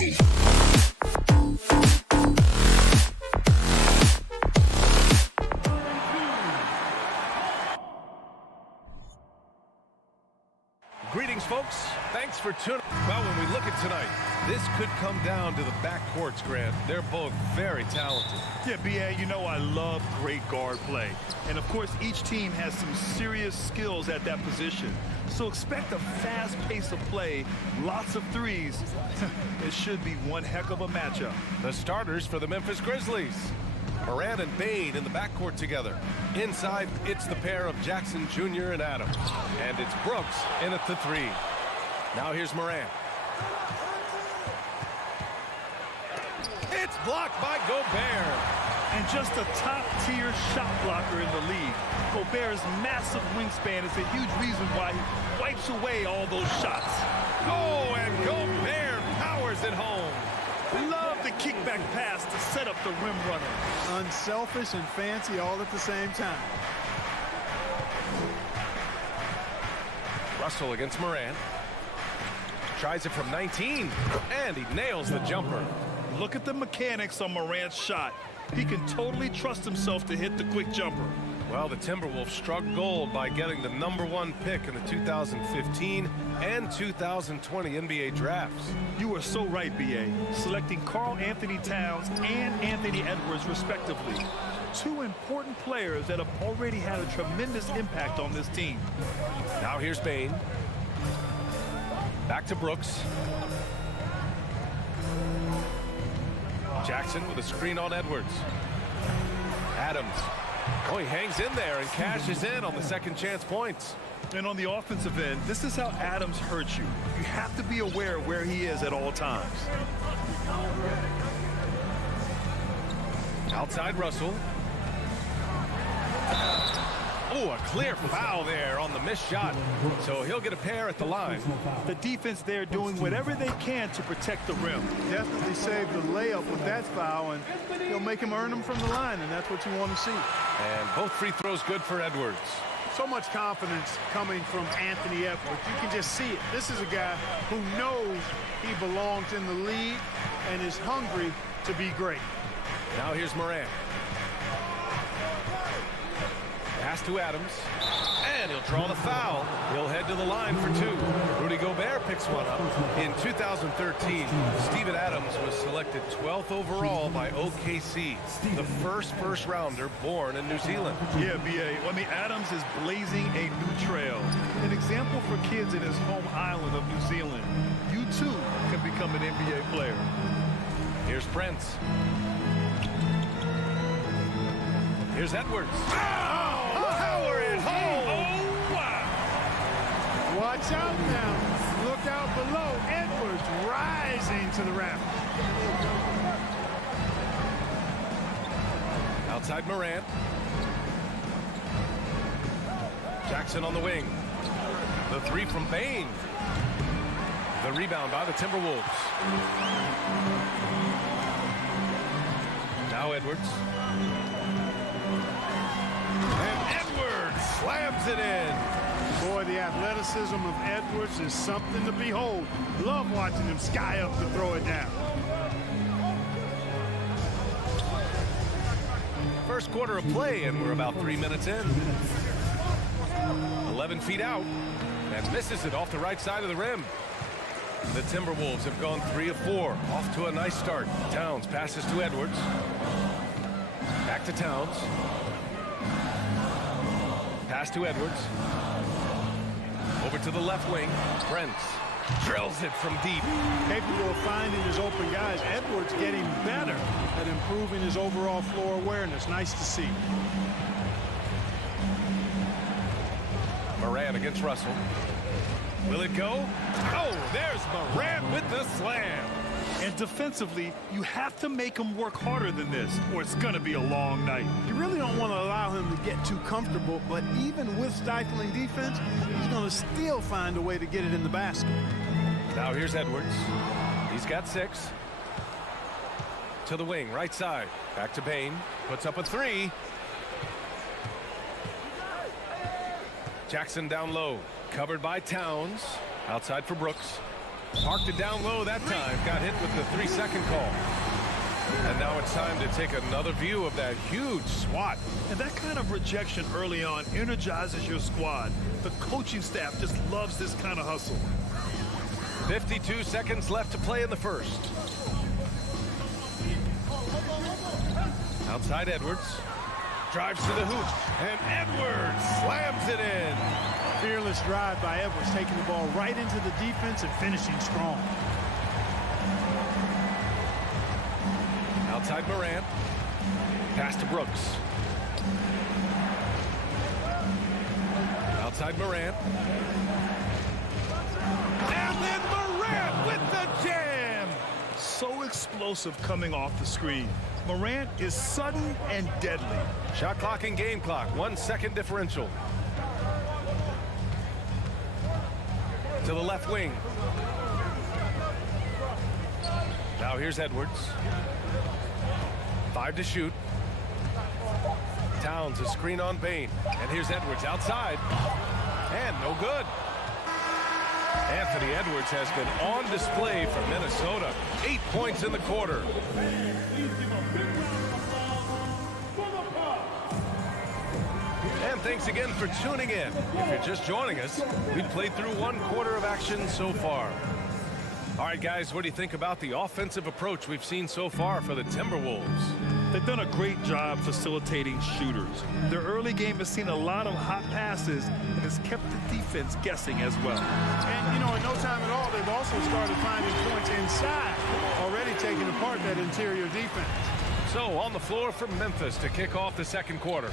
Greetings, folks. Thanks for tuning. Well, when we look at tonight, this could come down to the backcourts, Grant. They're both very talented. Yeah, B.A., you know I love great guard play. And, of course, each team has some serious skills at that position. So expect a fast pace of play, lots of threes. It should be one heck of a matchup. The starters for the Memphis Grizzlies. Moran and Bane in the backcourt together. Inside, it's the pair of Jackson Jr. and Adams. And it's Brooks in at the three. Now here's Moran. It's blocked by Gobert. And just a top-tier shot blocker in the league. Gobert's massive wingspan is a huge reason why he wipes away all those shots. Oh, and Gobert powers it home. Love the kickback pass to set up the rim runner. Unselfish and fancy all at the same time. Russell against Moran. Tries it from 19, and he nails the jumper. Look at the mechanics on Morant's shot. He can totally trust himself to hit the quick jumper. Well, the Timberwolves struck gold by getting the #1 pick in the 2015 and 2020 NBA drafts. You are so right, B.A. Selecting Karl Anthony Towns and Anthony Edwards, respectively. Two important players that have already had a tremendous impact on this team. Now here's Bane. Back to Brooks. Jackson with a screen on Edwards. Adams. Oh, he hangs in there and cashes in on the second chance points. And on the offensive end, this is how Adams hurts you. You have to be aware of where he is at all times. Outside Russell. Oh, a clear foul there on the missed shot. So he'll get a pair at the line. The defense there doing whatever they can to protect the rim. Definitely saved the layup with that foul, and he'll make him earn them from the line, and that's what you want to see. And both free throws good for Edwards. So much confidence coming from Anthony Edwards. You can just see it. This is a guy who knows he belongs in the league and is hungry to be great. Now here's Moran. Pass to Adams, and he'll draw the foul. He'll head to the line for two. Rudy Gobert picks one up. In 2013, Steven Adams was selected 12th overall by OKC, the first rounder born in New Zealand. Yeah, B.A. I mean, Adams is blazing a new trail. An example for kids in his home island of New Zealand. You, too, can become an NBA player. Here's Prince. Here's Edwards. Power it home. Oh, wow. Watch out now. Look out below. Edwards rising to the raft. Outside Moran. Jackson on the wing. The three from Bane. The rebound by the Timberwolves. Now Edwards. And Edwards slams it in. Boy, the athleticism of Edwards is something to behold. Love watching him sky up to throw it down. First quarter of play, and we're about 3 minutes in. 11 feet out, and misses it off the right side of the rim. The Timberwolves have gone 3 of 4, off to a nice start. Towns passes to Edwards. Back to Towns. Pass to Edwards. Over to the left wing. Prince drills it from deep. Capable of finding his open guys. Edwards getting better at improving his overall floor awareness. Nice to see. Moran against Russell. Will it go? Oh, there's Moran with the slam. And defensively, you have to make him work harder than this, or it's going to be a long night. You really don't want to allow him to get too comfortable, but even with stifling defense, he's going to still find a way to get it in the basket. Now here's Edwards. He's got 6. To the wing, right side. Back to Bane. Puts up a 3. Jackson down low. Covered by Towns. Outside for Brooks. Parked it down low that time. Got hit with the 3-second call. And now it's time to take another view of that huge swat. And that kind of rejection early on energizes your squad. The coaching staff just loves this kind of hustle. 52 seconds left to play in the first. Outside Edwards. Drives to the hoop. And Edwards slams it in. Fearless drive by Edwards, taking the ball right into the defense and finishing strong. Outside Morant. Pass to Brooks. Outside Morant. And then Morant with the jam. So explosive coming off the screen. Morant is sudden and deadly. Shot clock and game clock. 1 second differential. To the left wing. Now here's Edwards. 5 to shoot. Towns a screen on Bain. And here's Edwards outside. And no good. Anthony Edwards has been on display for Minnesota. 8 points in the quarter. And thanks again for tuning in. If you're just joining us, we've played through 1 quarter of action so far. All right, guys, what do you think about the offensive approach we've seen so far for the Timberwolves? They've done a great job facilitating shooters. Their early game has seen a lot of hot passes and has kept the defense guessing as well. And, you know, in no time at all, they've also started finding points inside, already taking apart that interior defense. So on the floor for Memphis to kick off the second quarter.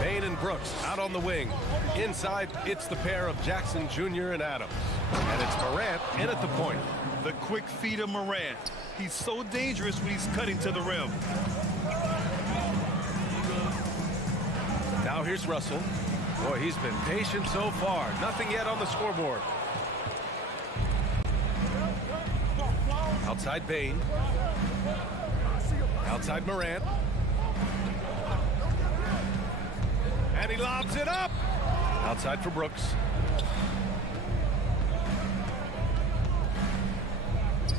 Bain and Brooks out on the wing. Inside, it's the pair of Jackson Jr. and Adams. And it's Morant in at the point. The quick feed of Morant. He's so dangerous when he's cutting to the rim. Now here's Russell. Boy, he's been patient so far. Nothing yet on the scoreboard. Outside Bain. Outside Morant. And he lobs it up. Outside for Brooks.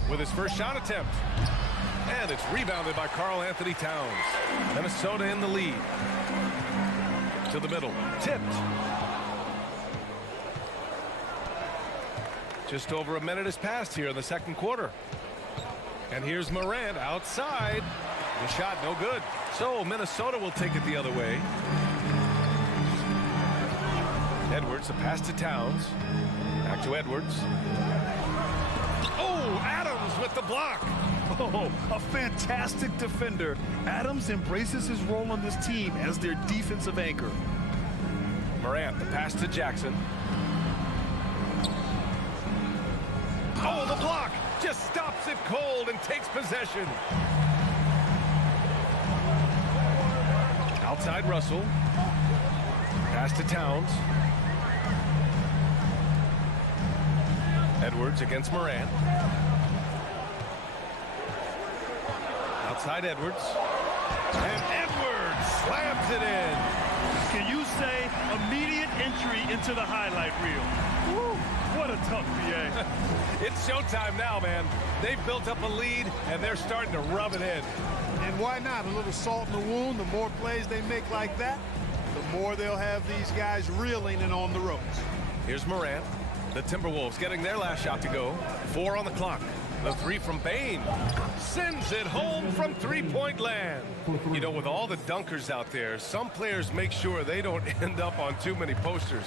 With his first shot attempt. And it's rebounded by Karl Anthony Towns. Minnesota in the lead. To the middle. Tipped. Just over a minute has passed here in the second quarter. And here's Morant outside. The shot no good. So Minnesota will take it the other way. Edwards, a pass to Towns. Back to Edwards. Oh, Adams with the block. Oh, a fantastic defender. Adams embraces his role on this team as their defensive anchor. Morant, the pass to Jackson. Oh, the block just stops it cold and takes possession. Outside Russell. Pass to Towns. Edwards against Morant. Outside Edwards. And Edwards slams it in. Can you say immediate entry into the highlight reel? Woo, what a tough PA. It's showtime now, man. They've built up a lead, and they're starting to rub it in. And why not? A little salt in the wound. The more plays they make like that, the more they'll have these guys reeling and on the ropes. Here's Morant. The Timberwolves getting their last shot to go. 4 on the clock. The 3 from Bain sends it home from three-point land. You know, with all the dunkers out there, some players make sure they don't end up on too many posters.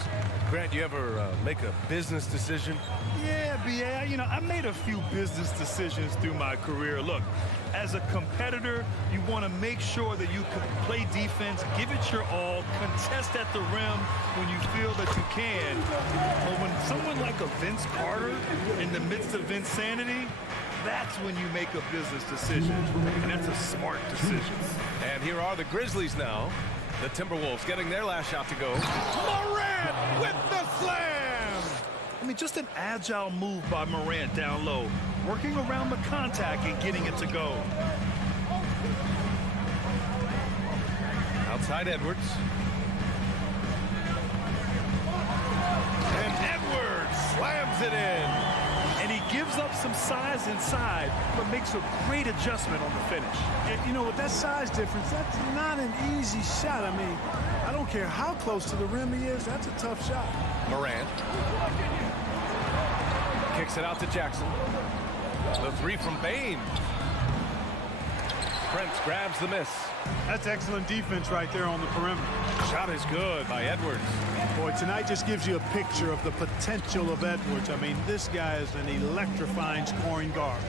Grant, you ever make a business decision? Yeah, BA, you know, I made a few business decisions through my career. Look, as a competitor, you want to make sure that you can play defense, give it your all, contest at the rim when you feel that you can. But when someone like a Vince Carter in the midst of insanity, that's when you make a business decision, and that's a smart decision. And here are the Grizzlies now. The Timberwolves getting their last shot to go. Morant with the slam! I mean, just an agile move by Morant down low, working around the contact and getting it to go. Outside Edwards. And Edwards slams it in. And he gives up some size inside, but makes a great adjustment on the finish. And, you know, with that size difference, that's not an easy shot. I mean, I don't care how close to the rim he is, that's a tough shot. Morant kicks it out to Jackson. The three from Bain. Prince grabs the miss. That's excellent defense right there on the perimeter. Shot is good by Edwards. Boy, tonight just gives you a picture of the potential of Edwards. I mean, this guy is an electrifying scoring guard.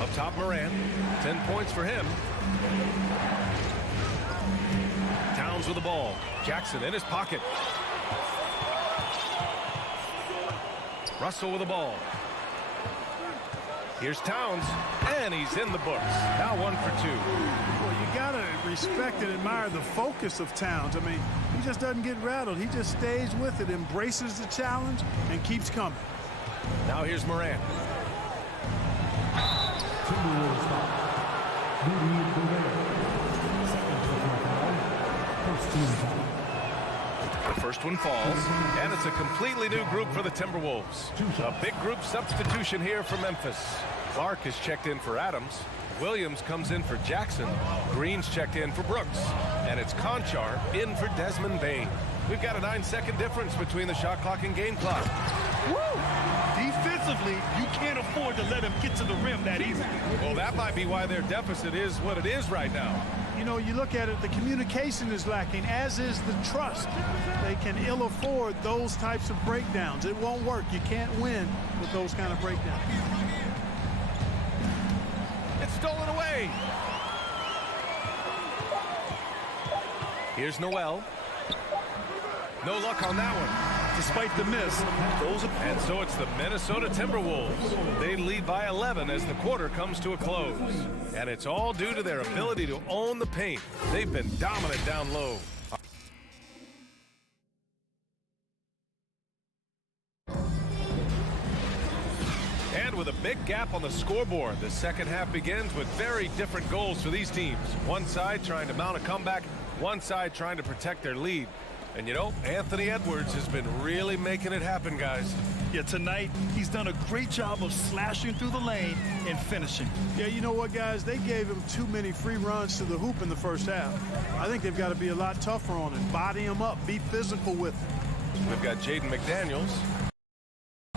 Up top, Morant. 10 points for him. Towns with the ball. Jackson in his pocket. Russell with the ball. Here's Towns, and he's in the books. Now 1 for 2. Well, you got to respect and admire the focus of Towns. I mean, he just doesn't get rattled. He just stays with it, embraces the challenge, and keeps coming. Now here's Morant. The first one falls, and it's a completely new group for the Timberwolves. A big group substitution here for Memphis. Clark is checked in for Adams. Williams comes in for Jackson. Green's checked in for Brooks. And it's Conchar in for Desmond Bain. We've got a 9-second difference between the shot clock and game clock. Woo! Defensively, you can't afford to let him get to the rim that easy. Well, that might be why their deficit is what it is right now. You know, you look at it, the communication is lacking, as is the trust. They can ill afford those types of breakdowns. It won't work. You can't win with those kind of breakdowns. It's stolen away. Here's Noel. No luck on that one. Despite the miss, And so it's the Minnesota Timberwolves. They lead by 11 as the quarter comes to a close. And it's all due to their ability to own the paint. They've been dominant down low. And with a big gap on the scoreboard, the second half begins with very different goals for these teams. One side trying to mount a comeback, one side trying to protect their lead. And, you know, Anthony Edwards has been really making it happen, guys. Yeah, tonight, he's done a great job of slashing through the lane and finishing. Yeah, you know what, guys? They gave him too many free runs to the hoop in the first half. I think they've got to be a lot tougher on him. Body him up. Be physical with him. We've got Jaden McDaniels.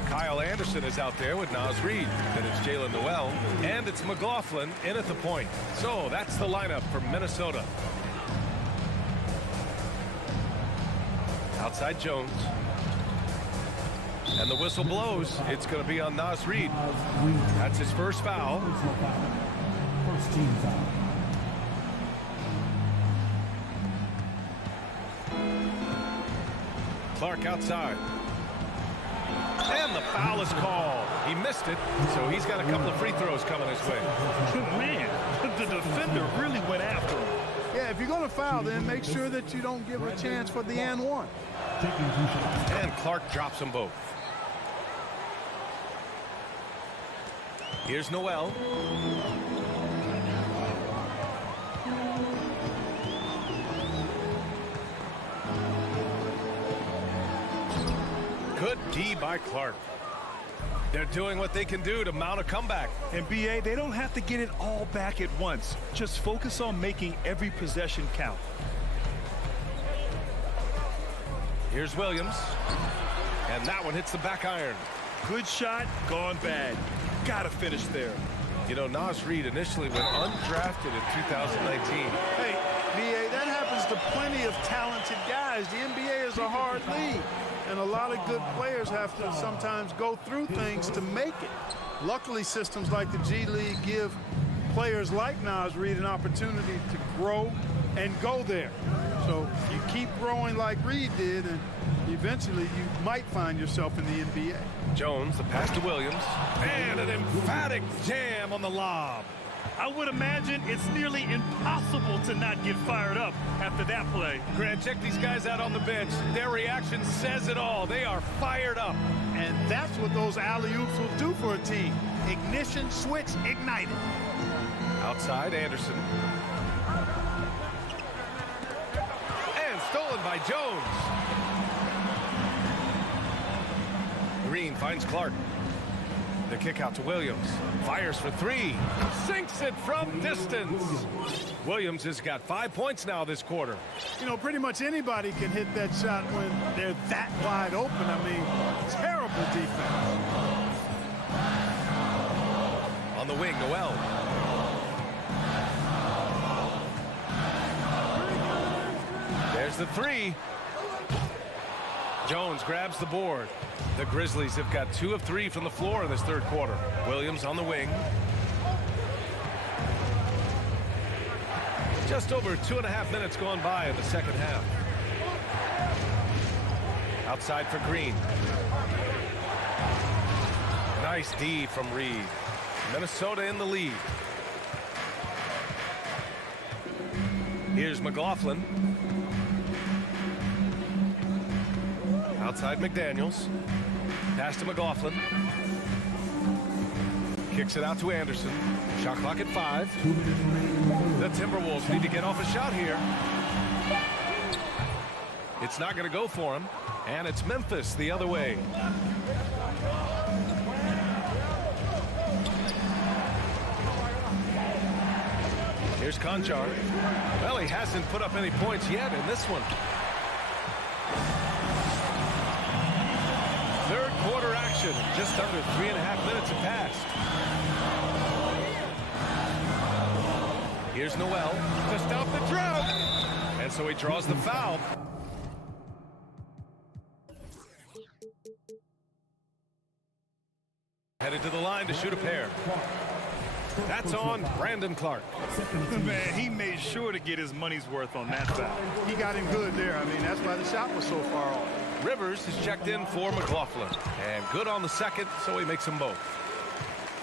Kyle Anderson is out there with Naz Reid. Then it's Jalen Noel. And it's McLaughlin in at the point. So that's the lineup for Minnesota. Outside Jones. And the whistle blows. It's going to be on Naz Reid. That's his first foul. First team foul. Clark outside. And the foul is called. He missed it, so he's got a couple of free throws coming his way. Man, the defender really went after him. Yeah, if you're going to foul, then make sure that you don't give a chance for the and one. Taking 2 shots. And Clark drops them both. Here's Noel. Good D by Clark. They're doing what they can do to mount a comeback. And BA, they don't have to get it all back at once. Just focus on making every possession count. Here's Williams. And that one hits the back iron. Good shot, gone bad. Gotta finish there. You know, Naz Reid initially went undrafted in 2019. Hey, BA, that happens to plenty of talented guys. The NBA is a hard league, and a lot of good players have to sometimes go through things to make it. Luckily, systems like the G League give players like Naz Reid an opportunity to grow and go there. So you keep growing like Reid did, and eventually you might find yourself in the NBA. Jones, the pass to Williams, and an emphatic jam on the lob. I would imagine it's nearly impossible to not get fired up after that play. Grant, check these guys out on the bench. Their reaction says it all. They are fired up. And that's what those alley-oops will do for a team. Ignition switch ignited. Outside, Anderson. And stolen by Jones. Green finds Clark. The kick out to Williams. Fires for three. Sinks it from distance. Williams has got 5 points now this quarter. You know, pretty much anybody can hit that shot when they're that wide open. I mean, terrible defense. On the wing, Noel. There's the three. Jones grabs the board. The Grizzlies have got 2 of 3 from the floor in this third quarter. Williams on the wing. Just over 2.5 minutes gone by in the second half. Outside for Green. Nice D from Reed. Minnesota in the lead. Here's McLaughlin. Outside McDaniels. Pass to McLaughlin. Kicks it out to Anderson. Shot clock at 5. The Timberwolves need to get off a shot here. It's not going to go for him. And it's Memphis the other way. Here's Conchar. Well, he hasn't put up any points yet in this one. Third quarter action. Just under 3.5 minutes have passed. Here's Noel to stop the drought. And so he draws the foul. Headed to the line to shoot a pair. That's on Brandon Clark. Man, he made sure to get his money's worth on that foul. He got him good there. I mean, that's why the shot was so far off. Rivers is checked in for McLaughlin. And good on the second, so he makes them both.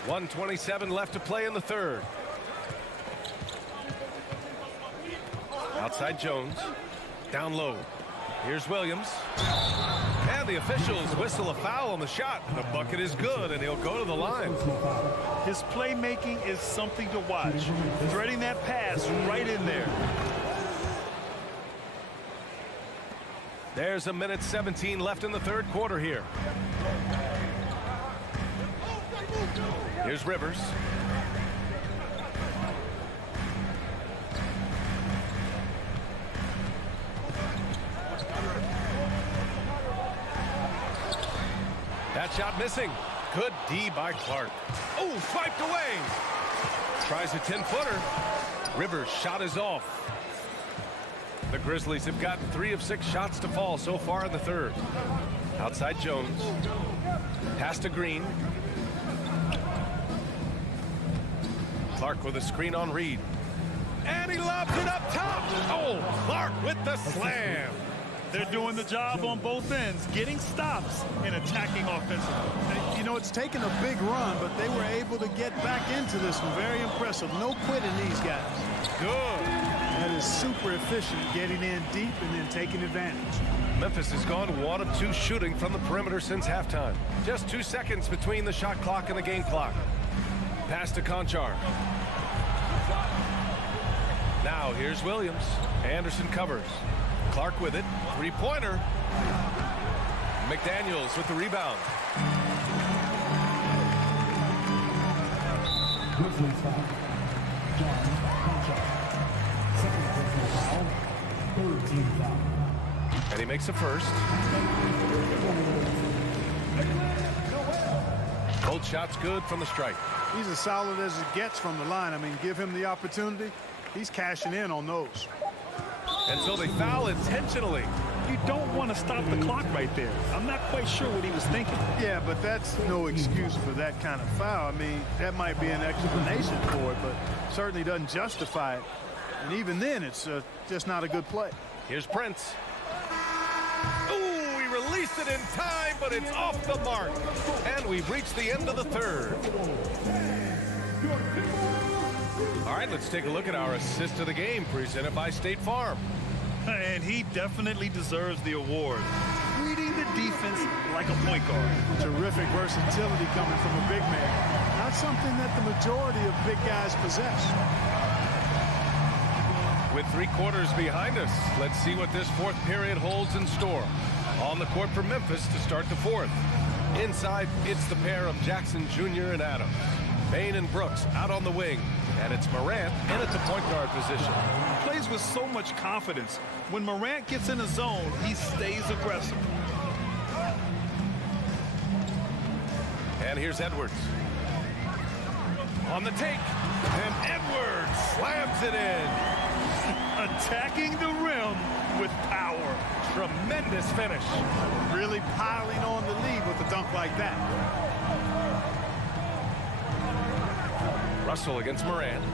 1:27 left to play in the third. Outside Jones. Down low. Here's Williams. And the officials whistle a foul on the shot. The bucket is good, and he'll go to the line. His playmaking is something to watch. Threading that pass right in there. There's 1:17 left in the third quarter here. Here's Rivers. That shot missing. Good D by Clark. Oh, swiped away. Tries a 10-footer. Rivers' shot is off. The Grizzlies have gotten 3 of 6 shots to fall so far in the third. Outside Jones. Pass to Green. Clark with a screen on Reed. And he lobs it up top. Oh, Clark with the slam. They're doing the job on both ends, getting stops and attacking offensively. You know, it's taken a big run, but they were able to get back into this one. Very impressive. No quitting these guys. Good. That is super efficient, getting in deep and then taking advantage. Memphis has gone 1 of 2 shooting from the perimeter since halftime. Just 2 seconds between the shot clock and the game clock. Pass to Conchar. Now here's Williams. Anderson covers. Clark with it. 3-pointer. McDaniels with the rebound. Grizzlies foul. John Conchar. Second personal foul. Third team foul. And he makes a first. Both shots good from the strike. He's as solid as it gets from the line. I mean, give him the opportunity. He's cashing in on those. And so they foul intentionally. You don't want to stop the clock right there. I'm not quite sure what he was thinking. Yeah, but that's no excuse for that kind of foul. I mean, that might be an explanation for it, but certainly doesn't justify it. And even then, it's just not a good play. Here's Prince. Ooh, he released it in time, but it's off the mark. And we've reached the end of the third. All right, let's take a look at our assist of the game presented by State Farm. And he definitely deserves the award. Reading the defense like a point guard. Terrific versatility coming from a big man. Not something that the majority of big guys possess. With 3 quarters behind us, let's see what this fourth period holds in store. On the court for Memphis to start the fourth. Inside, it's the pair of Jackson Jr. and Adams. Bain and Brooks out on the wing. And it's Morant in at the point guard position. Plays with so much confidence. When Morant gets in a zone, he stays aggressive. And here's Edwards. On the take. And Edwards slams it in. Attacking the rim with power. Tremendous finish. Really piling on the lead with a dunk like that. Russell against Morant.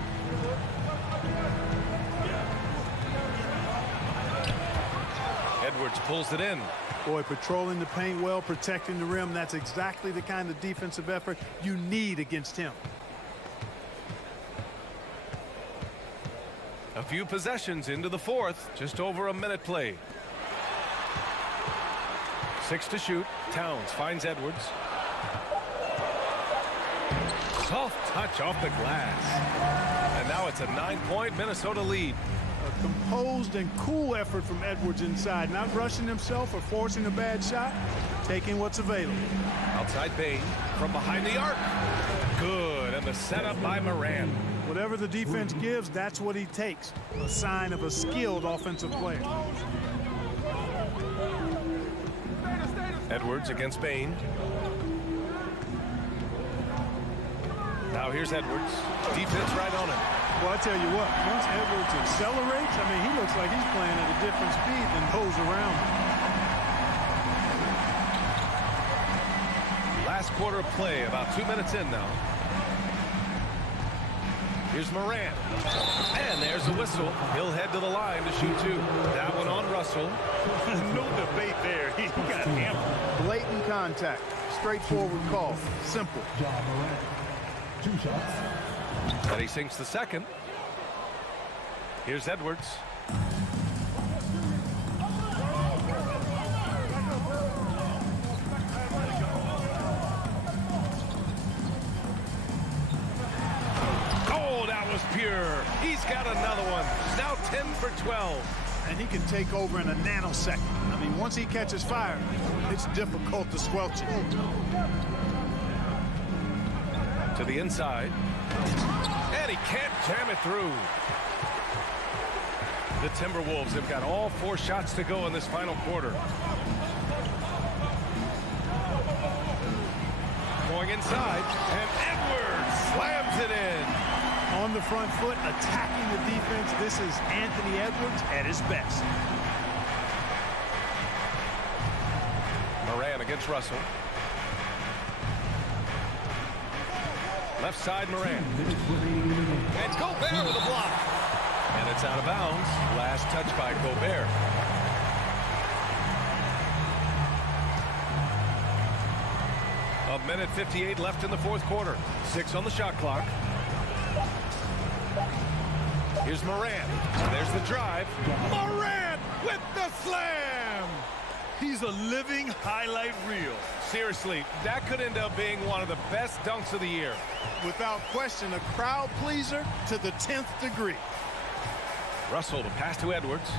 Edwards pulls it in. Boy, patrolling the paint well, protecting the rim. That's exactly the kind of defensive effort you need against him. A few possessions into the fourth. Just over a minute played. 6 to shoot. Towns finds Edwards. Soft touch off the glass. And now it's a 9-point Minnesota lead. A composed and cool effort from Edwards inside. Not rushing himself or forcing a bad shot. Taking what's available. Outside Bain from behind the arc. Good. And the setup by Morant. Whatever the defense gives, that's what he takes. A sign of a skilled offensive player. Edwards against Bain. Now here's Edwards. Defense right on him. Well, I tell you what, once Edwards accelerates, I mean, he looks like he's playing at a different speed than those around him. Last quarter of play, about 2 minutes in now. Here's Morant. And there's the whistle. He'll head to the line to shoot 2. That one on Russell. No debate there. He got hammered. Blatant contact. Straightforward call. Simple. John Morant. 2 shots. And he sinks the second. Here's Edwards. Oh, that was pure. He's got another one. Now 10 for 12. And he can take over in a nanosecond. I mean, once he catches fire, it's difficult to squelch it. To the inside. And he can't jam it through. The Timberwolves have got all 4 shots to go in this final quarter. Going inside, and Edwards slams it in. On the front foot, attacking the defense. This is Anthony Edwards at his best. Morant against Russell. Left side, Morant. And Gobert with a block. And it's out of bounds. Last touch by Gobert. A minute 58 left in the fourth quarter. 6 on the shot clock. Here's Morant. There's the drive. Morant with the slam. He's a living highlight reel. Seriously, that could end up being one of the best dunks of the year. Without question, a crowd pleaser to the 10th degree. Russell to pass to Edwards.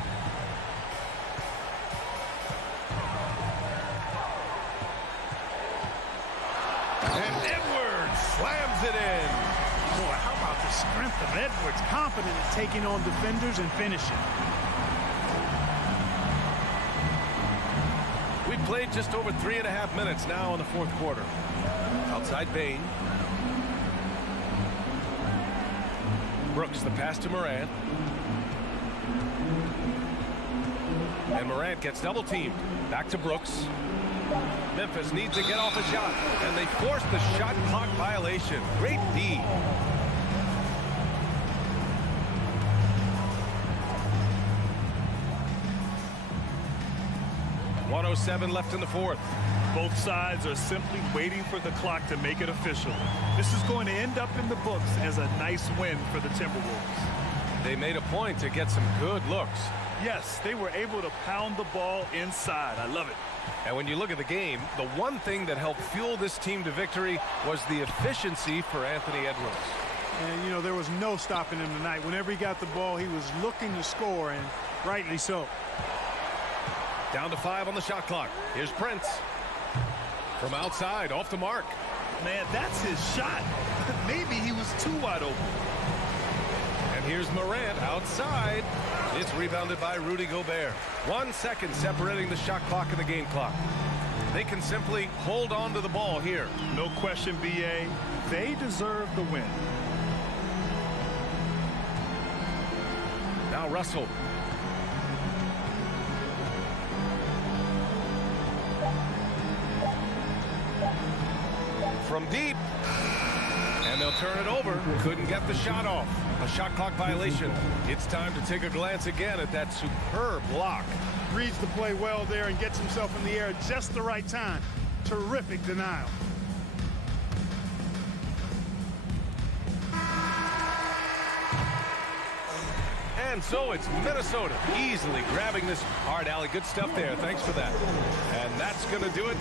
And Edwards slams it in. Boy, how about the strength of Edwards? Confident in taking on defenders and finishing. We've played just over 3.5 minutes now in the fourth quarter. Outside Bain. Brooks, the pass to Morant. And Morant gets double-teamed. Back to Brooks. Memphis needs to get off a shot, and they force the shot clock violation. Great D. .107 left in the fourth. Both sides are simply waiting for the clock to make it official. This is going to end up in the books as a nice win for the Timberwolves. They made a point to get some good looks. Yes, they were able to pound the ball inside. I love it. And when you look at the game, the one thing that helped fuel this team to victory was the efficiency for Anthony Edwards. And, you know, there was no stopping him tonight. Whenever he got the ball, he was looking to score, and rightly so. Down to 5 on the shot clock. Here's Prince. From outside, off the mark. Man, that's his shot. Maybe he was too wide open. And here's Morant outside. It's rebounded by Rudy Gobert. 1 second separating the shot clock and the game clock. They can simply hold on to the ball here. No question, BA. They deserve the win. Now Russell. From deep. And they'll turn it over. Couldn't get the shot off. A shot clock violation. It's time to take a glance again at that superb block. Reads the play well there and gets himself in the air at just the right time. Terrific denial. And so it's Minnesota easily grabbing this hard alley. Good stuff there. Thanks for that. And that's going to do it.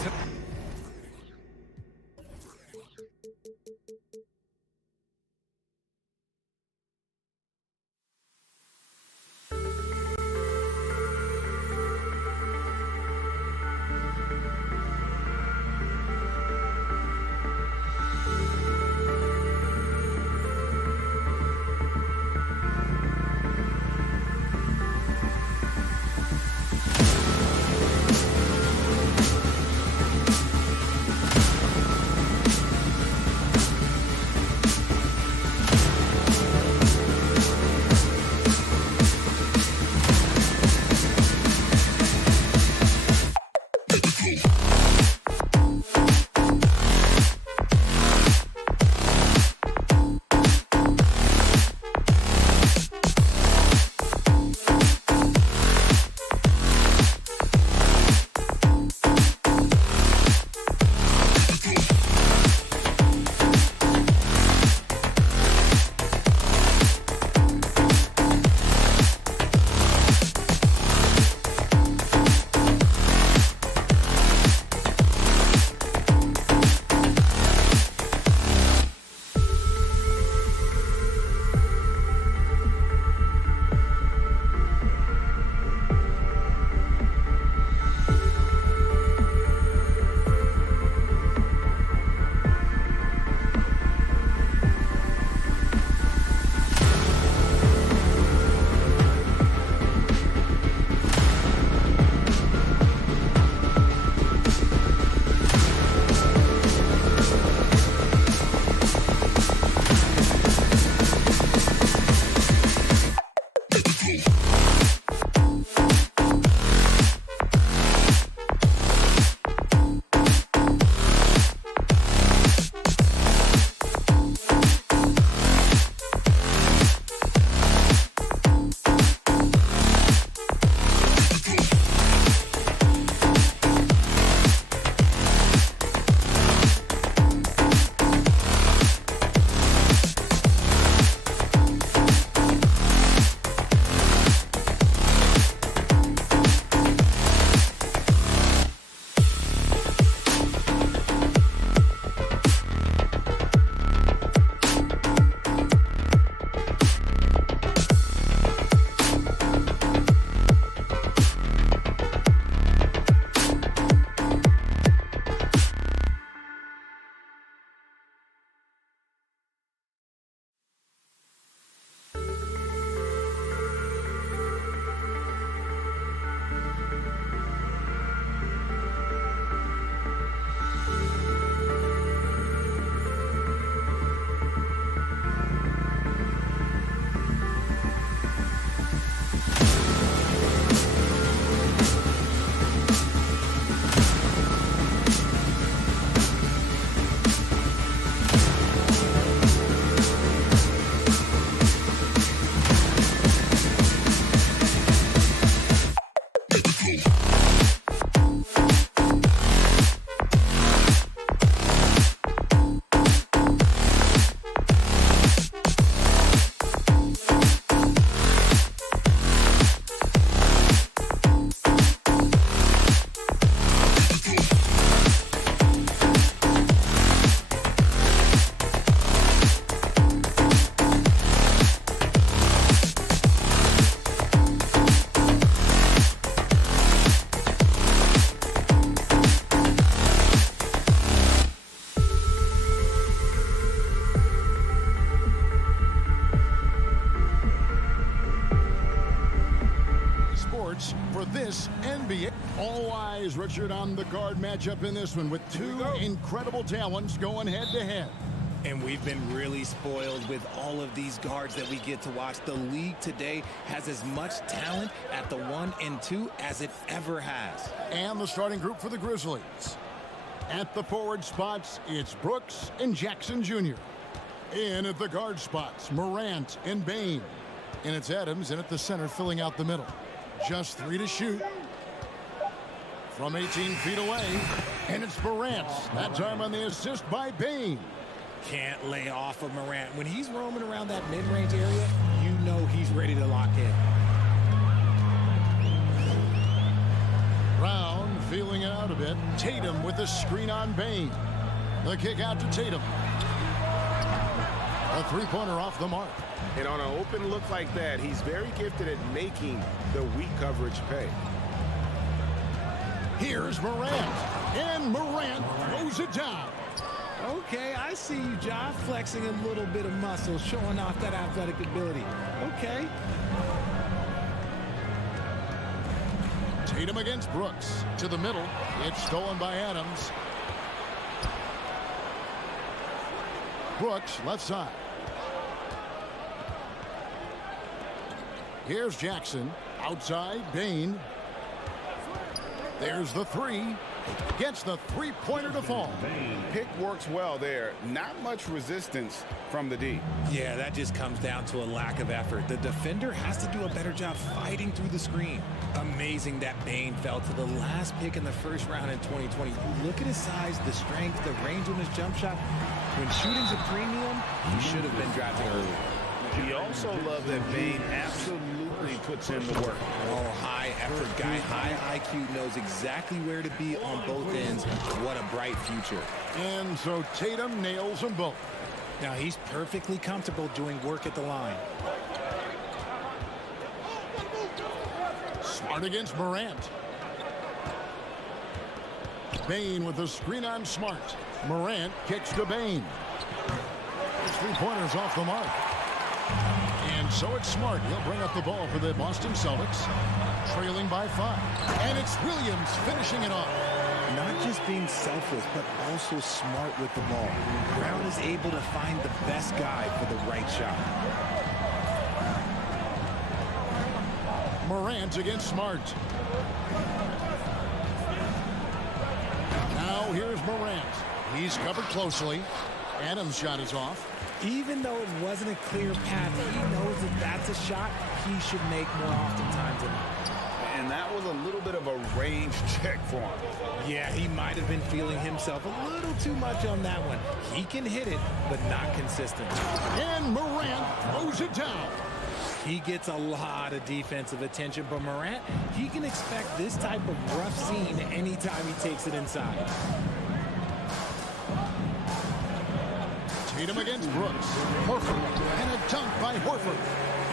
this NBA. All eyes, Richard, on the guard matchup in this one with two incredible talents going head-to-head. And we've been really spoiled with all of these guards that we get to watch. The league today has as much talent at the 1 and 2 as it ever has. And the starting group for the Grizzlies. At the forward spots, it's Brooks and Jackson Jr. In at the guard spots, Morant and Bane. And it's Adams in at the center filling out the middle. Just 3 to shoot. From 18 feet away, and it's Morant. That time on the assist by Bane. Can't lay off of Morant. When he's roaming around that mid-range area, you know he's ready to lock in. Brown feeling it out a bit. Tatum with the screen on Bane. The kick out to Tatum. A three-pointer off the mark. And on an open look like that, he's very gifted at making the weak coverage pay. Here's Morant. And Morant throws it down. Okay, I see you, Ja, flexing a little bit of muscle, showing off that athletic ability. Okay. Tatum against Brooks. To the middle. It's stolen by Adams. Brooks, left side. Here's Jackson. Outside, Bane. There's the three. Gets the three-pointer to fall. Pick works well there. Not much resistance from the D. Yeah, that just comes down to a lack of effort. The defender has to do a better job fighting through the screen. Amazing that Bane fell to the last pick in the first round in 2020. Look at his size, the strength, the range on his jump shot. When shooting's a premium, he should have been drafted early. We also love that Bane absolutely puts in the work. Oh, high effort guy, high IQ, knows exactly where to be on both ends. What a bright future. And so Tatum nails them both. Now he's perfectly comfortable doing work at the line. Smart against Morant. Bane with the screen on Smart. Morant kicks to Bane. His three-pointers off the mark. And so it's Smart. He'll bring up the ball for the Boston Celtics, trailing by 5. And it's Williams finishing it off. Not just being selfless, but also smart with the ball. Brown is able to find the best guy for the right shot. Morant against Smart. Now here's Morant. He's covered closely. Adams' shot is off. Even though it wasn't a clear path, he knows that that's a shot he should make more oftentimes than not. And that was a little bit of a range check for him. Yeah, he might have been feeling himself a little too much on that one. He can hit it, but not consistent. And Morant throws it down. He gets a lot of defensive attention, but Morant, he can expect this type of rough scene anytime he takes it inside. Tatum against Brooks. Horford. And a dunk by Horford.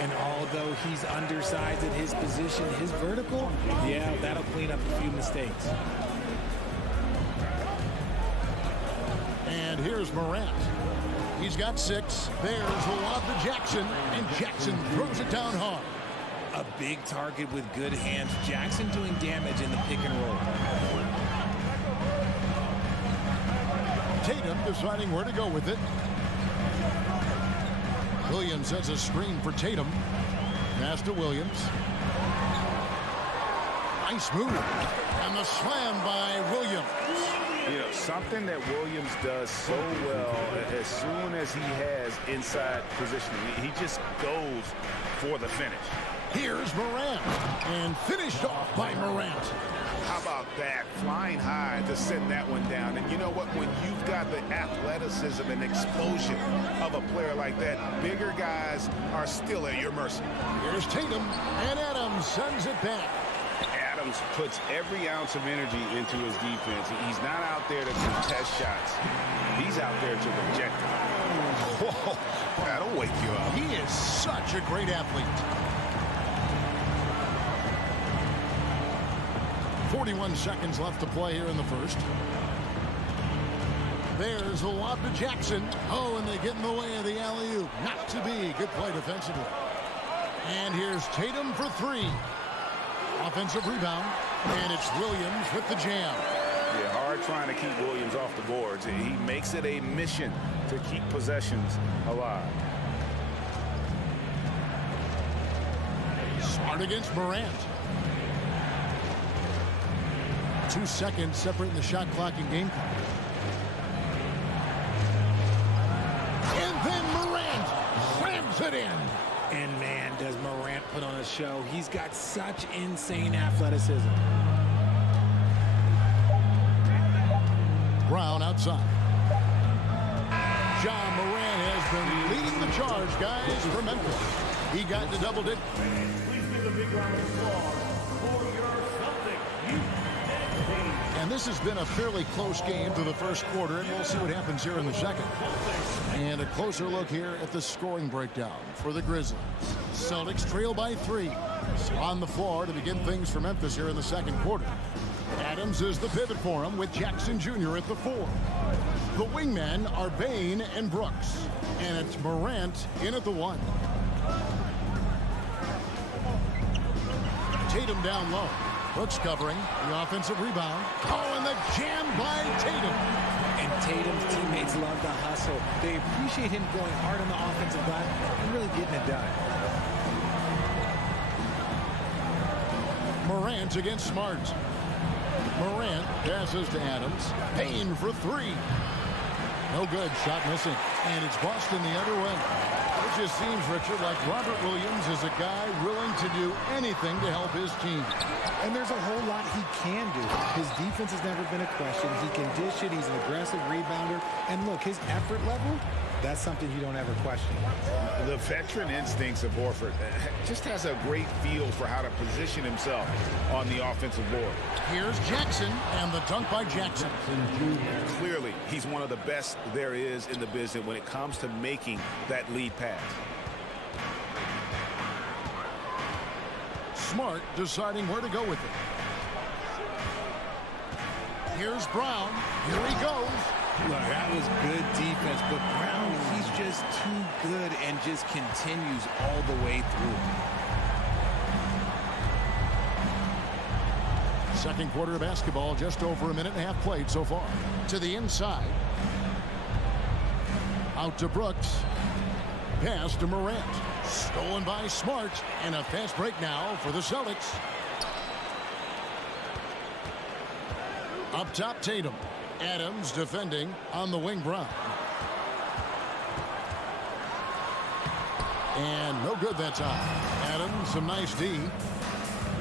And although he's undersized at his position, his vertical, yeah, that'll clean up a few mistakes. And here's Morant. He's got 6. There's the lob to Jackson. And Jackson throws it down hard. A big target with good hands. Jackson doing damage in the pick and roll. Tatum deciding where to go with it. Williams has a screen for Tatum. Pass to Williams. Nice move. And the slam by Williams. You know, something that Williams does so well as soon as he has inside positioning, he just goes for the finish. Here's Morant. And finished off by Morant. How about that? Flying high to send that one down. And you know what? When you've got the athleticism and explosion of a player like that, bigger guys are still at your mercy. Here's Tatum, and Adams sends it back. Adams puts every ounce of energy into his defense. He's not out there to contest shots. He's out there to reject them. Whoa, that'll wake you up. He is such a great athlete. 41 seconds left to play here in the first. There's a lob to Jackson. Oh, and they get in the way of the alley-oop. Not to be. Good play defensively. And here's Tatum for 3. Offensive rebound, and it's Williams with the jam. Yeah, hard trying to keep Williams off the boards. He makes it a mission to keep possessions alive. Smart against Morant. 2 seconds separating the shot clock and game clock. And then Morant slams it in. And man, does Morant put on a show. He's got such insane athleticism. Brown outside. John Morant has been leading the charge, guys, for Memphis. He got to double digits. Please give a big round of applause for your Celtics. And this has been a fairly close game through the first quarter, and we'll see what happens here in the second. And a closer look here at the scoring breakdown for the Grizzlies. Celtics trail by 3. On the floor to begin things for Memphis here in the second quarter. Adams is the pivot for him with Jackson Jr. at the 4. The wingmen are Bane and Brooks. And it's Morant in at the 1. Tatum down low. Brooks covering the offensive rebound. Oh, and the jam by Tatum. And Tatum's teammates love the hustle. They appreciate him going hard on the offensive glass and really getting it done. Morant against Smart. Morant passes to Adams. Payne for 3. No good. Shot missing. And it's Boston the other way. It just seems, Richard, like Robert Williams is a guy willing to do anything to help his team. And there's a whole lot he can do. His defense has never been a question. He can dish it. He's an aggressive rebounder. And look, his effort level, that's something you don't ever question. The veteran instincts of Horford just has a great feel for how to position himself on the offensive board. Here's Jackson, and the dunk by Jackson. Clearly, he's one of the best there is in the business when it comes to making that lead pass. Smart deciding where to go with it. Here's Brown. Here he goes. Look, that was good defense, but Brown, he's just too good and just continues all the way through. Second quarter of basketball, just over a minute and a half played so far. To the inside. Out to Brooks. Pass to Morant. Stolen by Smart. And a fast break now for the Celtics. Up top, Tatum. Adams defending on the wing. Brown. And no good that time. Adams, some nice D.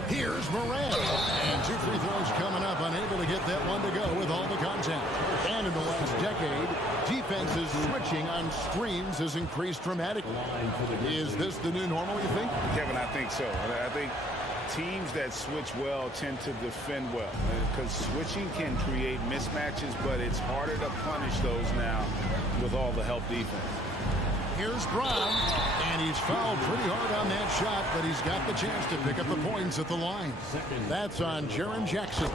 Here's Morant. And 2 free throws coming up. Unable to get that one to go with all the contact. And in the last decade, defenses switching on screens has increased dramatically. Is this the new normal, you think? Kevin, I think so. I think teams that switch well tend to defend well because switching can create mismatches, but it's harder to punish those now with all the help defense. Here's Brown, and he's fouled pretty hard on that shot, but he's got the chance to pick up the points at the line. That's on Jaren Jackson.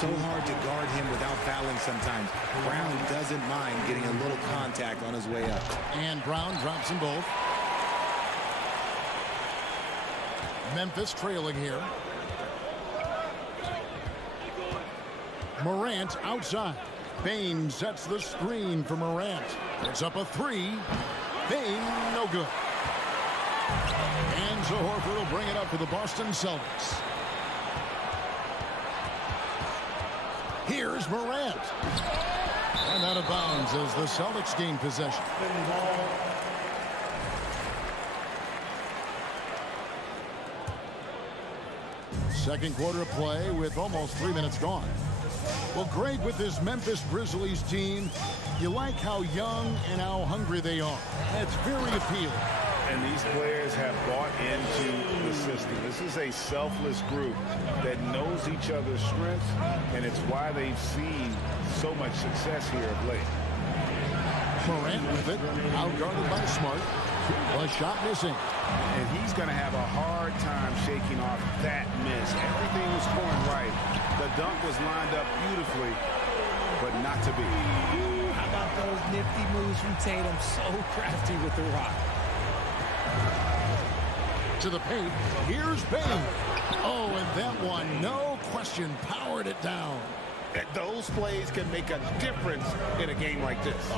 So hard to guard him without fouling sometimes. Brown doesn't mind getting a little contact on his way up. And Brown drops them both. Memphis trailing here. Morant outside. Bane sets the screen for Morant. It's up a 3. Bane, no good. And so Horford will bring it up for the Boston Celtics. Here's Morant. And out of bounds as the Celtics gain possession. Second quarter of play with almost 3 minutes gone. Well, Greg, with this Memphis Grizzlies team, you like how young and how hungry they are. That's very appealing. And these players have bought into the system. This is a selfless group that knows each other's strengths, and it's why they've seen so much success here of late. Morant with it, outguarded by Smart. A shot missing. And he's going to have a hard time shaking off that miss. Everything was going right. The dunk was lined up beautifully, but not to be. How about those nifty moves from Tatum? So crafty with the rock. to the paint. Here's Bain. Oh, and that one, no question, powered it down. Those plays can make a difference in a game like this.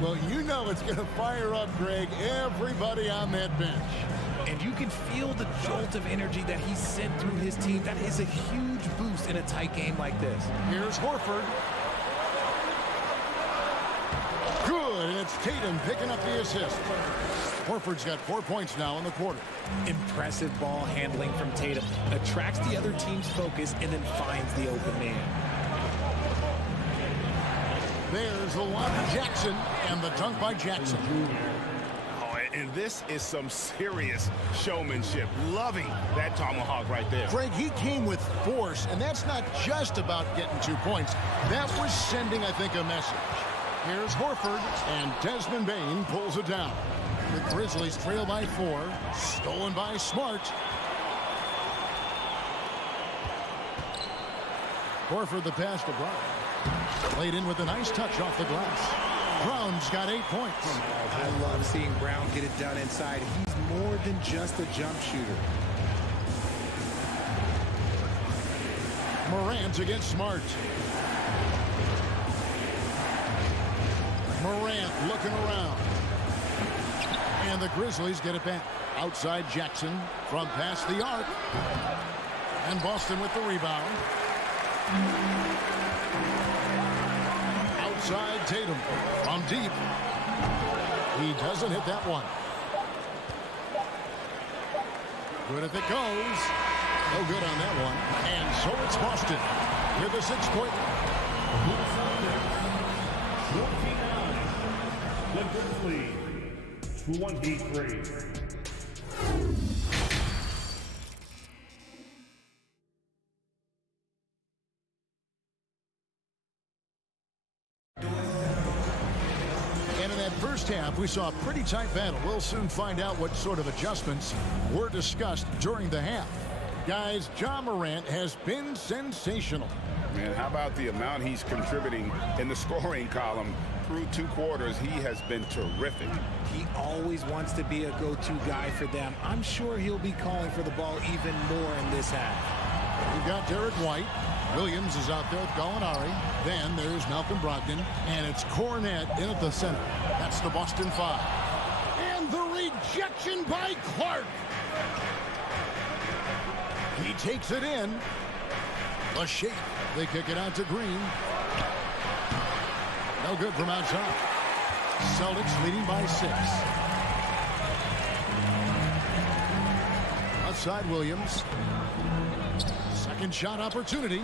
Well, you know it's going to fire up, Greg, everybody on that bench. And you can feel the jolt of energy that he sent through his team. That is a huge boost in a tight game like this. Here's Horford. Good, and it's Tatum picking up the assist. Horford's got 4 points now in the quarter. Impressive ball handling from Tatum. Attracts the other team's focus and then finds the open man. There's the one, Jackson, and the dunk by Jackson. Oh, and this is some serious showmanship. Loving that tomahawk right there. Greg, he came with force, and that's not just about getting 2 points. That was sending, I think, a message. Here's Horford, and Desmond Bain pulls it down. The Grizzlies trail by 4. Stolen by Smart. Horford the pass to Brown. Played in with a nice touch off the glass. Brown's got 8 points. I love seeing Brown get it done inside. He's more than just a jump shooter. Morant against Smart. Morant looking around. And the Grizzlies get it back. Outside Jackson from past the arc. And Boston with the rebound. Outside Tatum from deep. He doesn't hit that one. Good if it goes. No good on that one. And so it's Boston with a 6-point. The Grizzlies, 23. First half, we saw a pretty tight battle. We'll soon find out what sort of adjustments were discussed during the half. Guys, Ja Morant has been sensational. Man, how about the amount he's contributing in the scoring column? Through 2 quarters, he has been terrific. He always wants to be a go-to guy for them. I'm sure he'll be calling for the ball even more in this half. We've got Derek White. Williams is out there with Gallinari. Then there's Malcolm Brogdon. And it's Cornette in at the center. That's the Boston 5. And the rejection by Clark. He takes it in. The shake. They kick it out to Green. No good from outside. Celtics leading by 6. Outside Williams. Second shot opportunity.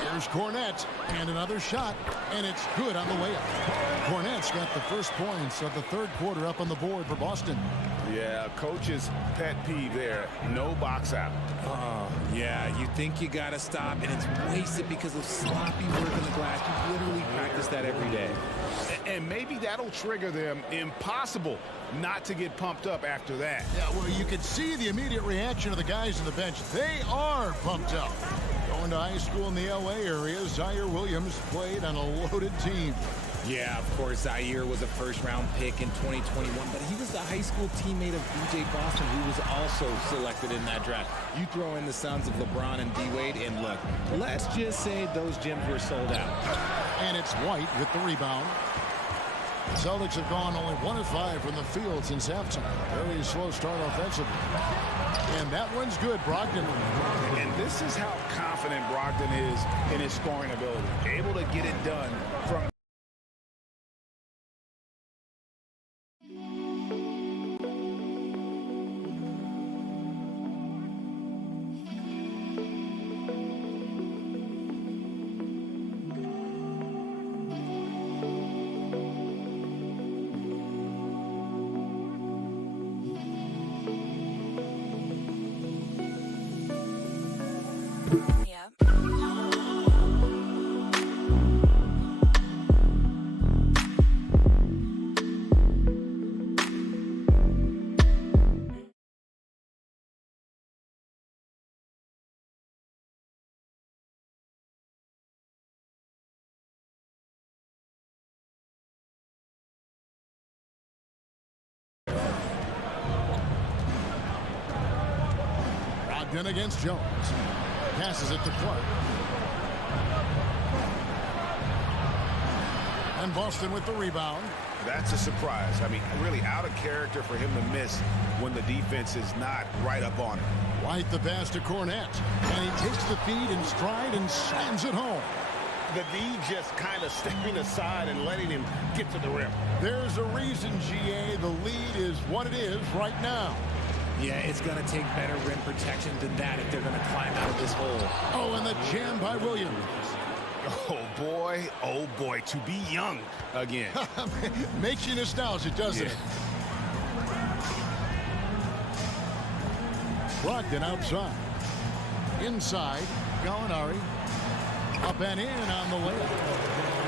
Here's Cornette, and another shot, and it's good on the way up. Cornette's got the first points of the third quarter up on the board for Boston. Yeah, coach's pet peeve there. No box out. Yeah, you think you got to stop, and it's wasted because of sloppy work on the glass. You literally practice that every day. And maybe that'll trigger them. Impossible not to get pumped up after that. Yeah, well, you can see the immediate reaction of the guys on the bench. They are pumped up. Going to high school in the LA area, Zaire Williams played on a loaded team. Yeah, of course, Zaire was a first-round pick in 2021, but he was the high school teammate of B.J. Boston, who was also selected in that draft. You throw in the sons of LeBron and D-Wade, and look, let's just say those gyms were sold out. And it's White with the rebound. The Celtics have gone only 1 of 5 from the field since halftime. Very slow start offensively. And that one's good, Brogdon. And this is how confident Brogdon is in his scoring ability. Able to get it done from Brogdon against Jones. Passes it to Clark. And Boston with the rebound. That's a surprise. I mean, really out of character for him to miss when the defense is not right up on him. White the pass to Cornette. And he takes the feed in stride and slams it home. The D just kind of stepping aside and letting him get to the rim. There's a reason, GA, the lead is what it is right now. Yeah, it's going to take better rim protection than that if they're going to climb out of this hole. Oh, and the jam by Williams. Oh boy, to be young again. Makes you nostalgic, doesn't it? Brogdon outside. Inside, Gallinari. Up and in on the layup.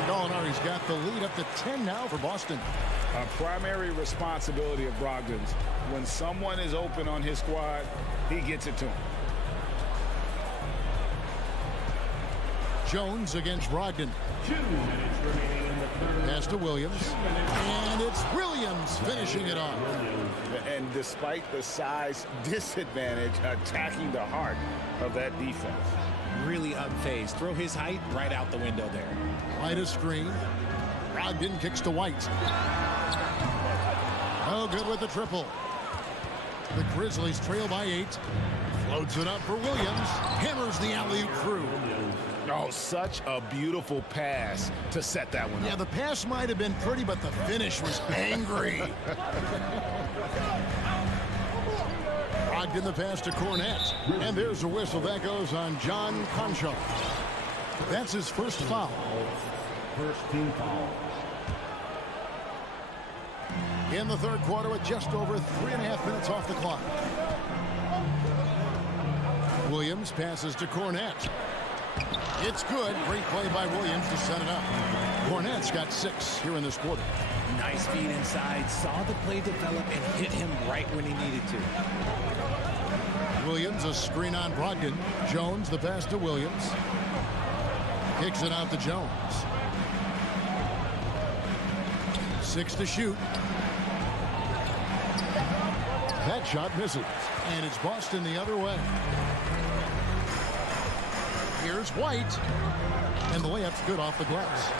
Gallinari's got the lead up to 10 now for Boston. A primary responsibility of Brogdon's. When someone is open on his squad, he gets it to him. Jones against Brogdon. 2 minutes remaining in the third. Pass to Williams. And it's Williams finishing it off. And despite the size disadvantage, attacking the heart of that defense. Really unfazed. Throw his height right out the window there. White a screen. Brogdon kicks to White. Oh, good with the triple. The Grizzlies trail by 8. Floats it up for Williams. Hammers the alley-oop through. Oh, such a beautiful pass to set that one up. Yeah, the pass might have been pretty, but the finish was angry. Brogdon the pass to Cornette. And there's a whistle. That goes on John Concho. That's his first foul. First team foul. In the third quarter with just over 3.5 minutes off the clock. Williams passes to Cornette. It's good. Great play by Williams to set it up. Cornette's got 6 here in this quarter. Nice feed inside. Saw the play develop and hit him right when he needed to. Williams, a screen on Brogdon. Jones, the pass to Williams. Kicks it out to Jones. 6 to shoot. That shot misses. And it's Boston the other way. Here's White. And the layup's good off the glass.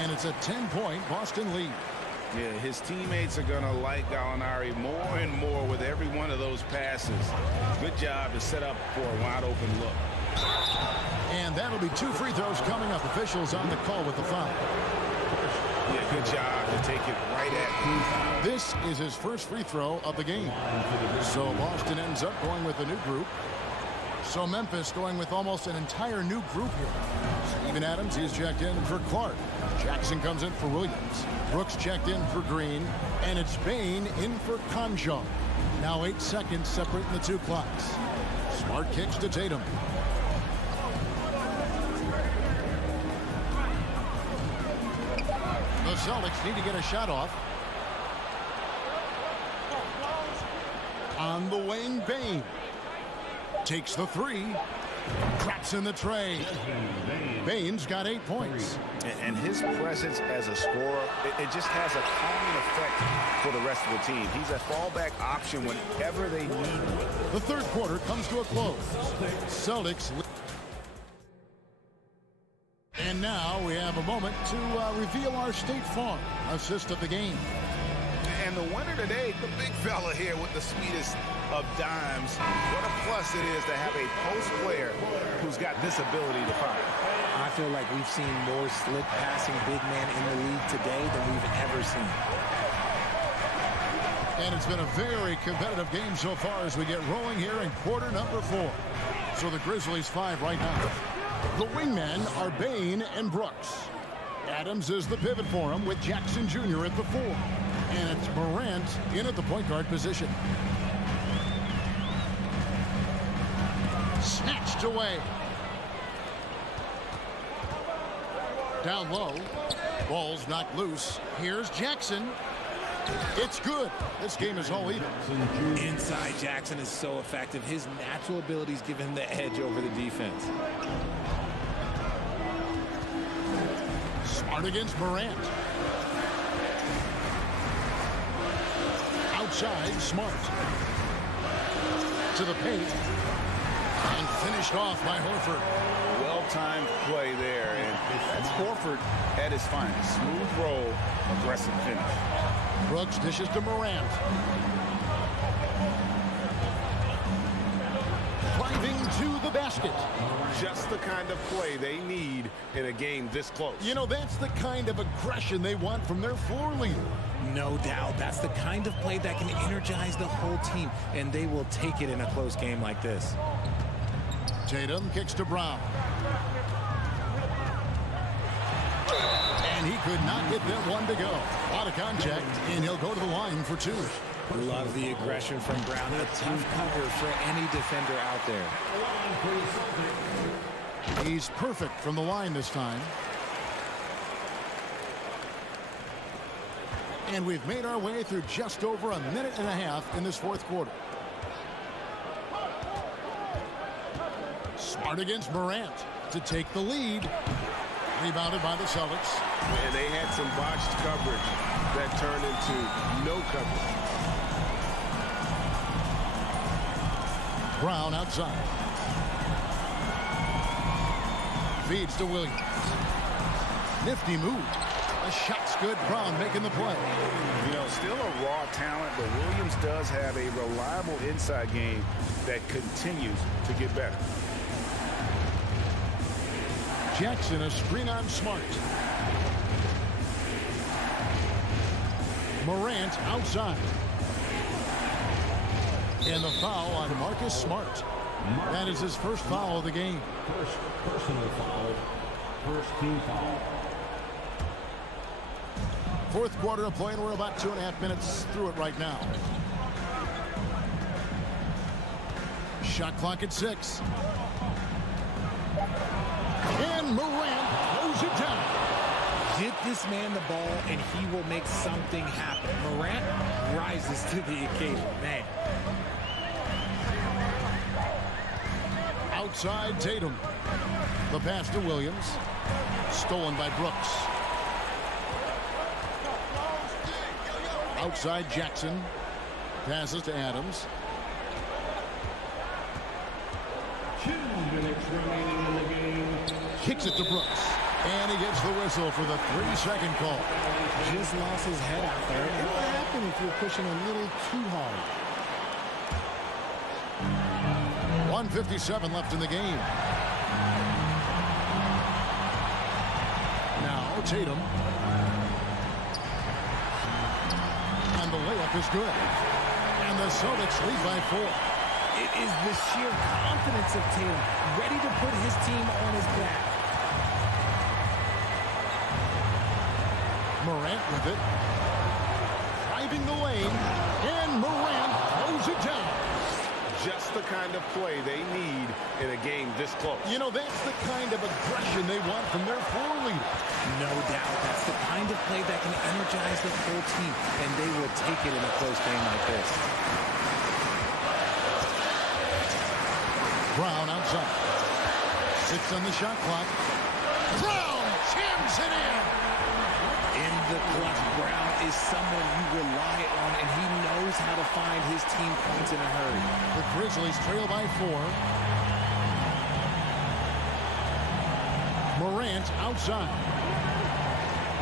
And it's a 10-point Boston lead. Yeah, his teammates are going to like Gallinari more and more with every one of those passes. Good job to set up for a wide-open look. And that'll be 2 free throws coming up. Officials on the call with the foul. Yeah, good job to take it right at him. This is his first free throw of the game. So Boston ends up going with a new group. So Memphis going with almost an entire new group here. Steven Adams, he's checked in for Clark. Jackson comes in for Williams. Brooks checked in for Green. And it's Bain in for Conjo. Now 8 seconds separating the 2 clocks. Smart kicks to Tatum. The Celtics need to get a shot off. On the wing, Bain. Takes the 3. Craps in the tray. Bain's got 8 points. And his presence as a scorer, it just has a calming effect for the rest of the team. He's a fallback option whenever they need him. The third quarter comes to a close. Celtics. And now we have a moment to reveal our State Farm assist of the game. And the winner today, the big fella here with the sweetest of dimes. What a plus it is to have a post player who's got this ability to fire. I feel like we've seen more slip passing big man in the league today than we've ever seen. And it's been a very competitive game so far as we get rolling here in quarter number 4. So the Grizzlies 5 right now. The wingmen are Bain and Brooks. Adams is the pivot for him with Jackson Jr. at the 4. And it's Morant in at the point guard position. Snatched away. Down low. Ball's knocked loose. Here's Jackson. It's good. This game is all even. Inside, Jackson is so effective. His natural abilities give him the edge over the defense. Smart against Morant. Outside, Smart. To the paint. And finished off by Horford. Well-timed play there, and that's Horford at his finest. Smooth roll, aggressive finish. Brooks dishes to Morant. Driving to the basket. Just the kind of play they need in a game this close. You know, that's the kind of aggression they want from their floor leader. No doubt. That's the kind of play that can energize the whole team, and they will take it in a close game like this. Tatum kicks to Brown. And he could not get that one to go. Out of contact, and he'll go to the line for two. Love the aggression from Brown. A tough cover for any defender out there. He's perfect from the line this time. And we've made our way through just over a minute and a half in this fourth quarter. Smart against Morant to take the lead. Rebounded by the Celtics. And they had some botched coverage that turned into no coverage. Brown outside. Feeds to Williams. Nifty move. A shot's good. Brown making the play. You know, still a raw talent, but Williams does have a reliable inside game that continues to get better. Jackson, a screen on Smart. Morant outside. And the foul on Marcus Smart. That is his first foul of the game. First personal foul. First team foul. Fourth quarter of play, and we're about 2.5 minutes through it right now. Shot clock at 6. And Morant throws it down. Get this man the ball, and he will make something happen. Morant rises to the occasion. Man. Outside Tatum. The pass to Williams. Stolen by Brooks. Outside Jackson. Passes to Adams. 2 minutes remaining in the game. Kicks it to Brooks. And he gets the whistle for the 3-second call. Just lost his head out there. It'll happen if you're pushing a little too hard. 1:57 left in the game. Now Tatum. And the layup is good. And the Celtics lead by 4. It is the sheer confidence of Tatum, ready to put his team on his back. Morant with it. Driving the lane. And Morant throws it down. Just the kind of play they need in a game this close. You know, that's the kind of aggression they want from their floor leader. No doubt. That's the kind of play that can energize the whole team, and they will take it in a close game like this. Brown outside. 6 on the shot clock. Brown jams it in. In the clutch, Brown is someone you rely on, and he knows how to find his team points in a hurry. The Grizzlies trail by 4. Morant outside.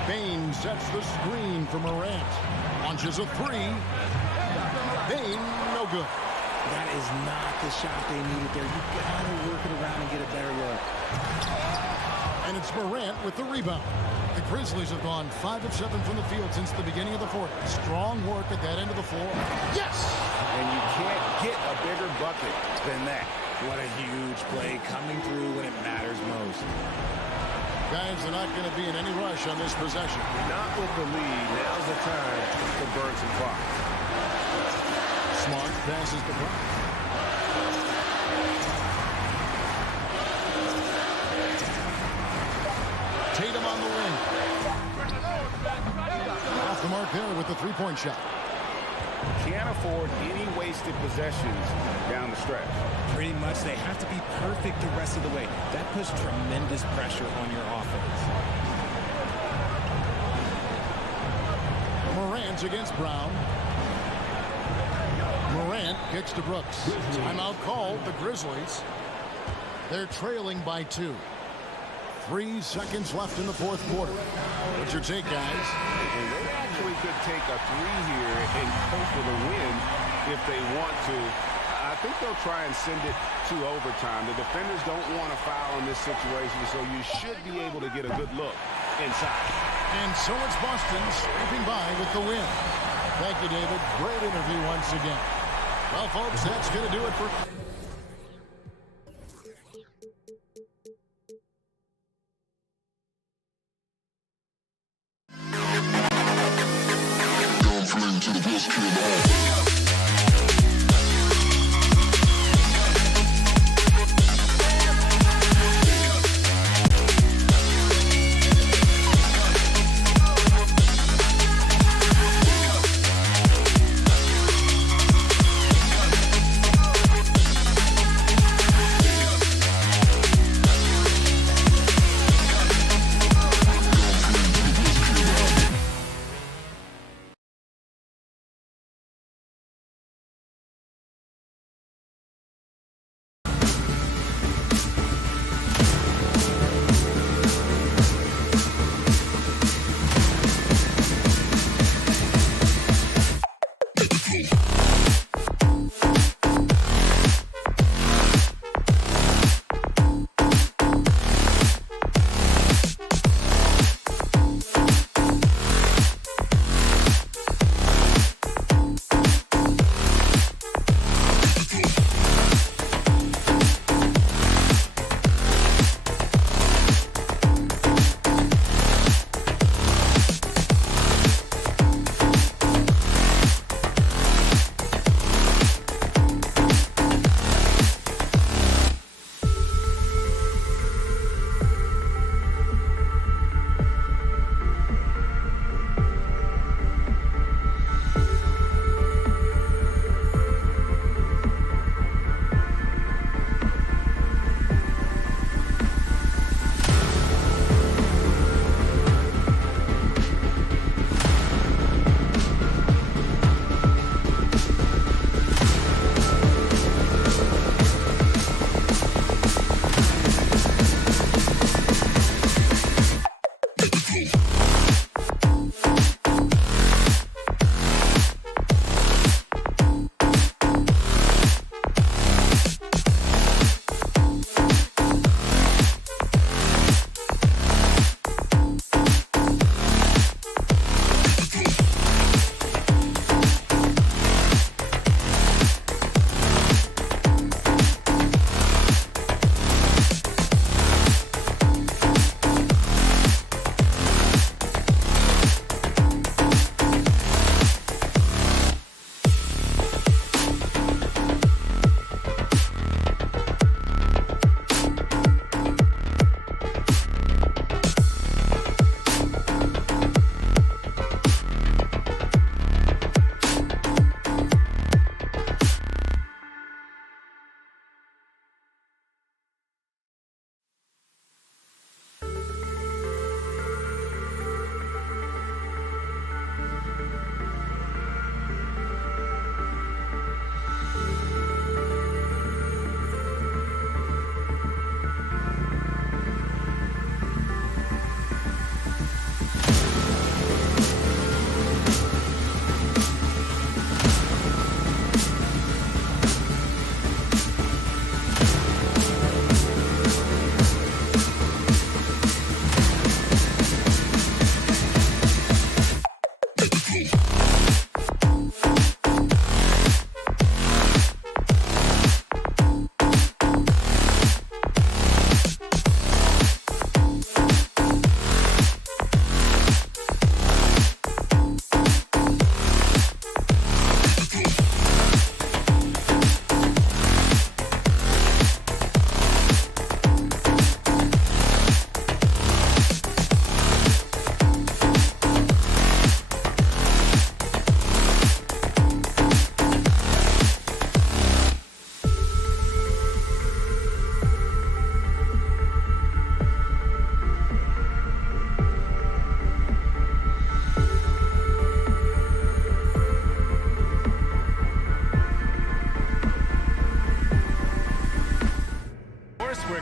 Bain sets the screen for Morant. Launches a 3. Bain, no good. That is not the shot they needed there. You gotta work it around and get a better look. And it's Morant with the rebound. The Grizzlies have gone 5 of 7 from the field since the beginning of the fourth. Strong work at that end of the floor. Yes! And you can't get a bigger bucket than that. What a huge play coming through when it matters most. Guys, they're not going to be in any rush on this possession. Not with the lead. Now's the time to burn some clock. Smart passes to Brown. Tatum on the wing. Off the mark there with the three-point shot. Can't afford any wasted possessions down the stretch. Pretty much, they have to be perfect the rest of the way. That puts tremendous pressure on your offense. Morant against Brown. Morant kicks to Brooks. Timeout called the Grizzlies. They're trailing by 2. 3 seconds left in the fourth quarter. What's your take, guys? And they actually could take a 3 here and go for the win if they want to. I think they'll try and send it to overtime. The defenders don't want to foul in this situation, so you should be able to get a good look inside. And so it's Boston scraping by with the win. Thank you, David. Great interview once again. Well, folks, that's going to do it for...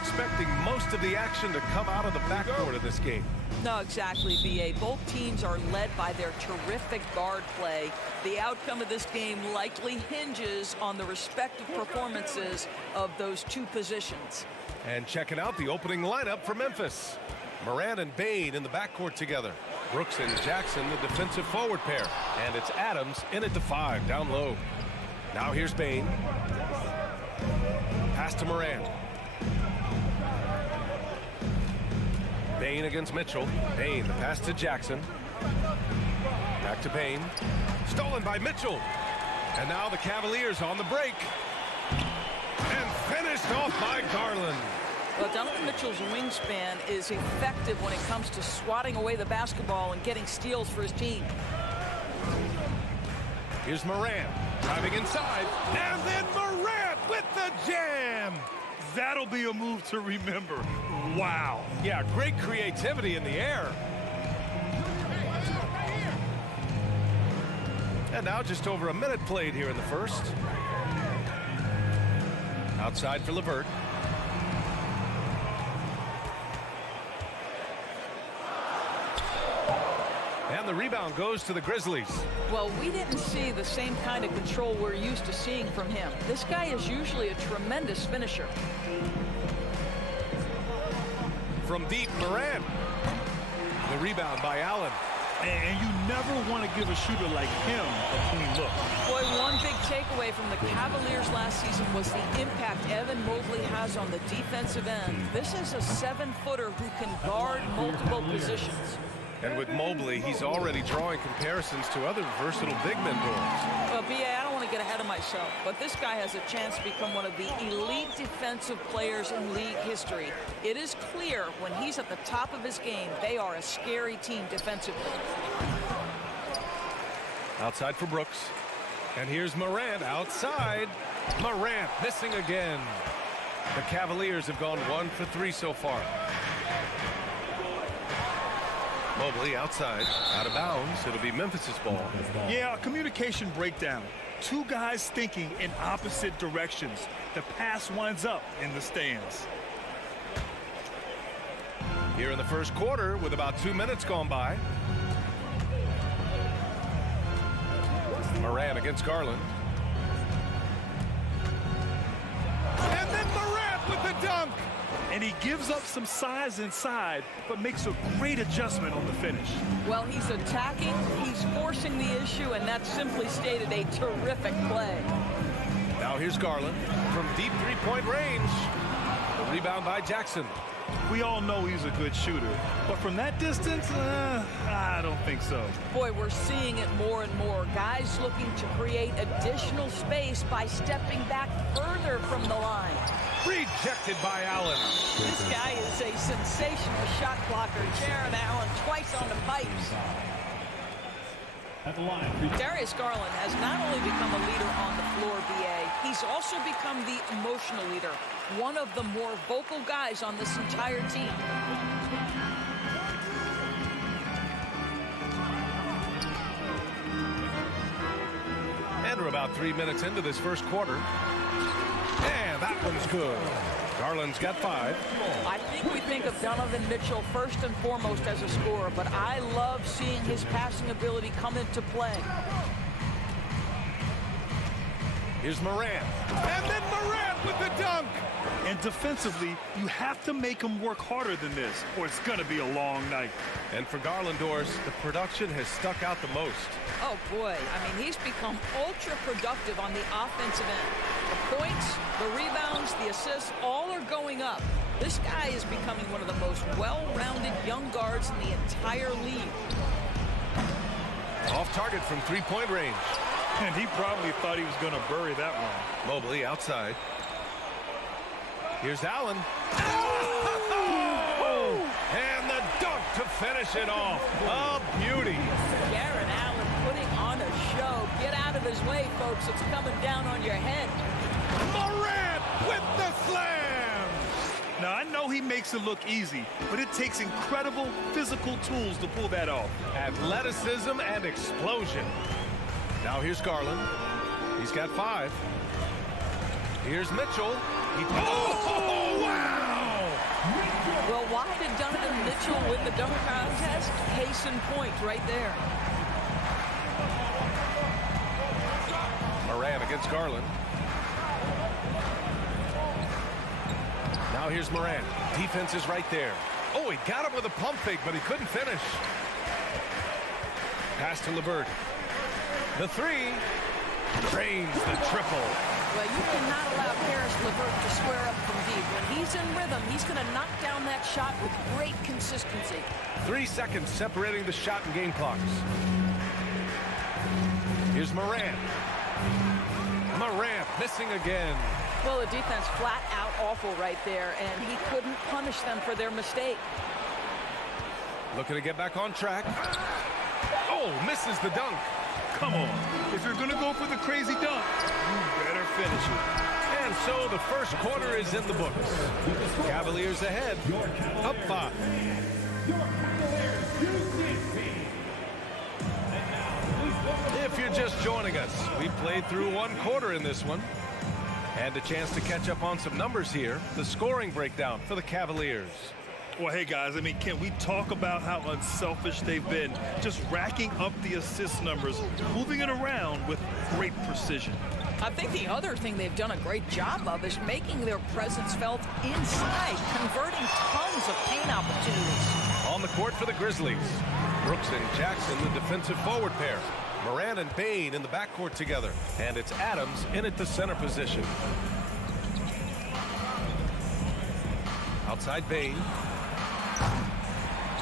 expecting most of the action to come out of the backcourt of this game. No, exactly, B.A. Both teams are led by their terrific guard play. The outcome of this game likely hinges on the respective performances of those two positions. And checking out the opening lineup for Memphis. Morant and Bane in the backcourt together. Brooks and Jackson, the defensive forward pair. And it's Adams in at the 5, down low. Now here's Bane. Pass to Morant. Bane against Mitchell. Bane, the pass to Jackson. Back to Bane. Stolen by Mitchell. And now the Cavaliers on the break. And finished off by Garland. Well, Donovan Mitchell's wingspan is effective when it comes to swatting away the basketball and getting steals for his team. Here's Morant driving inside. And then Morant with the jam. That'll be a move to remember. Wow. Yeah, great creativity in the air. And now just over a minute played here in the first. Outside for LeVert. And the rebound goes to the Grizzlies. Well, we didn't see the same kind of control we're used to seeing from him. This guy is usually a tremendous finisher. From deep, Morant. The rebound by Allen. And you never want to give a shooter like him a clean look. Boy, one big takeaway from the Cavaliers last season was the impact Evan Mobley has on the defensive end. This is a 7-footer who can guard multiple positions. And with Mobley, he's already drawing comparisons to other versatile big men doors. Well, B.A., I don't want to get ahead of myself, but this guy has a chance to become one of the elite defensive players in league history. It is clear when he's at the top of his game, they are a scary team defensively. Outside for Brooks. And here's Morant outside. Morant missing again. The Cavaliers have gone 1 for 3 so far. Mobley outside, out of bounds. It'll be Memphis's ball. Yeah, a communication breakdown. Two guys thinking in opposite directions. The pass winds up in the stands. Here in the first quarter with about 2 minutes gone by. Morant against Garland. And then Morant with the dunk. And he gives up some size inside, but makes a great adjustment on the finish. Well, he's attacking, he's forcing the issue, and that simply stated a terrific play. Now here's Garland from deep three-point range. The rebound by Jackson. We all know he's a good shooter, but from that distance, I don't think so. Boy, we're seeing it more and more. Guys looking to create additional space by stepping back further from the line. Rejected by Allen. This guy is a sensational shot blocker. Jaron Allen twice on the pipes. At the line. Darius Garland has not only become a leader on the floor, B.A., he's also become the emotional leader. One of the more vocal guys on this entire team. And we're about 3 minutes into this first quarter. And that one's good. Garland's got 5. I think we think of Donovan Mitchell first and foremost as a scorer, but I love seeing his passing ability come into play. Here's Morant. And then Morant with the dunk. And defensively, you have to make him work harder than this, or it's going to be a long night. And for Garland, Doris, the production has stuck out the most. Oh, boy. I mean, he's become ultra productive on the offensive end. The points, the rebounds, the assists, all are going up. This guy is becoming one of the most well-rounded young guards in the entire league. Off target from three-point range. And he probably thought he was going to bury that one. Mobley outside. Here's Allen. Oh! And the dunk to finish it off. A beauty. Jaron Allen putting on a show. Get out of his way, folks. It's coming down on your head. Morant with the slam. Now, I know he makes it look easy, but it takes incredible physical tools to pull that off. Athleticism and explosion. Now here's Garland. He's got 5. Here's Mitchell. Oh, wow! Well, why did Donovan Mitchell win the dunk contest? Case in point right there. Moran against Garland. Now here's Moran. Defense is right there. Oh, he got him with a pump fake, but he couldn't finish. Pass to LeVert. The three. Drains the triple. Well, you cannot allow Karis LeVert to square up from deep. When he's in rhythm, he's going to knock down that shot with great consistency. 3 seconds separating the shot and game clocks. Here's Moran. Moran missing again. Well, the defense flat out awful right there, and he couldn't punish them for their mistake. Looking to get back on track. Oh, misses the dunk. Come on. If you're going to go for the crazy dunk, you better finish it. And so the first quarter is in the books. Cavaliers ahead, up 5. If you're just joining us, we played through 1 quarter in this one. And a chance to catch up on some numbers here. The scoring breakdown for the Cavaliers. Well, hey, guys, I mean, can we talk about how unselfish they've been? Just racking up the assist numbers, moving it around with great precision. I think the other thing they've done a great job of is making their presence felt inside, converting tons of paint opportunities. On the court for the Grizzlies, Brooks and Jackson, the defensive forward pair. Moran and Bain in the backcourt together. And it's Adams in at the center position. Outside Bain.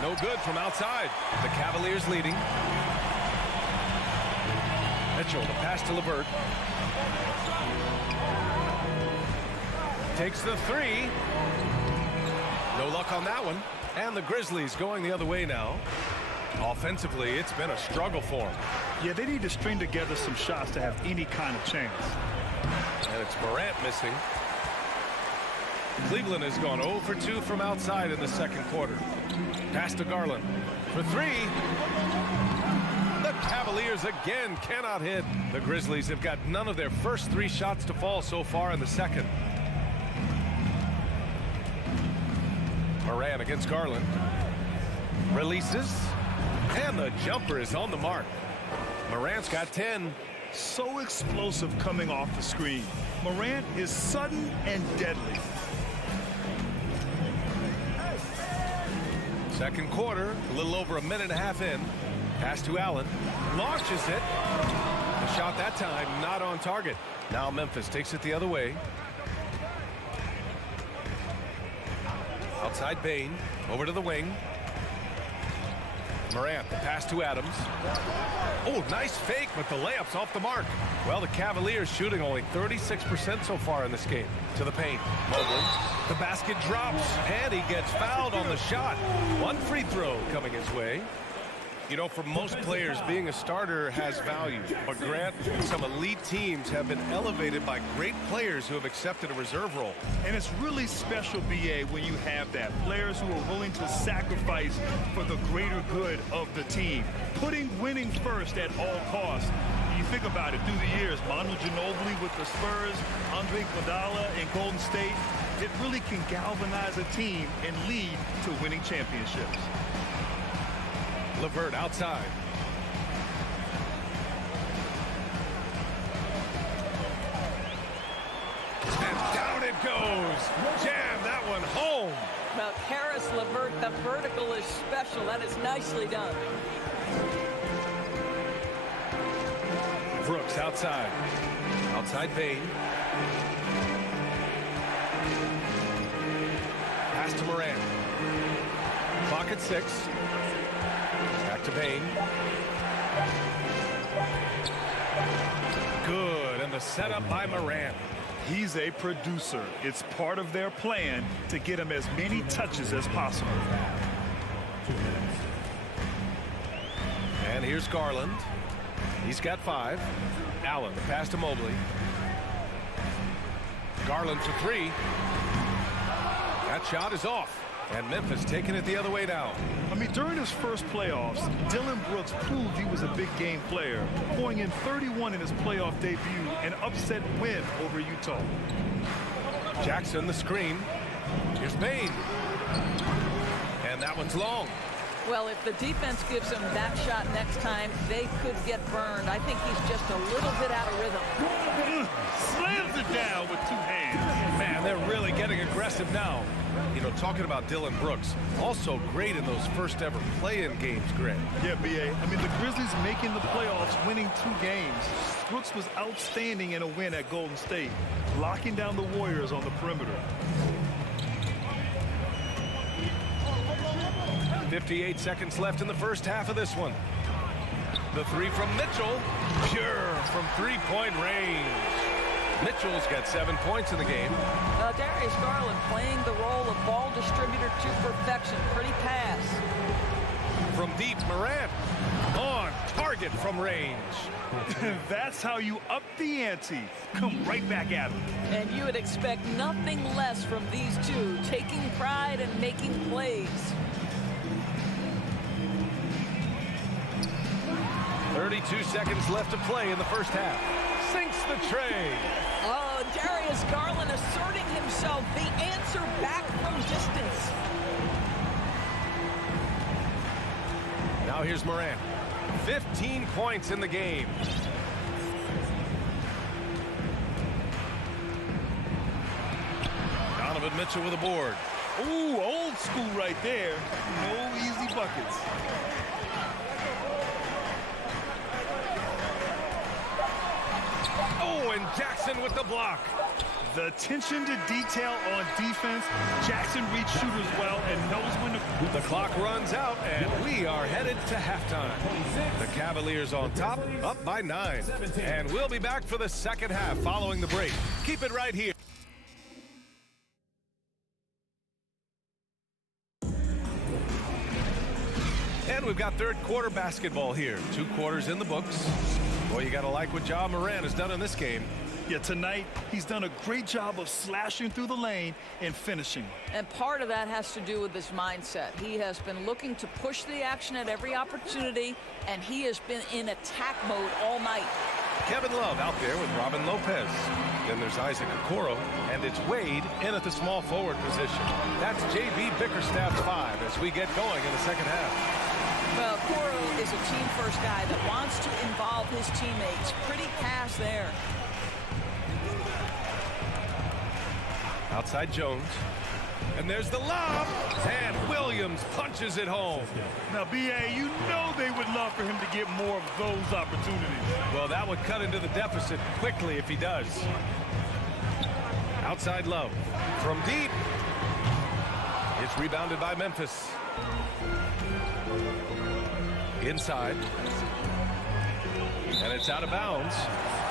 No good from outside. The Cavaliers leading. Mitchell, the pass to LeVert. Takes the 3. No luck on that one. And the Grizzlies going the other way now. Offensively, it's been a struggle for them. Yeah, they need to string together some shots to have any kind of chance. And it's Morant missing. Cleveland has gone 0 for 2 from outside in the second quarter. Pass to Garland for 3. The Cavaliers again cannot hit. The Grizzlies have got none of their first 3 shots to fall so far in the second. Moran against Garland. Releases. And the jumper is on the mark. Morant's got 10. So explosive coming off the screen. Morant is sudden and deadly. Second quarter, a little over a minute and a half in. Pass to Allen. Launches it. The shot that time not on target. Now Memphis takes it the other way. Outside Bain. Over to the wing. Morant, the pass to Adams. Oh, nice fake, but the layup's off the mark. Well, the Cavaliers shooting only 36% so far in this game. To the paint. Mobley. The basket drops, and he gets fouled on the shot. 1 free throw coming his way. You know, for most players, being a starter has value. But Grant, some elite teams have been elevated by great players who have accepted a reserve role. And it's really special, B.A., when you have that. Players who are willing to sacrifice for the greater good of the team. Putting winning first at all costs. You think about it through the years. Manu Ginobili with the Spurs, Andre Iguodala in Golden State. It really can galvanize a team and lead to winning championships. LeVert outside. And down it goes. Jam that one home. Well, Karis LeVert, the vertical is special. That is nicely done. Brooks outside. Outside Bain. Pass to Moran. Clock at 6. Back to Bain. Good, and the setup by Moran. He's a producer. It's part of their plan to get him as many touches as possible. And here's Garland. He's got 5. Allen, the pass to Mobley. Garland for 3. That shot is off. And Memphis taking it the other way now. I mean, during his first playoffs, Dillon Brooks proved he was a big game player, pouring in 31 in his playoff debut, an upset win over Utah. Jackson the screen. Here's Bain. And that one's long. Well, if the defense gives him that shot next time, they could get burned. I think he's just a little bit out of rhythm. Slams it down with two hands. Man, they're really getting aggressive now. You know, talking about Dillon Brooks, also great in those first ever play-in games, Greg. Yeah, B.A. I mean, the Grizzlies making the playoffs, winning 2 games. Brooks was outstanding in a win at Golden State, locking down the Warriors on the perimeter. 58 seconds left in the first half of this one. The three from Mitchell, pure from three-point range. Mitchell's got 7 points in the game. Darius Garland playing the role of ball distributor to perfection. Pretty pass. From deep, Morant on target from range. That's how you up the ante. Come right back at him. And you would expect nothing less from these two, taking pride and making plays. 32 seconds left to play in the first half. Sinks the tray. Oh, Darius Garland asserting himself, the answer back from distance. Now here's Morant. 15 points in the game. Donovan Mitchell with a board. Ooh, old school right there. No easy buckets. Oh, and Jackson with the block. The attention to detail on defense. Jackson reads shooters well and knows when to... The clock runs out, and we are headed to halftime. The Cavaliers on top, up by 9. And we'll be back for the second half following the break. Keep it right here. And we've got third quarter basketball here. 2 quarters in the books. Boy, you got to like what Ja Morant has done in this game. Yeah, tonight he's done a great job of slashing through the lane and finishing. And part of that has to do with his mindset. He has been looking to push the action at every opportunity, and he has been in attack mode all night. Kevin Love out there with Robin Lopez. Then there's Isaac Okoro, and it's Wade in at the small forward position. That's J.B. Bickerstaff's 5 as we get going in the second half. Well, Okoro is a team-first guy that wants to involve his teammates. Pretty pass there. Outside Jones. And there's the lob. And Williams punches it home. Now, B.A., you know they would love for him to get more of those opportunities. Well, that would cut into the deficit quickly if he does. Outside Love. From deep. It's rebounded by Memphis. Inside. And it's out of bounds.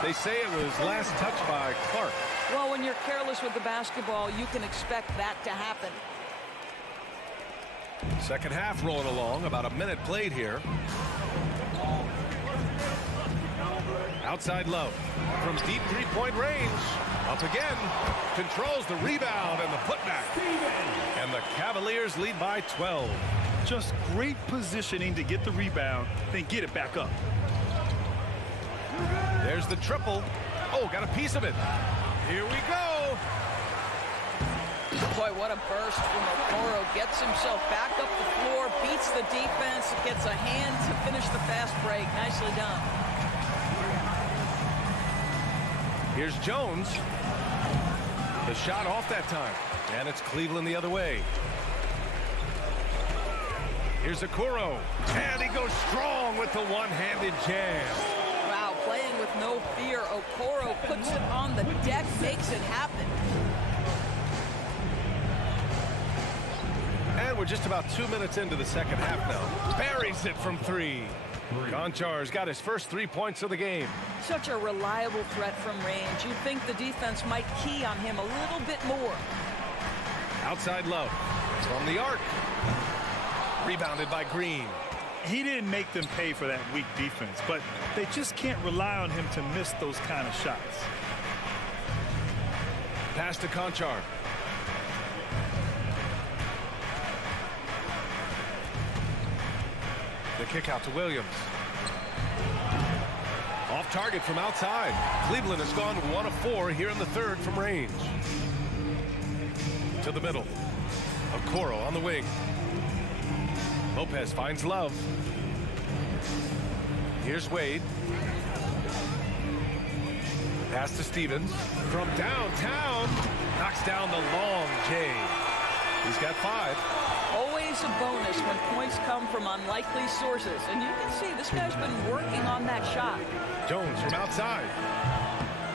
They say it was last touched by Clark. Well, when you're careless with the basketball, you can expect that to happen. Second half rolling along. About a minute played here. Outside Love. From deep three-point range. Up again. Controls the rebound and the putback. And the Cavaliers lead by 12. Just great positioning to get the rebound, then get it back up. There's the triple. Oh, got a piece of it. Here we go. Boy, what a burst from Okoro. Gets himself back up the floor, beats the defense, gets a hand to finish the fast break. Nicely done. Here's Jones. The shot off that time. And it's Cleveland the other way. Here's Okoro. And he goes strong with the one-handed jam. Wow, playing with no fear. Okoro puts it on the deck, makes it happen. And we're just about 2 minutes into the second half now. Buries it from 3. Konchar's got his first 3 points of the game. Such a reliable threat from range. You'd think the defense might key on him a little bit more. Outside Love. From the arc. Rebounded by Green. He didn't make them pay for that weak defense, but they just can't rely on him to miss those kind of shots. Pass to Konchar. The kick out to Williams. Off target from outside. Cleveland has gone 1 of 4 here in the third from range. To the middle. Okoro on the wing. Lopez finds Love. Here's Wade. Pass to Stevens. From downtown. Knocks down the long J. He's got 5. Always a bonus when points come from unlikely sources. And you can see this guy's been working on that shot. Jones from outside.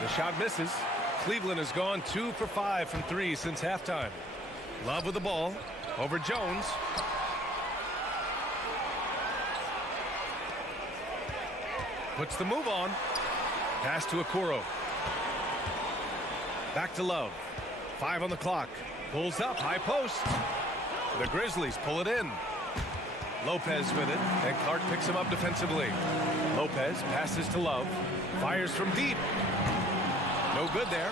The shot misses. Cleveland has gone 2 for 5 from 3 since halftime. Love with the ball. Over Jones. Puts the move on. Pass to Okoro. Back to Love. 5 on the clock. Pulls up. High post. The Grizzlies pull it in. Lopez with it. And Clark picks him up defensively. Lopez passes to Love. Fires from deep. No good there.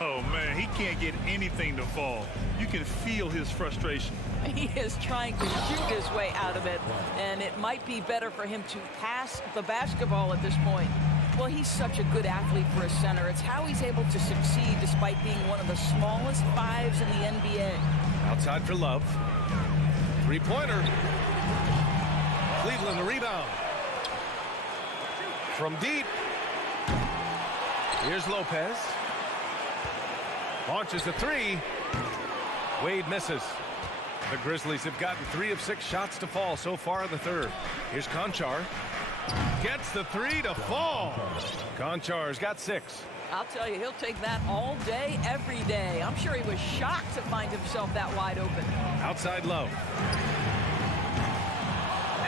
Oh, man, he can't get anything to fall. You can feel his frustration. He is trying to shoot his way out of it, and it might be better for him to pass the basketball at this point. Well, he's such a good athlete for a center. It's how he's able to succeed despite being one of the smallest 5s in the NBA. Outside for Love. Three-pointer. Cleveland the rebound. From deep. Here's Lopez. Launches the 3. Wade misses. The Grizzlies have gotten 3 of 6 shots to fall so far in the third. Here's Conchar. Gets the 3 to fall. Conchar's got 6. I'll tell you, he'll take that all day, every day. I'm sure he was shocked to find himself that wide open. Outside Love.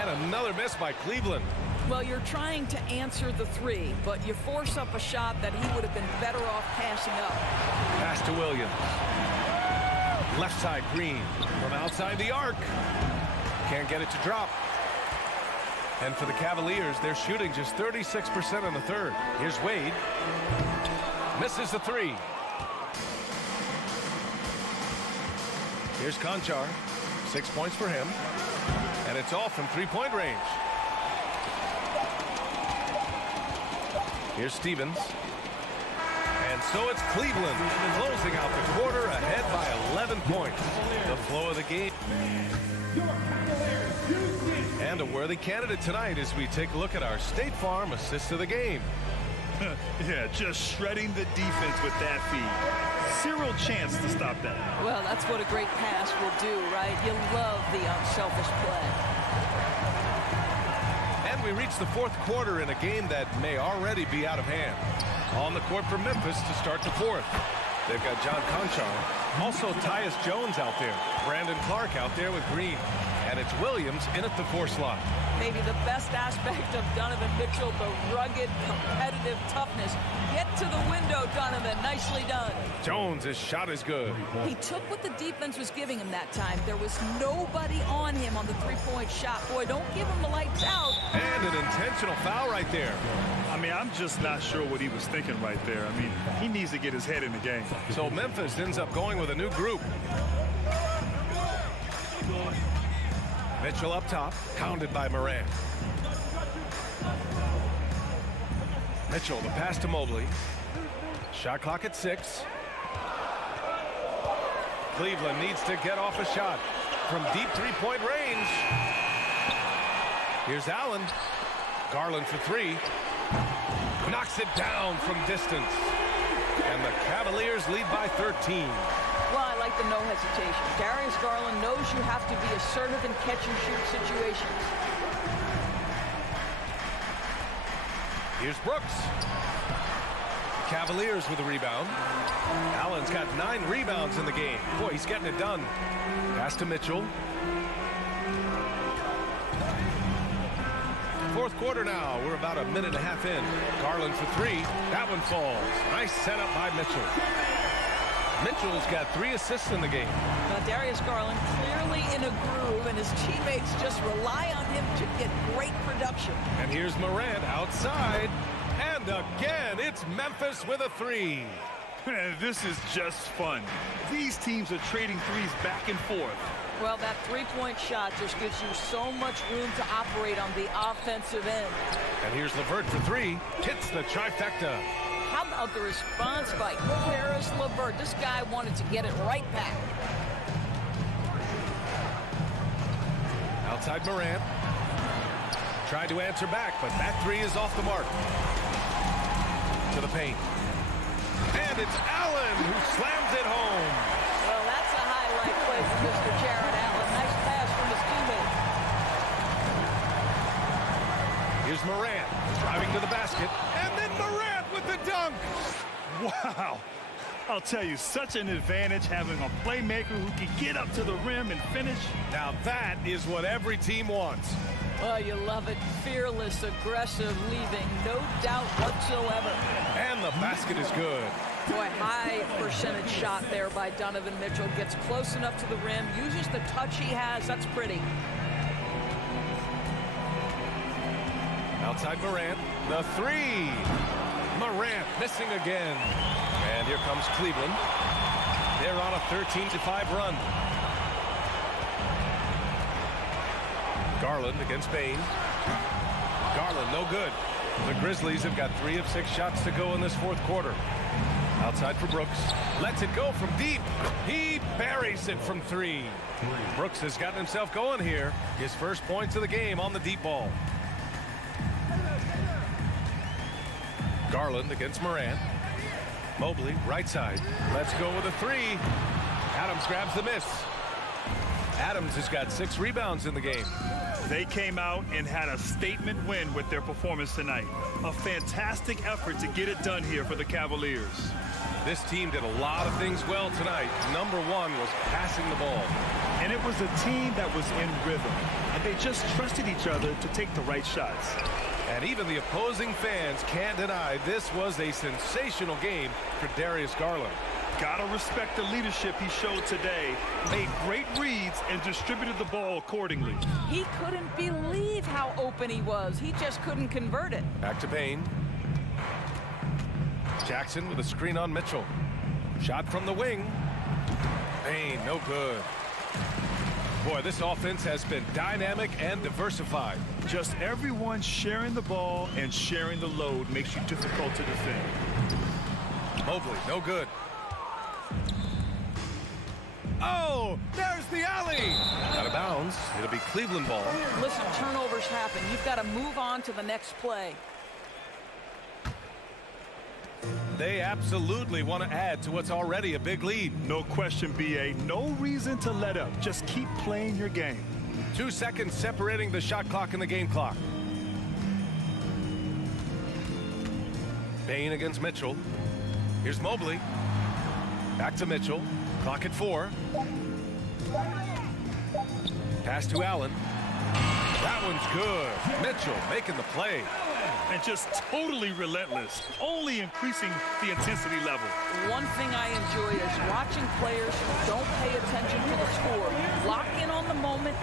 And another miss by Cleveland. Well, you're trying to answer the 3, but you force up a shot that he would have been better off passing up. Pass to Williams. Left side Green from outside the arc. Can't get it to drop. And for the Cavaliers, they're shooting just 36% in the third. Here's Wade. Misses the 3. Here's Conchar. 6 points for him. And it's all from three-point range. Here's Stevens. And so it's Cleveland closing out the quarter ahead by 11 points. The flow of the game. And a worthy candidate tonight as we take a look at our State Farm assist of the game. Yeah, just shredding the defense with that feed. Zero chance to stop that. Well, that's what a great pass will do, right? You love the unselfish play. And we reach the fourth quarter in a game that may already be out of hand. On the court for Memphis to start the fourth. They've got John Conchar. Also Tyus Jones out there. Brandon Clark out there with Green. And it's Williams in at the 4 slot. Maybe the best aspect of Donovan Mitchell, the rugged, competitive toughness. Get to the window, Donovan. Nicely done. Jones, his shot is good. He took what the defense was giving him that time. There was nobody on him on the three-point shot. Boy, don't give him the lights out. And an intentional foul right there. I mean, I'm just not sure what he was thinking right there. I mean, he needs to get his head in the game. So Memphis ends up going with a new group. Mitchell up top, pounded by Morant. Mitchell, the pass to Mobley. Shot clock at 6. Cleveland needs to get off a shot from deep three-point range. Here's Allen. Garland for 3. Knocks it down from distance. And the Cavaliers lead by 13. Well, I like the no hesitation. Darius Garland knows you have to be assertive in catch-and-shoot situations. Here's Brooks. Cavaliers with a rebound. Allen's got 9 rebounds in the game. Boy, he's getting it done. Pass to Mitchell. Fourth quarter now. We're about a minute and a half in. Garland for 3. That one falls. Nice setup by Mitchell. Mitchell's got 3 assists in the game. Now, Darius Garland clearly in a groove, and his teammates just rely on him to get great production. And here's Morant outside. And again, it's Memphis with a 3. Man, this is just fun. These teams are trading threes back and forth. Well, that three-point shot just gives you so much room to operate on the offensive end. And here's LeVert for 3. Hits the trifecta. How about the response by Karis LeVert? This guy wanted to get it right back. Outside Morant. Tried to answer back, but that three is off the mark. To the paint. And it's Allen who slams it home. Well, that's a highlight play for Mr. Jared Allen. Nice pass from his teammate. Here's Morant driving to the basket. And then Morant with the dunk. Wow. I'll tell you, such an advantage having a playmaker who can get up to the rim and finish. Now that is what every team wants. Oh, you love it. Fearless, aggressive, leaving. No doubt whatsoever. And the basket is good. Boy, high percentage shot there by Donovan Mitchell. Gets close enough to the rim. Uses the touch he has. That's pretty. Outside Morant. The three. Morant missing again. And here comes Cleveland. They're on a 13-5 run. Garland against Bane. Garland, no good. The Grizzlies have got 3 of 6 shots to go in this fourth quarter. Outside for Brooks. Lets it go from deep. He buries it from 3. Brooks has gotten himself going here. His first points of the game on the deep ball. Garland against Morant. Mobley, right side. Let's go with a 3. Adams grabs the miss. Adams has got 6 rebounds in the game. They came out and had a statement win with their performance tonight. A fantastic effort to get it done here for the Cavaliers. This team did a lot of things well tonight. Number 1 was passing the ball. And it was a team that was in rhythm. And they just trusted each other to take the right shots. And even the opposing fans can't deny this was a sensational game for Darius Garland. Gotta respect the leadership he showed today. Made great reads and distributed the ball accordingly. He couldn't believe how open he was. He just couldn't convert it. Back to Payne. Jackson with a screen on Mitchell. Shot from the wing. Payne, no good. Boy, this offense has been dynamic and diversified. Just everyone sharing the ball and sharing the load makes you difficult to defend. Mobley, no good. Oh, there's the alley. Out of bounds. It'll be Cleveland ball. Listen, turnovers happen. You've got to move on to the next play. They absolutely want to add to what's already a big lead. No question, B.A. No reason to let up. Just keep playing your game. 2 seconds separating the shot clock and the game clock. Payne against Mitchell. Here's Mobley. Back to Mitchell. Clock at 4. Pass to Allen. That one's good. Mitchell making the play. And just totally relentless, only increasing the intensity level. One thing I enjoy is watching players who don't pay attention to the score. Lock in on the moment.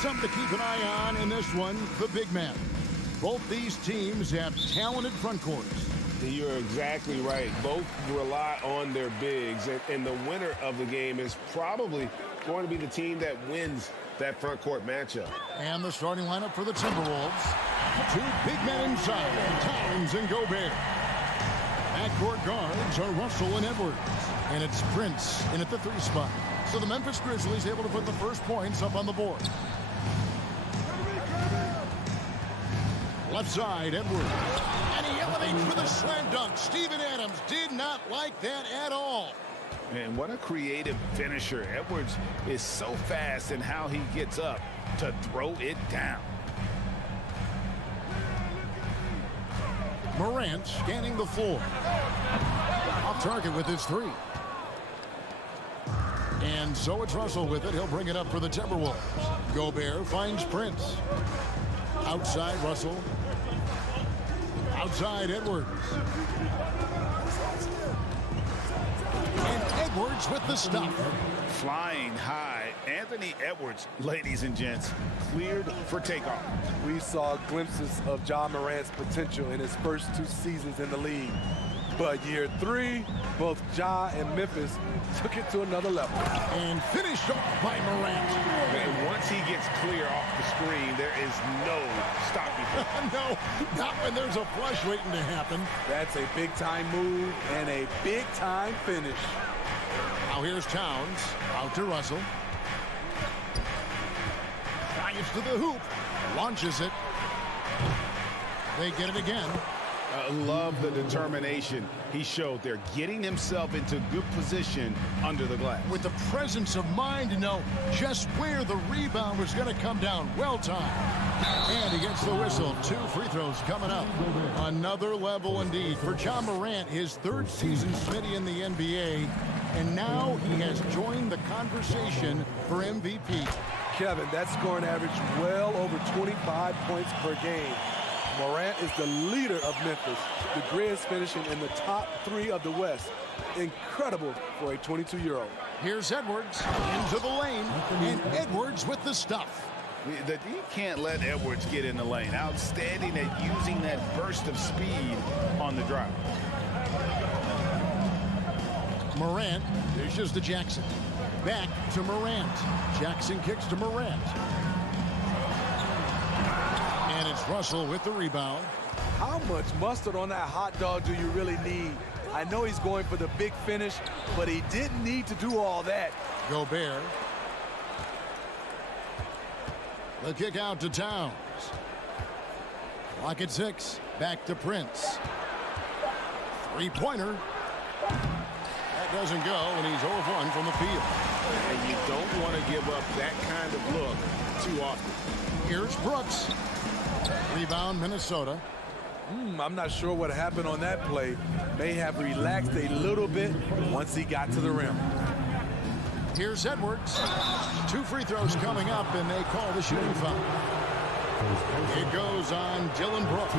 Something to keep an eye on in this one, the big man. Both these teams have talented front courts. You're exactly right. Both rely on their bigs, and the winner of the game is probably going to be the team that wins that front court matchup. And the starting lineup for the Timberwolves. Two big men inside, Towns and Gobert. Backcourt guards are Russell and Edwards. And it's Prince in at the 3 spot. So the Memphis Grizzlies able to put the first points up on the board. Left side, Edwards. And he elevates for the slam dunk. Steven Adams did not like that at all. And what a creative finisher. Edwards is so fast in how he gets up to throw it down. Morant scanning the floor. Off target with his 3. And so it's Russell with it. He'll bring it up for the Timberwolves. Gobert finds Prince. Outside Russell. Outside Edwards. And Edwards with the stuff. Flying high, Anthony Edwards, ladies and gents, cleared for takeoff. We saw glimpses of Ja Morant's potential in his first 2 seasons in the league. But year 3, both Ja and Memphis took it to another level. And finished off by Morant. And once he gets clear off the screen, there is no stopping him. No, not when there's a flush waiting to happen. That's a big-time move and a big-time finish. Now here's Towns. Out to Russell. Drives to the hoop. Launches it. They get it again. I love the determination he showed there, getting himself into good position under the glass. With the presence of mind to know just where the rebound was going to come down. Well timed. And he gets the whistle. 2 free throws coming up. Another level indeed for Ja Morant, his 3rd season Smitty in the NBA. And now he has joined the conversation for MVP. Kevin, that scoring average well over 25 points per game. Morant is the leader of Memphis. The Grizz finishing in the top 3 of the West. Incredible for a 22-year-old. Here's Edwards into the lane, and Edwards with the stuff. You can't let Edwards get in the lane. Outstanding at using that burst of speed on the drive. Morant dishes to Jackson. Back to Morant. Jackson kicks to Morant. And it's Russell with the rebound. How much mustard on that hot dog do you really need? I know he's going for the big finish, but he didn't need to do all that. Gobert. The kick out to Towns. Clock at 6. Back to Prince. 3-pointer. That doesn't go, and he's 0 of 1 from the field. And you don't want to give up that kind of look too often. Here's Brooks. Rebound, Minnesota. I'm not sure what happened on that play. May have relaxed a little bit once he got to the rim. Here's Edwards. 2 free throws coming up, and they call the shooting foul. It goes on Dylan Brooks.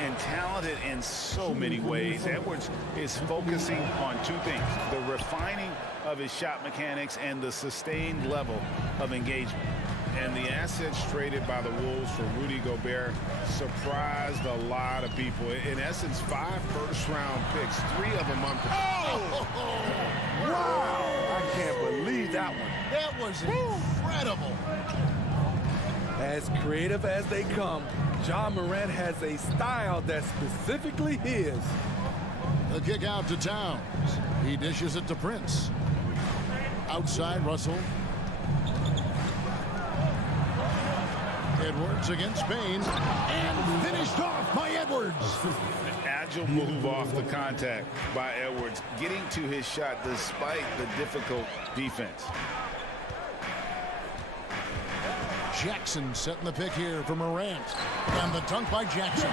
And talented in so many ways. Edwards is focusing on 2 things: the refining of his shot mechanics and the sustained level of engagement. And the assets traded by the Wolves for Rudy Gobert surprised a lot of people. In essence, 5 first-round picks, 3 of them on. Oh! Wow! I can't believe that one. That was incredible. As creative as they come, Ja Morant has a style that's specifically his. The kick out to Towns. He dishes it to Prince. Outside Russell. Edwards against Spain, and finished off by Edwards. An agile move off the contact by Edwards, getting to his shot despite the difficult defense. Jackson setting the pick here for Morant. And the dunk by Jackson.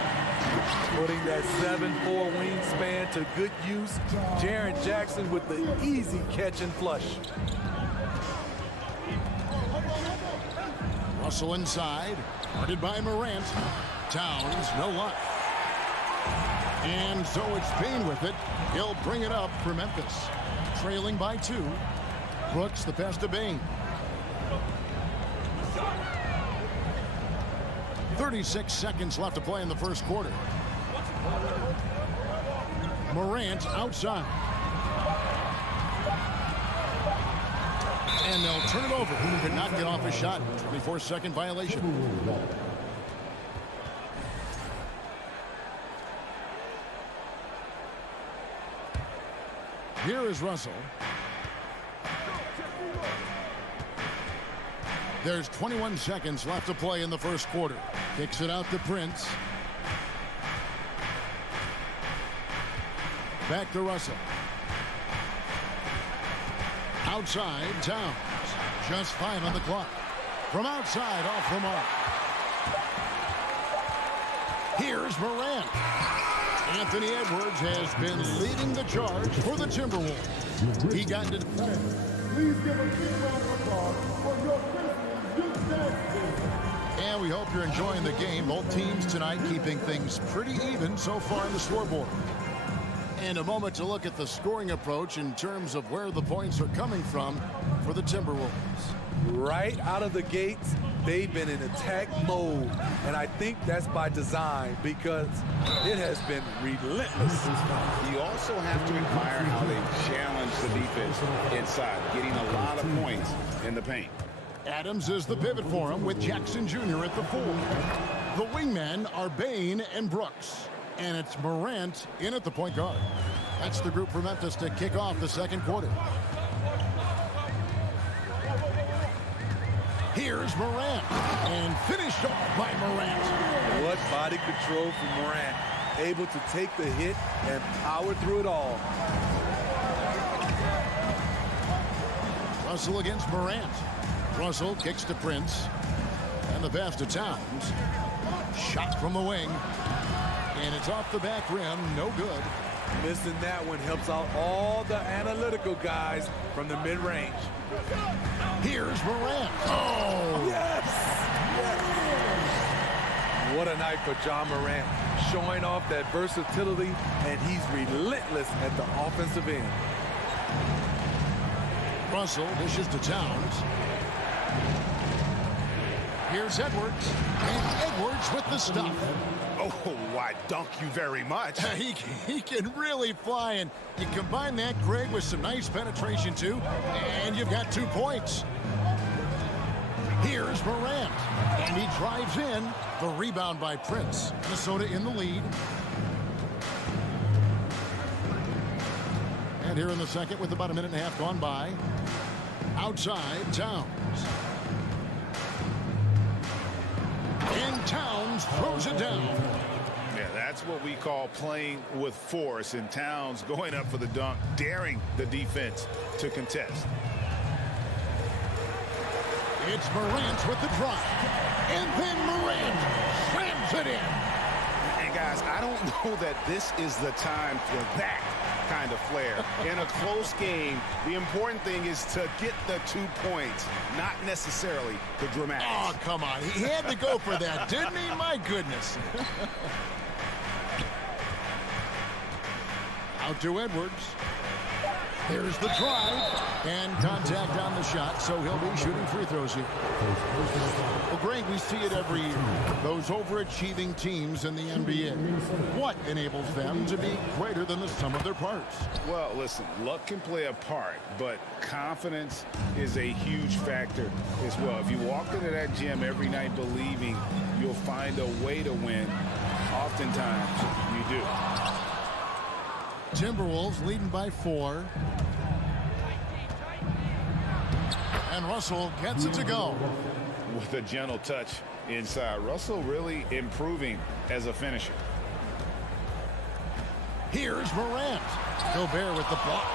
Putting that 7'4" wingspan to good use. Jaren Jackson with the easy catch and flush. Russell inside, guarded by Morant. Towns, no luck. And so it's Payne with it. He'll bring it up for Memphis. Trailing by 2. Brooks, the pass to Bain. 36 seconds left to play in the first quarter. Morant outside. And they'll turn it over. He could not get off a shot. 24-second violation. Here is Russell. There's 21 seconds left to play in the first quarter. Kicks it out to Prince. Back to Russell. Outside, Towns. Just 5 on the clock. From outside, off the mark. Here's Morant. Anthony Edwards has been leading the charge for the Timberwolves. He got into... Please give a big round of applause for your Grizzlies youth team. And we hope you're enjoying the game. Both teams tonight keeping things pretty even so far in the scoreboard. And a moment to look at the scoring approach in terms of where the points are coming from for the Timberwolves. Right out of the gates, they've been in attack mode. And I think that's by design because it has been relentless. You also have to admire how they challenge the defense inside, getting a lot of points in the paint. Adams is the pivot for him with Jackson Jr. at the 4. The wingmen are Bane and Brooks. And it's Morant in at the point guard. That's the group for Memphis to kick off the second quarter. Here's Morant. And finished off by Morant. What body control from Morant. Able to take the hit and power through it all. Russell against Morant. Russell kicks to Prince. And the pass to Towns. Shot from the wing. And it's off the back rim, no good. Missing that one helps out all the analytical guys from the mid-range. Here's Morant. Oh! Yes! Yes! What a night for John Morant, showing off that versatility, and he's relentless at the offensive end. Russell dishes to Towns. Here's Edwards. And Edwards with the stop. Oh, why, dunk you very much. He can really fly, and you combine that, Greg, with some nice penetration, too, and you've got 2 points. Here's Morant, and he drives in. The rebound by Prince. Minnesota in the lead. And here in the second with about a minute and a half gone by. Outside, Towns. And Towns throws it down. Yeah, that's what we call playing with force. And Towns going up for the dunk, daring the defense to contest. It's Morant with the drive. And then Morant slams it in. And guys, I don't know that this is the time for that kind of flair. In a close game, the important thing is to get the 2 points, not necessarily the dramatics. Oh, come on. He had to go for that, didn't he? My goodness. Out to Edwards. There's the drive. And contact on the shot, so he'll be shooting free throws here. Well, Greg, we see it every year. Those overachieving teams in the NBA. What enables them to be greater than the sum of their parts? Well, listen, luck can play a part, but confidence is a huge factor as well. If you walk into that gym every night believing you'll find a way to win, oftentimes you do. Timberwolves leading by 4. And Russell gets it to go. With a gentle touch inside. Russell really improving as a finisher. Here's Morant. Gobert with the block.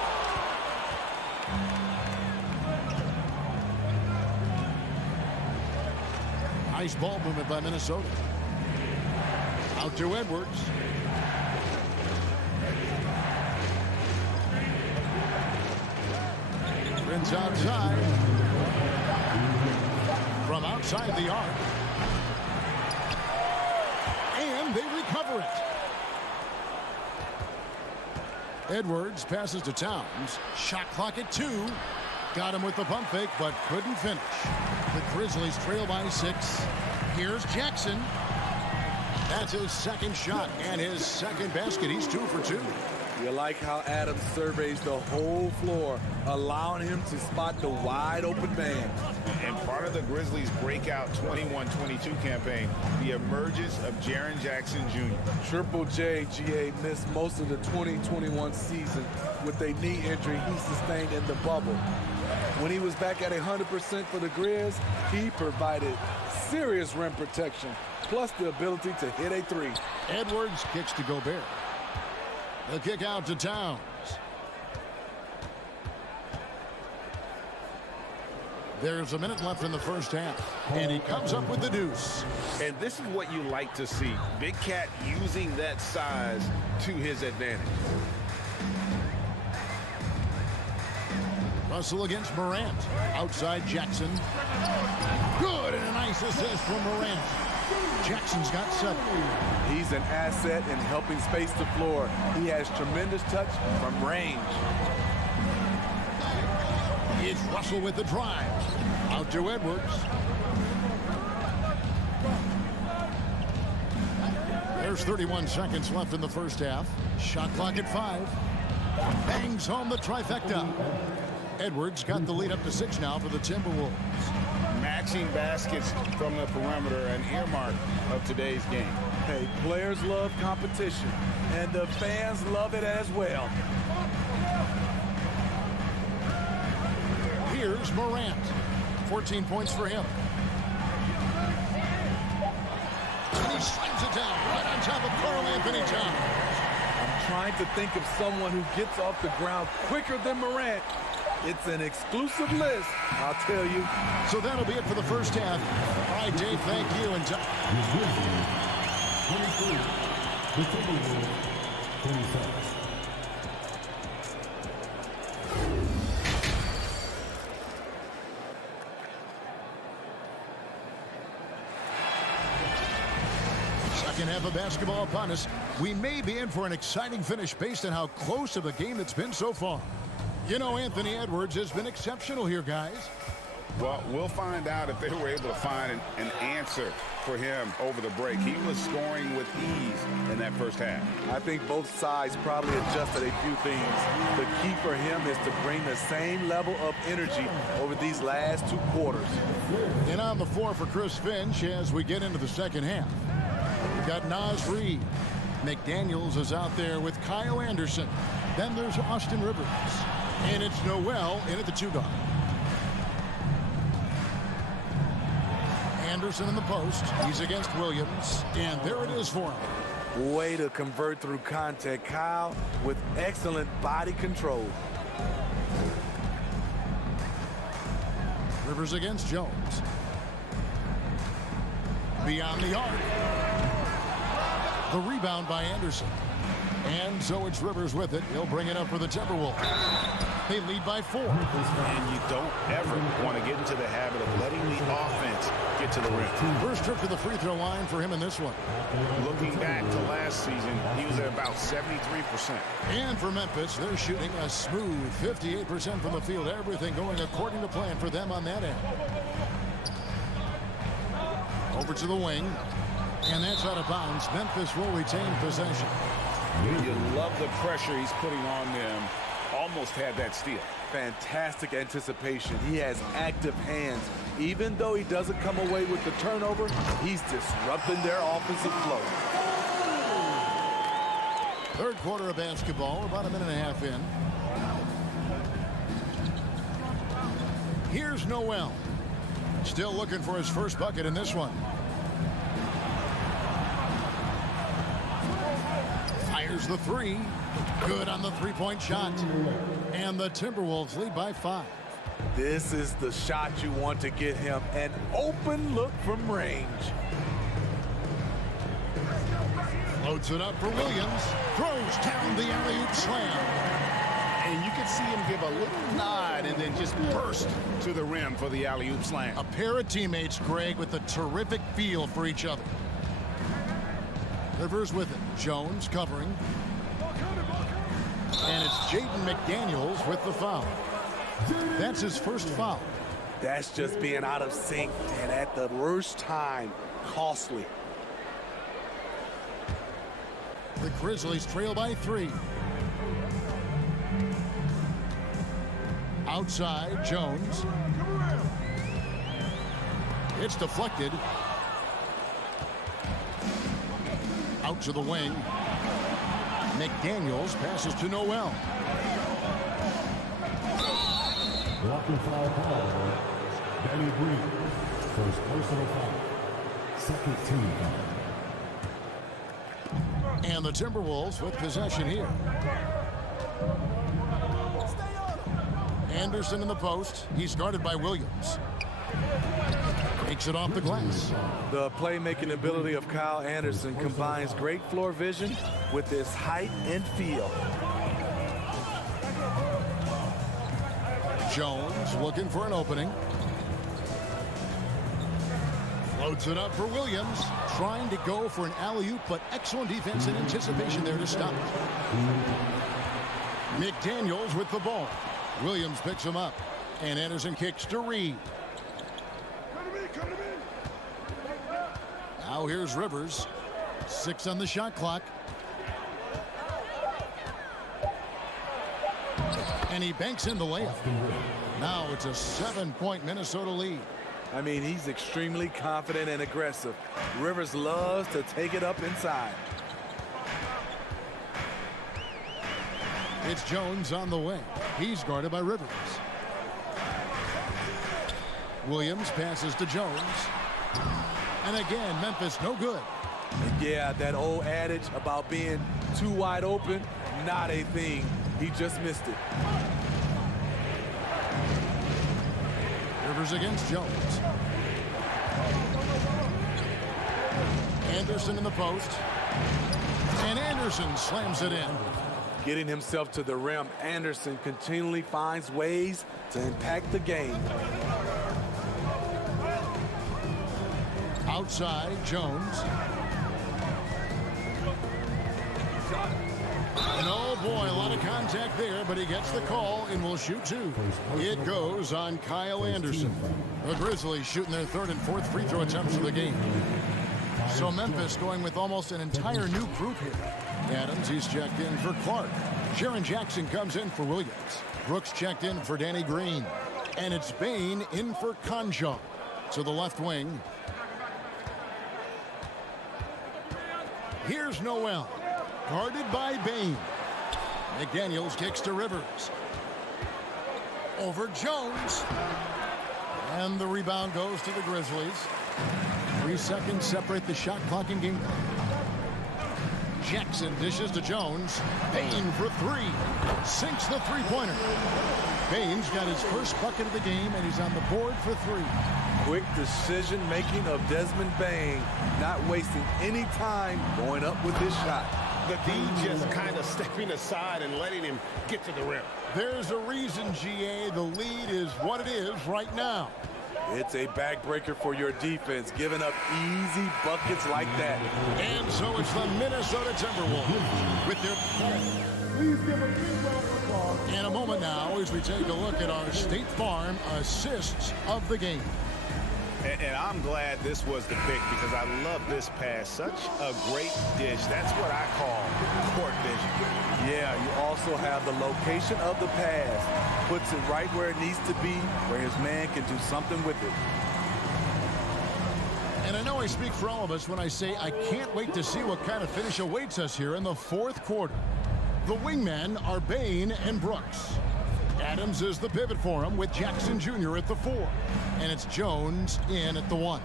Nice ball movement by Minnesota. Out to Edwards. Prince outside. From outside the arc. And they recover it. Edwards passes to Towns. Shot clock at 2. Got him with the pump fake, but couldn't finish. The Grizzlies trail by 6. Here's Jackson. That's his second shot and his second basket. He's 2 for 2. You like how Adams surveys the whole floor, allowing him to spot the wide open man. And part of the Grizzlies' breakout 21-22 campaign, the emergence of Jaren Jackson Jr. Triple J, GA, missed most of the 2021 season with a knee injury he sustained in the bubble. When he was back at 100% for the Grizz, he provided serious rim protection, plus the ability to hit a three. Edwards kicks to Gobert. The kick out to Towns. There's a minute left in the first half, and he comes up with the deuce. And this is what you like to see. Big Cat using that size to his advantage. Russell against Morant. Outside Jackson. Good, and a nice assist from Morant. Jackson's got 7. He's an asset in helping space the floor. He has tremendous touch from range. It's Russell with the drive. Out to Edwards. There's 31 seconds left in the first half. Shot clock at 5. Bangs home the trifecta. Edwards got the lead up to 6 now for the Timberwolves. Matching baskets from the perimeter, an earmark of today's game. Hey, players love competition, and the fans love it as well. Here's Morant. 14 points for him. And he slams it down right on top of Karl Anthony Towns. I'm trying to think of someone who gets off the ground quicker than Morant. It's an exclusive list, I'll tell you. So that'll be it for the first half. All right, Dave, thank you. And 23, the Timberwolves, 27. Second half of basketball upon us. We may be in for an exciting finish based on how close of a game it's been so far. You know, Anthony Edwards has been exceptional here, guys. Well, we'll find out if they were able to find an answer for him over the break. He was scoring with ease in that first half. I think both sides probably adjusted a few things. The key for him is to bring the same level of energy over these last 2 quarters. And on the floor for Chris Finch as we get into the second half. We've got Naz Reid. McDaniels is out there with Kyle Anderson. Then there's Austin Rivers. And it's Noel in at the 2 guard. Anderson in the post. He's against Williams. And there it is for him. Way to convert through contact, Kyle, with excellent body control. Rivers against Jones. Beyond the arc. The rebound by Anderson. And so it's Rivers with it. He'll bring it up for the Timberwolves. They lead by 4. And you don't ever want to get into the habit of letting the offense get to the rim. First trip to the free throw line for him in this one. Looking back to last season, he was at about 73%. And for Memphis, they're shooting a smooth 58% from the field. Everything going according to plan for them on that end. Over to the wing. And that's out of bounds. Memphis will retain possession. You love the pressure he's putting on them. Almost had that steal. Fantastic anticipation. He has active hands. Even though he doesn't come away with the turnover, he's disrupting their offensive flow. Third quarter of basketball. We're about a minute and a half in. Here's Noel. Still looking for his first bucket in this one. Fires the 3. Good on the three-point shot. And the Timberwolves lead by 5. This is the shot you want to get him. An open look from range. Loads it up for Williams. Throws down the alley-oop slam. And you can see him give a little nod and then just burst to the rim for the alley-oop slam. A pair of teammates, Greg, with a terrific feel for each other. Rivers with it. Jones covering. And it's Jaden McDaniels with the foul. That's his first foul. That's just being out of sync and at the worst time, costly. The Grizzlies trail by 3. Outside, Jones. It's deflected. Out to the wing. McDaniels passes to Noel. Walking foul call. Danny Green. First personal foul. Second team foul. And the Timberwolves with possession here. Anderson in the post. He's guarded by Williams. Takes it off the glass. The playmaking ability of Kyle Anderson combines great floor vision with his height and feel. Jones looking for an opening. Floats it up for Williams. Trying to go for an alley-oop, but excellent defense and anticipation there to stop it. McDaniels with the ball. Williams picks him up. And Anderson kicks to Reed. Now here's Rivers. 6 on the shot clock. And he banks in the layup. Now it's a 7-point Minnesota lead. I mean, he's extremely confident and aggressive. Rivers loves to take it up inside. It's Jones on the wing. He's guarded by Rivers. Williams passes to Jones. And again, Memphis no good. Yeah, that old adage about being too wide open, not a thing. He just missed it. Rivers against Jones. Anderson in the post. And Anderson slams it in. Getting himself to the rim, Anderson continually finds ways to impact the game. Outside, Jones. And oh boy, a lot of contact there, but he gets the call and will shoot 2. It goes on Kyle Anderson. The Grizzlies shooting their 3rd and 4th free throw attempts of the game. So Memphis going with almost an entire new group here. Adams, he's checked in for Clark. Jaren Jackson comes in for Williams. Brooks checked in for Danny Green. And it's Bain in for Conjo. To the left wing. Here's Noel. Guarded by Bain. McDaniels kicks to Rivers. Over Jones. And the rebound goes to the Grizzlies. 3 seconds separate the shot clock and game clock. Jackson dishes to Jones. Bain for 3. Sinks the three-pointer. Bain's got his first bucket of the game, and he's on the board for 3. Quick decision-making of Desmond Bain, not wasting any time going up with his shot. The D just kind of stepping aside and letting him get to the rim. There's a reason, GA, the lead is what it is right now. It's a backbreaker for your defense, giving up easy buckets like that. And so it's the Minnesota Timberwolves with their... Please give a big round of applause. In a moment now as we take a look at our State Farm assists of the game. And I'm glad this was the pick because I love this pass. Such a great dish. That's what I call court vision. Yeah, you also have the location of the pass. Puts it right where it needs to be, where his man can do something with it. And I know I speak for all of us when I say I can't wait to see what kind of finish awaits us here in the 4th quarter. The wingmen are Bain and Brooks. Adams is the pivot for him with Jackson Jr. at the 4. And it's Jones in at the 1.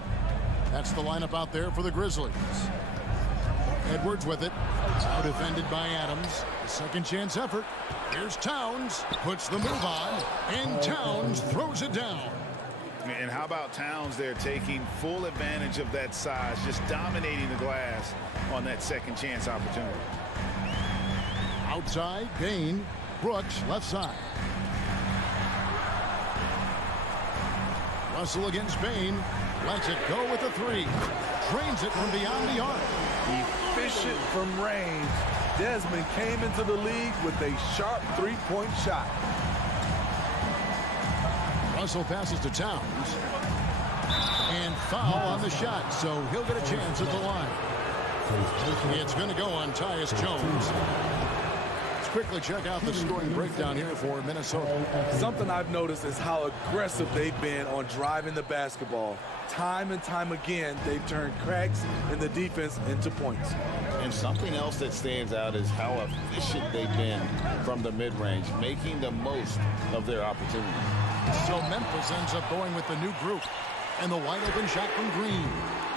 That's the lineup out there for the Grizzlies. Edwards with it. Now defended by Adams. A second chance effort. Here's Towns. Puts the move on. And Towns throws it down. And how about Towns there taking full advantage of that size, just dominating the glass on that second chance opportunity. Outside, Bain. Brooks, left side. Russell against Bain. Lets it go with a 3. Trains it from beyond the arc. Efficient from range. Desmond came into the league with a sharp 3-point shot. Russell passes to Towns. And foul on the shot, so he'll get a chance at the line. It's going to go on Tyus Jones. Let's quickly check out the scoring breakdown here for Minnesota. Something I've noticed is how aggressive they've been on driving the basketball. Time and time again, they've turned cracks in the defense into points. And something else that stands out is how efficient they've been from the mid-range, making the most of their opportunities. So Memphis ends up going with the new group. And the wide open shot from Green.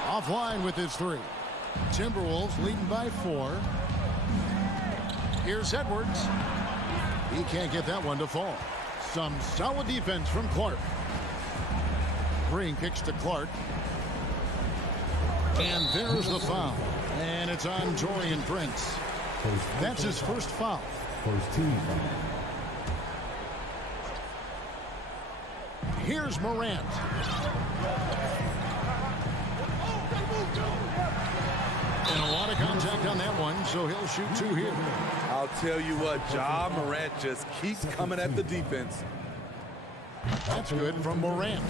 Offline with his three. Timberwolves leading by 4. Here's Edwards. He can't get that one to fall. Some solid defense from Clark. Green kicks to Clark. And there's the foul. And it's on Taurean Prince. That's his first foul. First team foul. Here's Morant. And a lot of contact on that one, so he'll shoot 2 here. I'll tell you what, Ja Morant just keeps coming at the defense. That's good from Morant.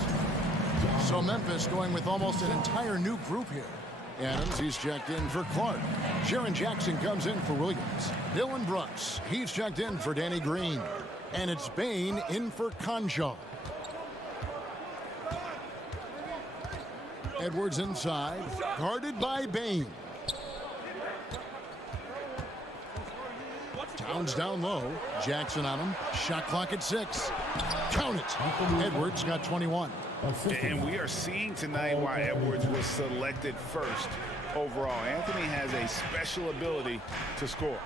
So Memphis going with almost an entire new group here. Adams, he's checked in for Clark. Jaren Jackson comes in for Williams. Dylan Brooks, he's checked in for Danny Green. And it's Bane in for Conjaw. Edwards inside, guarded by Bane. Towns down low. Jackson on him. Shot clock at 6. Count it. Edwards got 21. And we are seeing tonight why Edwards was selected first overall. Anthony has a special ability to score.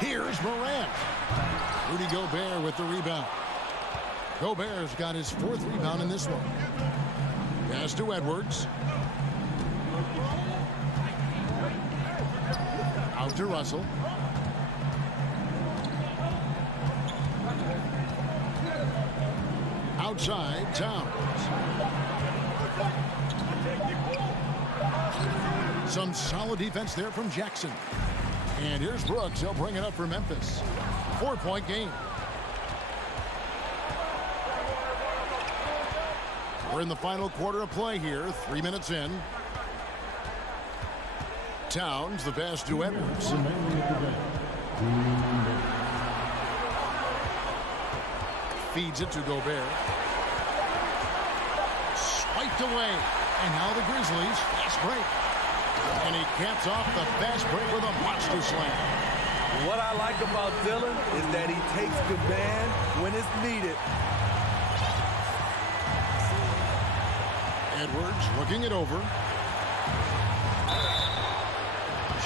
Here's Morant. Rudy Gobert with the rebound. Gobert's got his 4th rebound in this one. Pass to Edwards. Out to Russell. Outside, Towns. Some solid defense there from Jackson. And here's Brooks. He'll bring it up for Memphis. 4-point game. We're in the final quarter of play here. 3 minutes in. Towns, the pass to Edwards. Feeds it to Gobert. Swiped away. And now the Grizzlies fast break. And he caps off the fast break with a monster slam. What I like about Dylan is that he takes command when it's needed. Edwards looking it over.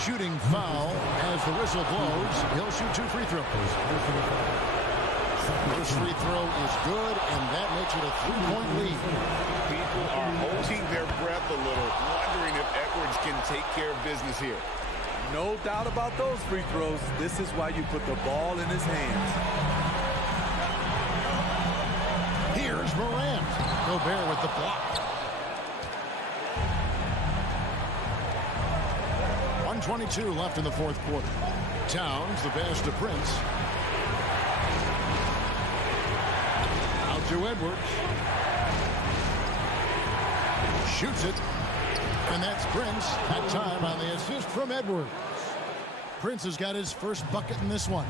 Shooting foul as the whistle blows. He'll shoot 2 free throws. First free throw is good, and that makes it a 3-point lead. People are holding their breath a little, wondering if Edwards can take care of business here. No doubt about those free throws. This is why you put the ball in his hands. Here's Morant. Gobert with the block. 1:22 left in the 4th quarter. Towns, the pass to Prince. Out to Edwards. Shoots it. And that's Prince. That time on the assist from Edwards. Prince has got his first bucket in this one.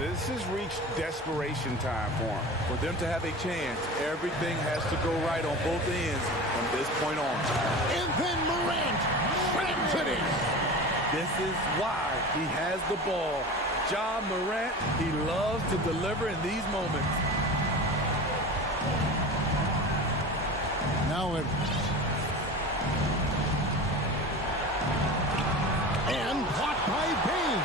This has reached desperation time for him. For them to have a chance, everything has to go right on both ends from this point on. And then Morant slams it in. This is why he has the ball. Ja Morant, he loves to deliver in these moments. Now Edwards. And blocked by Bane.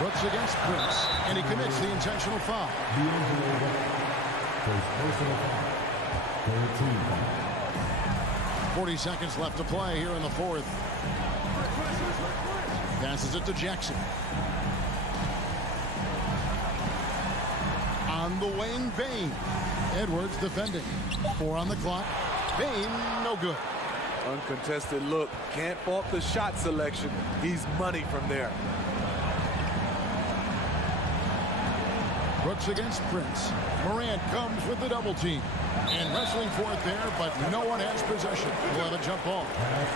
Brooks against Prince, and he commits the intentional foul. 40 seconds left to play here in the 4th. Passes it to Jackson. On the wing, Bane. Edwards defending. 4 on the clock. Bane, no good. Uncontested look. Can't fault the shot selection. He's money from there. Brooks against Prince. Morant comes with the double team. And wrestling for it there, but no one has possession. We'll have a jump ball.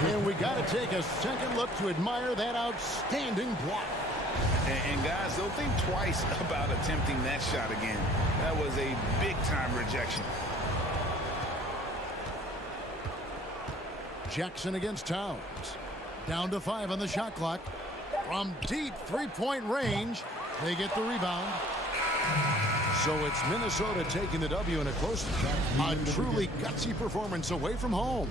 And we got to take a second look to admire that outstanding block. And guys, don't think twice about attempting that shot again. That was a big-time rejection. Jackson against Towns. Down to 5 on the shot clock. From deep three-point range, they get the rebound. So it's Minnesota taking the W in a close attack. A truly gutsy performance away from home.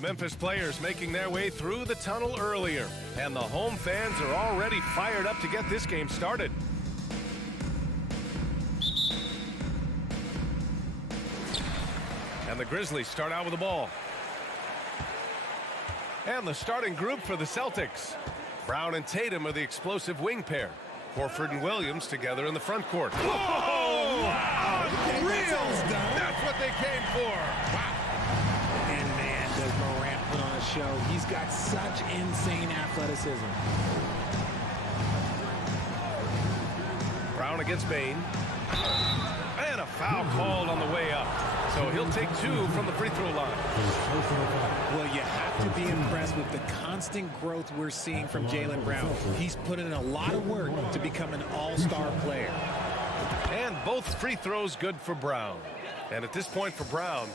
Memphis players making their way through the tunnel earlier, and the home fans are already fired up to get this game started. And the Grizzlies start out with the ball. And the starting group for the Celtics. Brown and Tatum are the explosive wing pair. Horford and Williams together in the front court. Whoa! Wow! That's what they came for. Wow. And man, does Morant put on a show. He's got such insane athleticism. Brown against Bane. And a foul called on the way up. So he'll take 2 from the free throw line. Well, you have to be impressed with the constant growth we're seeing from Jaylen Brown. He's put in a lot of work to become an all-star player. And both free throws good for Brown. And at this point for Brown,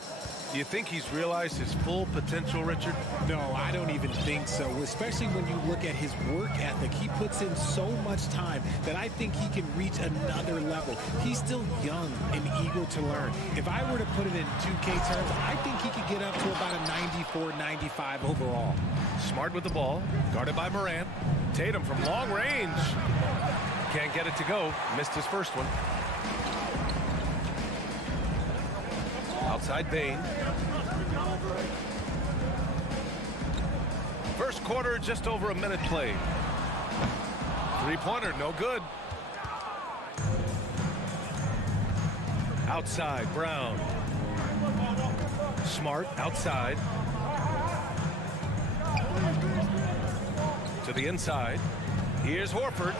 do you think he's realized his full potential, Richard? No, I don't even think so, especially when you look at his work ethic. He puts in so much time that I think he can reach another level. He's still young and eager to learn. If I were to put it in 2K terms, I think he could get up to about a 94, 95 overall. Smart with the ball, guarded by Morant. Tatum from long range. Can't get it to go. Missed his first one. Outside Bane. First quarter, just over a minute played. Three-pointer, no good. Outside, Brown. Smart, outside. To the inside. Here's Horford.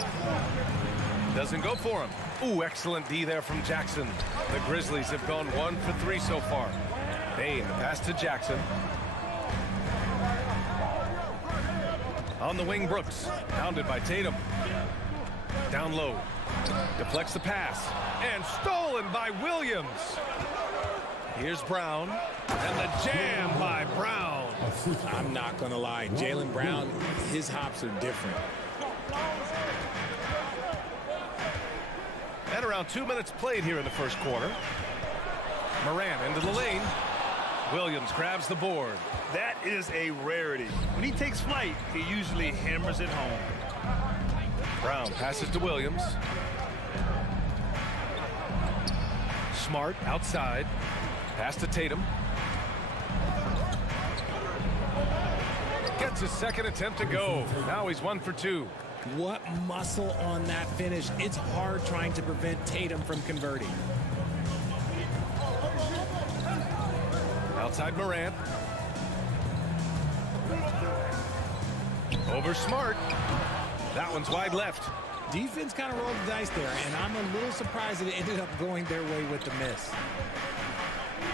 Doesn't go for him. Ooh, excellent D there from Jackson. The Grizzlies have gone 1 for 3 so far. Bane, the pass to Jackson. On the wing, Brooks. Pounded by Tatum. Down low. Deflects the pass. And stolen by Williams. Here's Brown. And the jam by Brown. I'm not going to lie. Jaylen Brown, his hops are different. And around 2 minutes played here in the first quarter. Morant into the lane. Williams grabs the board. That is a rarity. When he takes flight, he usually hammers it home. Brown passes to Williams. Smart outside. Pass to Tatum. Gets his second attempt to go. Now he's 1 for 2. What muscle on that finish. It's hard trying to prevent Tatum from converting. Outside Morant. Over Smart. That one's wide left. Defense kind of rolled the dice there, and I'm a little surprised that it ended up going their way with the miss.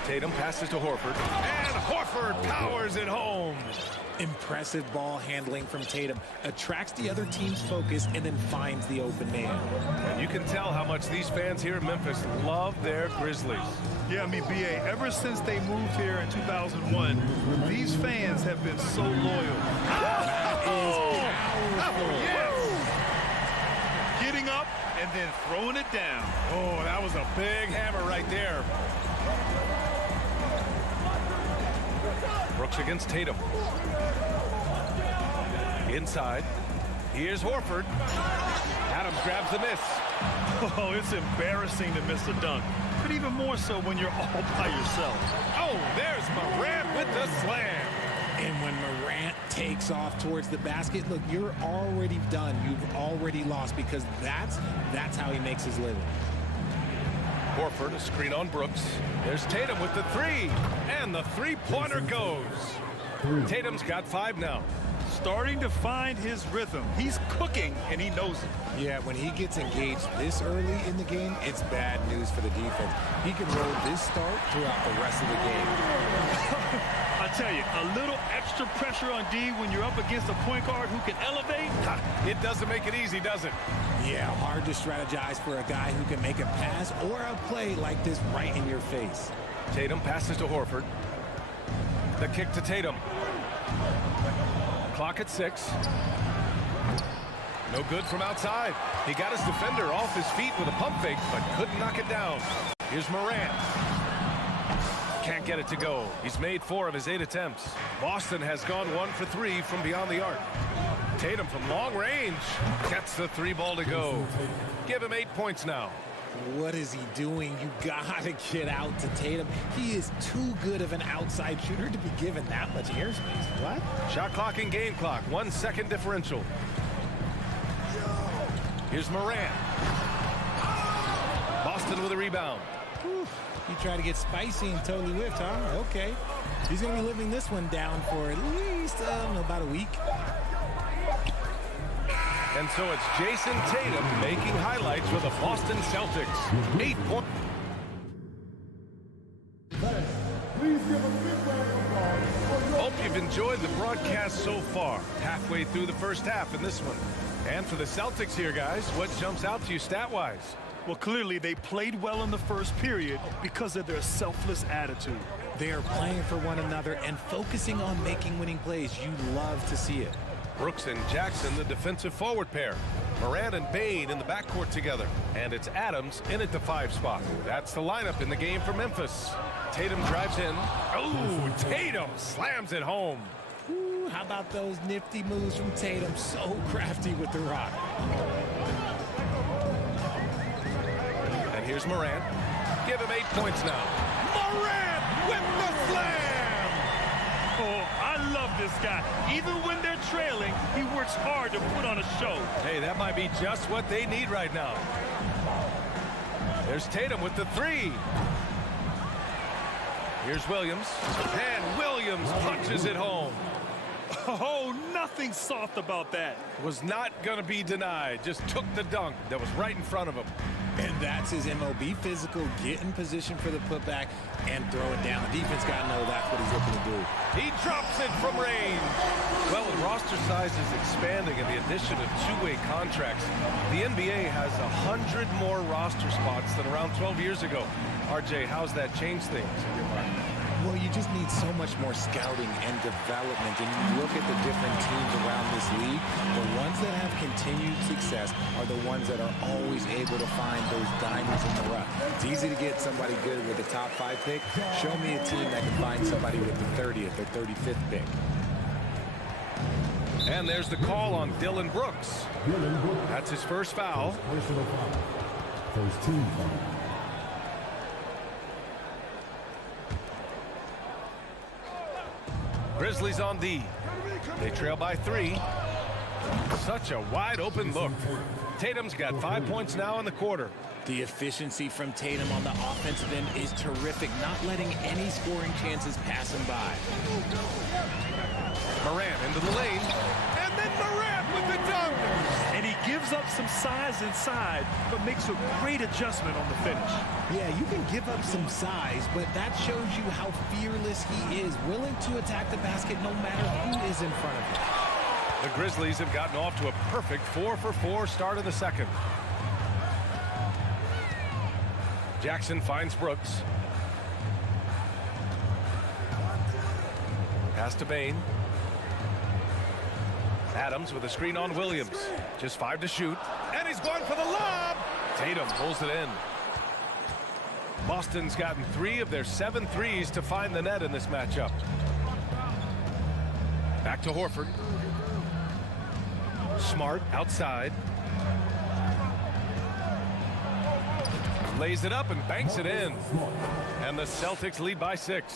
Tatum passes to Horford. And Horford powers it home. Impressive ball handling from Tatum. Attracts the other team's focus and then finds the open man. And you can tell how much these fans here in Memphis love their Grizzlies. Yeah, I mean, B.A., ever since they moved here in 2001, these fans have been so loyal. Yes! Getting up and then throwing it down. Oh, that was a big hammer right there. Brooks against Tatum. Inside. Here's Horford. Adams grabs the miss. Oh, it's embarrassing to miss a dunk, but even more so when you're all by yourself. Oh, there's Morant with the slam. And when Morant takes off towards the basket, look, you're already done. You've already lost because that's how he makes his living. Horford, a screen on Brooks. There's Tatum with the 3. And the three-pointer goes. Tatum's got 5 now. Starting to find his rhythm. He's cooking, and he knows it. Yeah, when he gets engaged this early in the game, it's bad news for the defense. He can roll this start throughout the rest of the game. I tell you, a little extra pressure on D when you're up against a point guard who can elevate. It doesn't make it easy, does it? Yeah, hard to strategize for a guy who can make a pass or a play like this right in your face. Tatum passes to Horford. The kick to Tatum. Clock at 6. No good from outside. He got his defender off his feet with a pump fake, but couldn't knock it down. Here's Morant. Can't get it to go. He's made 4 of his 8 attempts. Boston has gone 1 for 3 from beyond the arc. Tatum from long range gets the 3 ball to go. Give him 8 points now. What is he doing? You gotta get out to Tatum. He is too good of an outside shooter to be given that much airspace. What? Shot clock and game clock. 1 second differential. Here's Morant. Boston with a rebound. Whew. He tried to get spicy and totally whiffed, huh? Okay. He's going to be living this one down for at least, about a week. And so it's Jason Tatum making highlights for the Boston Celtics. 8 points. Please give a big round of applause for your Hope you've enjoyed the broadcast so far. Halfway through the first half in this one. And for the Celtics here, guys, what jumps out to you stat-wise? Well, clearly they played well in the first period because of their selfless attitude. They are playing for one another and focusing on making winning plays. You love to see it. Brooks and Jackson, the defensive forward pair. Morant and Bane in the backcourt together. And it's Adams in at the 5 spot. That's the lineup in the game for Memphis. Tatum drives in. Oh, Tatum slams it home. Ooh, how about those nifty moves from Tatum? So crafty with the rock. And here's Morant. Give him 8 points now. Morant with the slam! Oh, I love this guy. Even when they're trailing, he works hard to put on a show. Hey, that might be just what they need right now. There's Tatum with the 3. Here's Williams. And Williams punches it home. Oh, nothing soft about that. Was not going to be denied. Just took the dunk that was right in front of him. And that's his MO. Be physical, get in position for the putback, and throw it down. The defense got to know that's what he's looking to do. He drops it from range. Well, the roster size is expanding in the addition of 2-way contracts. The NBA has 100 more roster spots than around 12 years ago. RJ, how's that changed things in your mind? Well, you just need so much more scouting and development. And you look at the different teams around this league, the ones that have continued success are the ones that are always able to find those diamonds in the rough. It's easy to get somebody good with a top 5 pick. Show me a team that can find somebody with the 30th or 35th pick. And there's the call on Dylan Brooks. That's his first foul. personal foul. First team foul. Grizzlies on D. They trail by 3. Such a wide open look. Tatum's got 5 points now in the quarter. The efficiency from Tatum on the offensive end is terrific, not letting any scoring chances pass him by. Morant into the lane. And then Morant with the dunk. And he gives up some size inside, but makes a great adjustment on the finish. Yeah, you can give up some size, but that shows you how fearless he is, willing to attack the basket no matter who is in front of him. The Grizzlies have gotten off to a perfect 4-for-4 start of the second. Jackson finds Brooks. Pass to Bane. Adams with a screen on Williams. Just 5 to shoot. And he's going for the lob. Tatum pulls it in. Boston's gotten 3 of their 7 threes to find the net in this matchup. Back to Horford. Smart outside. Lays it up and banks it in. And the Celtics lead by 6.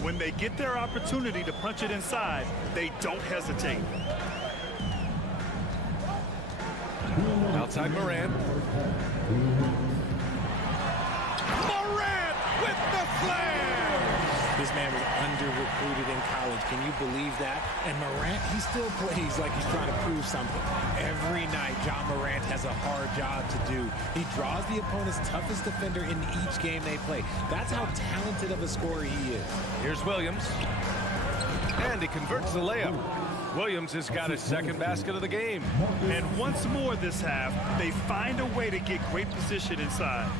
When they get their opportunity to punch it inside, they don't hesitate. Outside Morant. Morant with the slam! This man was under-recruited in college. Can you believe that? And Morant, he still plays like he's trying to prove something. Every night, John Morant has a hard job to do. He draws the opponent's toughest defender in each game they play. That's how talented of a scorer he is. Here's Williams. And he converts the layup. Williams has got his second basket of the game. And once more this half, they find a way to get great position inside.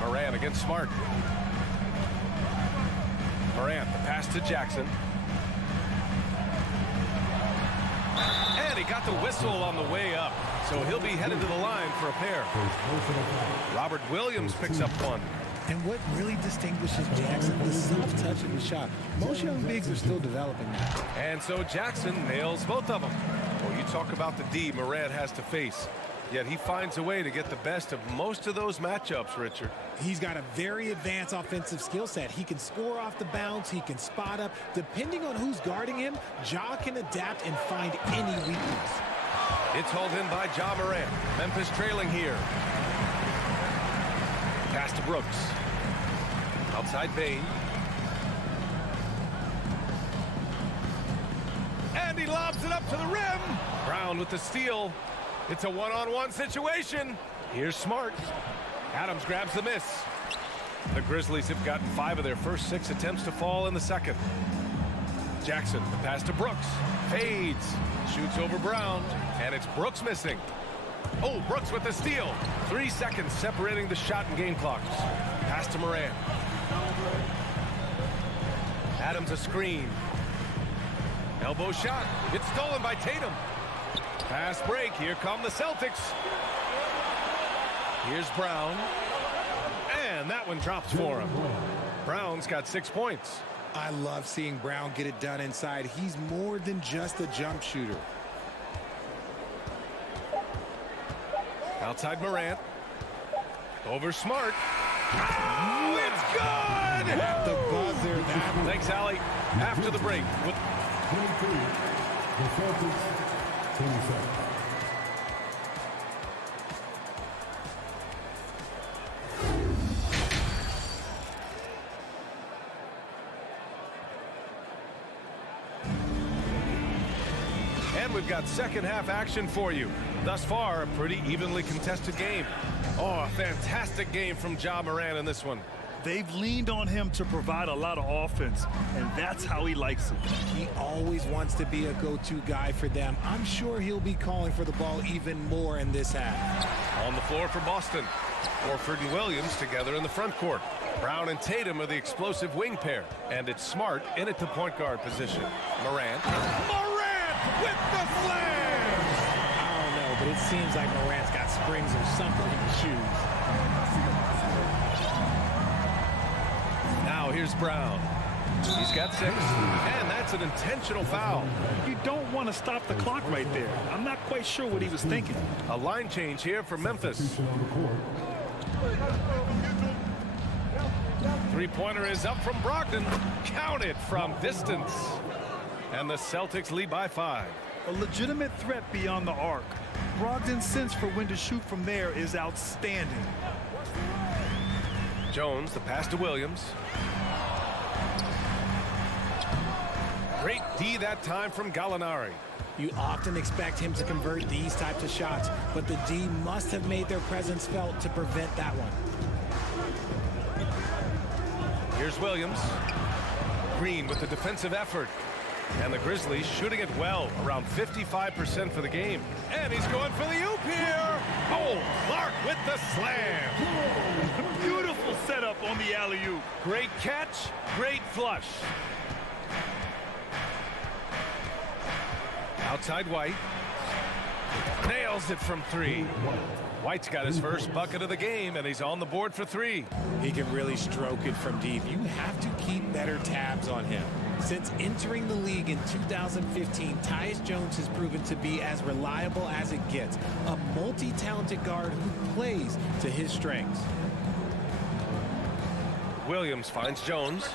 Morant against Smart. Morant, the pass to Jackson. And And he got the whistle on the way up, so he'll be headed to the line for a pair. Robert Williams picks up one. And what really distinguishes Jackson, the soft touch of the shot. Most young bigs are still developing that. And so Jackson nails both of them. Well, you talk about the D Morant has to face. Yet he finds a way to get the best of most of those matchups, Richard. He's got a very advanced offensive skill set. He can score off the bounce. He can spot up. Depending on who's guarding him, Ja can adapt and find any weakness. It's hauled in by Ja Morant. Memphis trailing here. Pass to Brooks. Outside Bane. And he lobs it up to the rim. Brown with the steal. It's a one-on-one situation. Here's Smart. Adams grabs the miss. The Grizzlies have gotten 5 of their first 6 attempts to fall in the second. Jackson, the pass to Brooks. Fades. Shoots over Brown. And it's Brooks missing. Oh, Brooks with the steal. 3 seconds separating the shot and game clocks. Pass to Morant. Adams a screen. Elbow shot. It's stolen by Tatum. Fast break. Here come the Celtics. Here's Brown. And that one drops for him. Brown's got 6 points. I love seeing Brown get it done inside. He's more than just a jump shooter. Outside Morant. Over Smart. Oh, it's good! The buzzer. Thanks, Allie. After the break. 23, the Celtics, 27. And we've got second half action for you. Thus far, a pretty evenly contested game. Oh, a fantastic game from Ja Morant in this one. They've leaned on him to provide a lot of offense, and that's how he likes it. He always wants to be a go-to guy for them. I'm sure he'll be calling for the ball even more in this half. On the floor for Boston. Horford and Williams together in the front court. Brown and Tatum are the explosive wing pair. And it's Smart in at the point guard position. Morant. Morant with the slam! I don't know, but it seems like Morant's got springs or something in his shoes. Now here's Brown. He's got 6, and that's an intentional foul. You don't want to stop the clock right there. I'm not quite sure what he was thinking. A line change here for Memphis. Three-pointer is up from Brogdon. Counted from distance. And the Celtics lead by 5. A legitimate threat beyond the arc. Brogdon's sense for when to shoot from there is outstanding. Jones, the pass to Williams. Great D that time from Gallinari. You often expect him to convert these types of shots, but the D must have made their presence felt to prevent that one. Here's Williams. Green with the defensive effort. And the Grizzlies shooting it well, around 55% for the game. And he's going for the oop here. Oh, Clark with the slam. Beautiful setup on the alley-oop. Great catch, great flush. Outside White. Nails it from 3. White's got his first bucket of the game, and he's on the board for 3. He can really stroke it from deep. You have to keep better tabs on him. Since entering the league in 2015, Tyus Jones has proven to be as reliable as it gets. A multi-talented guard who plays to his strengths. Williams finds Jones.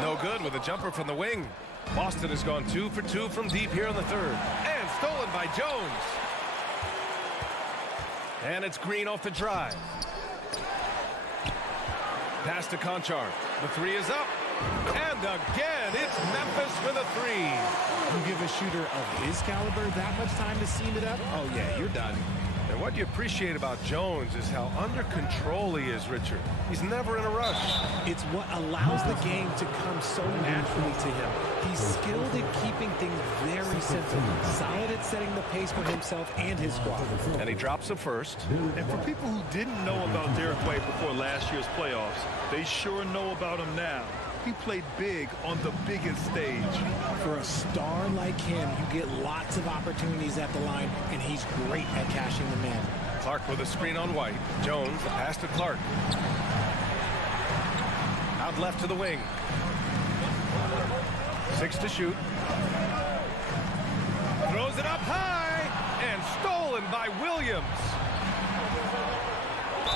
No good with a jumper from the wing. Boston has gone 2 for 2 from deep here in the third. And stolen by Jones. And it's Green off the drive. Pass to Conchar. The 3 is up. And again, it's Memphis with a 3. You give a shooter of his caliber that much time to seam it up? Oh, yeah, you're done. And what you appreciate about Jones is how under control he is, Richard. He's never in a rush. It's what allows the game to come so naturally to him. He's skilled at keeping things very simple, solid at setting the pace for himself and his squad. And he drops the first. And for people who didn't know about Derek White before last year's playoffs, they sure know about him now. He played big on the biggest stage. For a star like him, you get lots of opportunities at the line, and he's great at cashing them in. Clark with a screen on White. Jones, the pass to Clark. Out left to the wing. 6 to shoot. Throws it up high and stolen by Williams.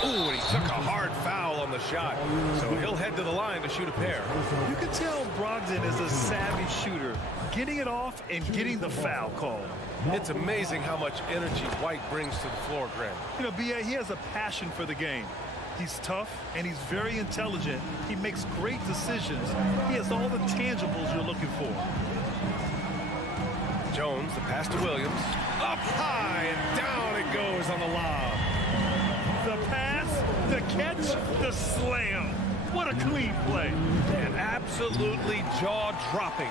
Ooh, and he took a hard foul on the shot. So he'll head to the line to shoot a pair. You can tell Brogdon is a savvy shooter, getting it off and getting the foul call. It's amazing how much energy White brings to the floor, Grant. You know, B.A., he has a passion for the game. He's tough and he's very intelligent. He makes great decisions. He has all the tangibles you're looking for. Jones, the pass to Williams. Up high and down it goes on the lob. The pass, the catch, the slam. What a clean play. And absolutely jaw-dropping.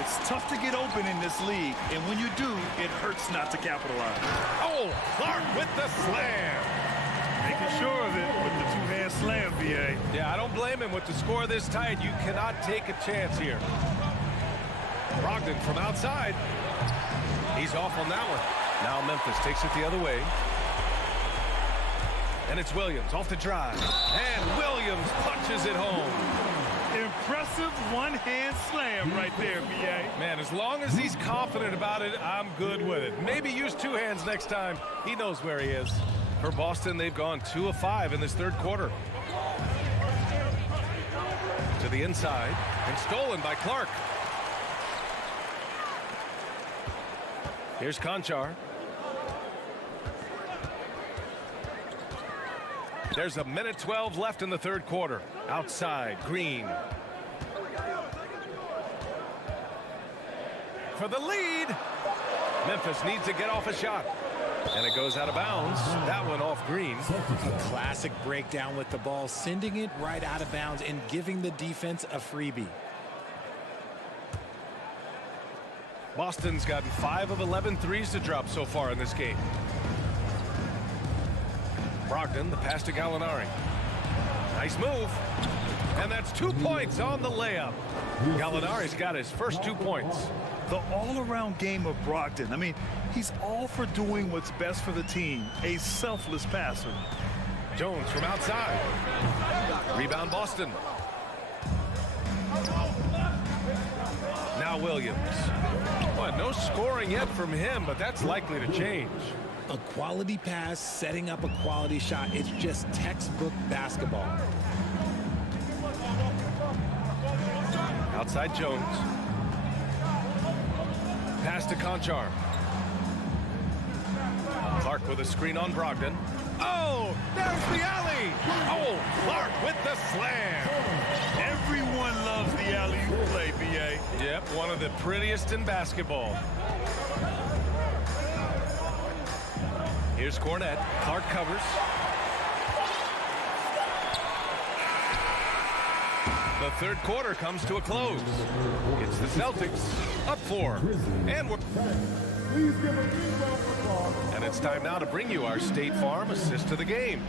It's tough to get open in this league, and when you do, it hurts not to capitalize. Oh, Clark with the slam. Making sure of it with the two-hand slam, B.A. Yeah, I don't blame him. With the score this tight, you cannot take a chance here. Brogdon from outside. He's off on that one. Now Memphis takes it the other way. And it's Williams off the drive. And Williams punches it home. Impressive one-hand slam right there, B.A. Man, as long as he's confident about it, I'm good with it. Maybe use two hands next time. He knows where he is. For Boston, they've gone 2 of 5 in this third quarter. To the inside and stolen by Clark. Here's Conchar. There's 1:12 left in the third quarter. Outside, Green. For the lead. Memphis needs to get off a shot. And it goes out of bounds. That one off Green. A classic breakdown with the ball, sending it right out of bounds and giving the defense a freebie. Boston's gotten 5 of 11 threes to drop so far in this game. Brogdon, the pass to Gallinari. Nice move. And that's 2 points on the layup. Gallinari's got his first 2 points. The all-around game of Brogdon. I mean, he's all for doing what's best for the team. A selfless passer. Jones from outside. Rebound Boston. Now Williams. Well, no scoring yet from him, but that's likely to change. A quality pass, setting up a quality shot. It's just textbook basketball. Outside Jones. Pass to Conchar. Clark with a screen on Brogdon. Oh, there's the alley. Oh, Clark with the slam. Everyone loves the alley-oop play, B.A. Yep, one of the prettiest in basketball. Here's Cornette. Clark covers. The third quarter comes to a close. It's the Celtics up 4. And it's time now to bring you our State Farm assist to the game.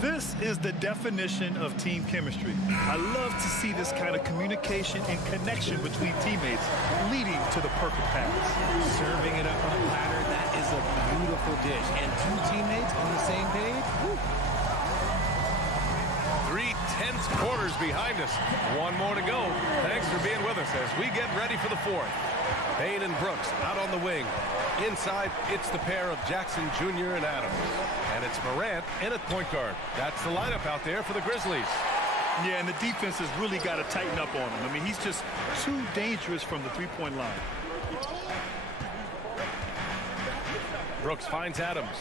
This is the definition of team chemistry. I love to see this kind of communication and connection between teammates leading to the perfect pass. Serving it up on a platter, that is a beautiful dish. And 2 teammates on the same page. Woo. 3 tense quarters behind us. 1 more to go. Thanks for being with us as we get ready for the 4th. Payne and Brooks out on the wing. Inside, it's the pair of Jackson Jr. and Adams. And it's Morant in at point guard. That's the lineup out there for the Grizzlies. Yeah, and the defense has really got to tighten up on him. I mean, he's just too dangerous from the three-point line. Brooks finds Adams.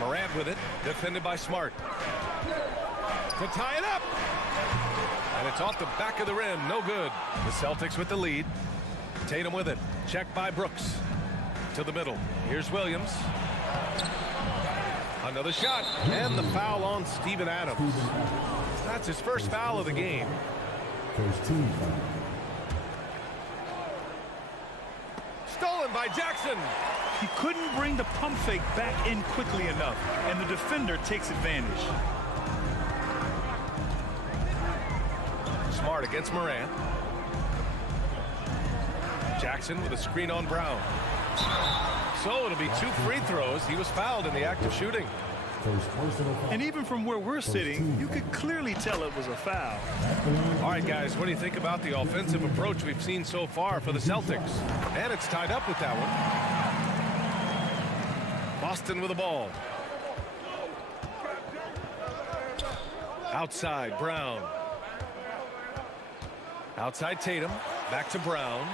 Morant with it, defended by Smart. To tie it up. And it's off the back of the rim, no good. The Celtics with the lead. Tatum with it, checked by Brooks. To the middle, here's Williams. Another shot, and the foul on Steven Adams. That's his first foul of the game. First team foul. Stolen by Jackson. He couldn't bring the pump fake back in quickly enough, and the defender takes advantage. Smart against Morant. Jackson with a screen on Brown. So it'll be 2 free throws. He was fouled in the act of shooting. And even from where we're sitting, you could clearly tell it was a foul. All right, guys, what do you think about the offensive approach we've seen so far for the Celtics? And it's tied up with that one. Boston with the ball. Outside, Brown. Outside Tatum. Back to Brown.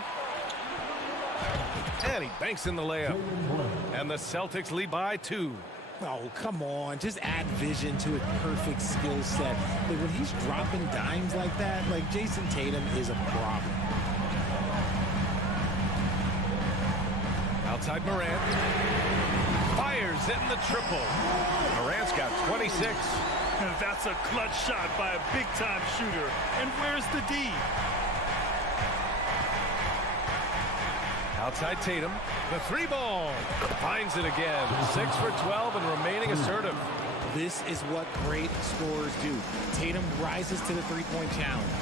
And he banks in the layup. And the Celtics lead by 2. Oh, come on. Just add vision to a perfect skill set. Like, when he's dropping dimes like that, like, Jason Tatum is a problem. Outside Morant. Fires it in the triple. Morant's got 26. And that's a clutch shot by a big-time shooter. And where's the D? Outside Tatum. The 3-ball. Finds it again. 6 for 12 and remaining assertive. This is what great scorers do. Tatum rises to the three-point challenge.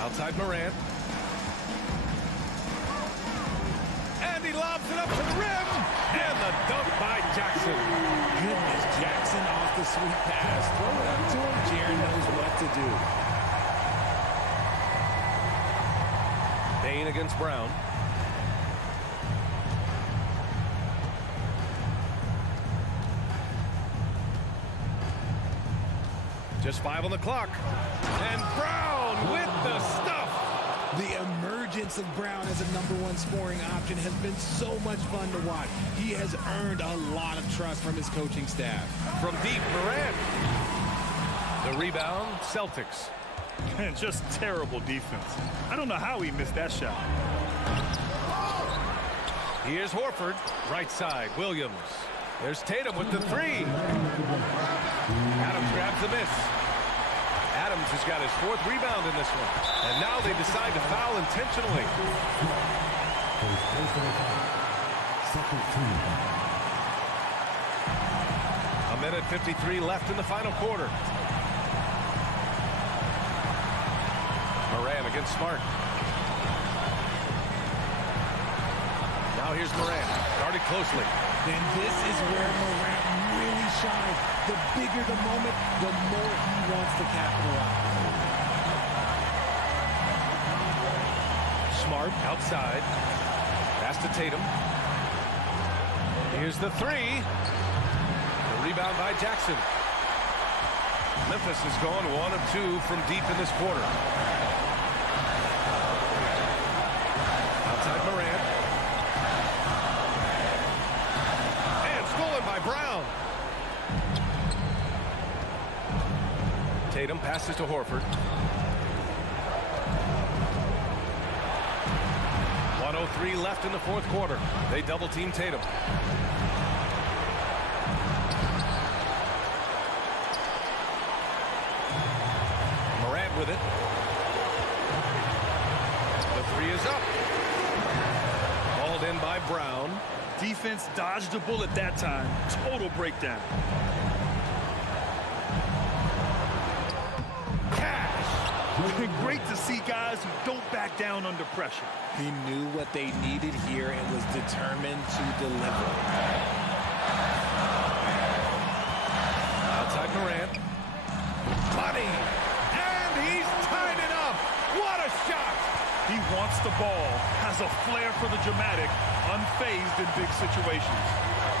Outside Morant. And he lobs it up to the rim. And the dunk by Jackson. Goodness, Jackson off the sweet pass. Throw it up to him. Jaren knows what to do. Bain against Brown. Just 5 on the clock. And Brown with the stuff. The emergence of Brown as a #1 scoring option has been so much fun to watch. He has earned a lot of trust from his coaching staff. From deep, Morant. The rebound, Celtics. And just terrible defense. I don't know how he missed that shot. Here's Horford. Right side, Williams. There's Tatum with the 3. Adams grabs the miss. Adams has got his 4th rebound in this one. And now they decide to foul intentionally. A minute 53 left in the final quarter. Morant against Smart. Now here's Morant, guarded closely. And this is where Morant really shines. The bigger the moment, the more he wants to capitalize. Smart outside. Pass to Tatum. Here's the 3. The rebound by Jackson. Memphis has gone 1 of 2 from deep in this quarter. Outside Morant. And stolen by Brown. Tatum passes to Horford. 1:03 left in the 4th quarter. They double team Tatum. Morant with it. The 3 is up. Balled in by Brown. Defense dodged a bullet that time. Total breakdown. Great to see guys who don't back down under pressure. He knew what they needed here and was determined to deliver. Outside Morant. Money. And he's tied it up. What a shot. He wants the ball, has a flair for the dramatic, unfazed in big situations.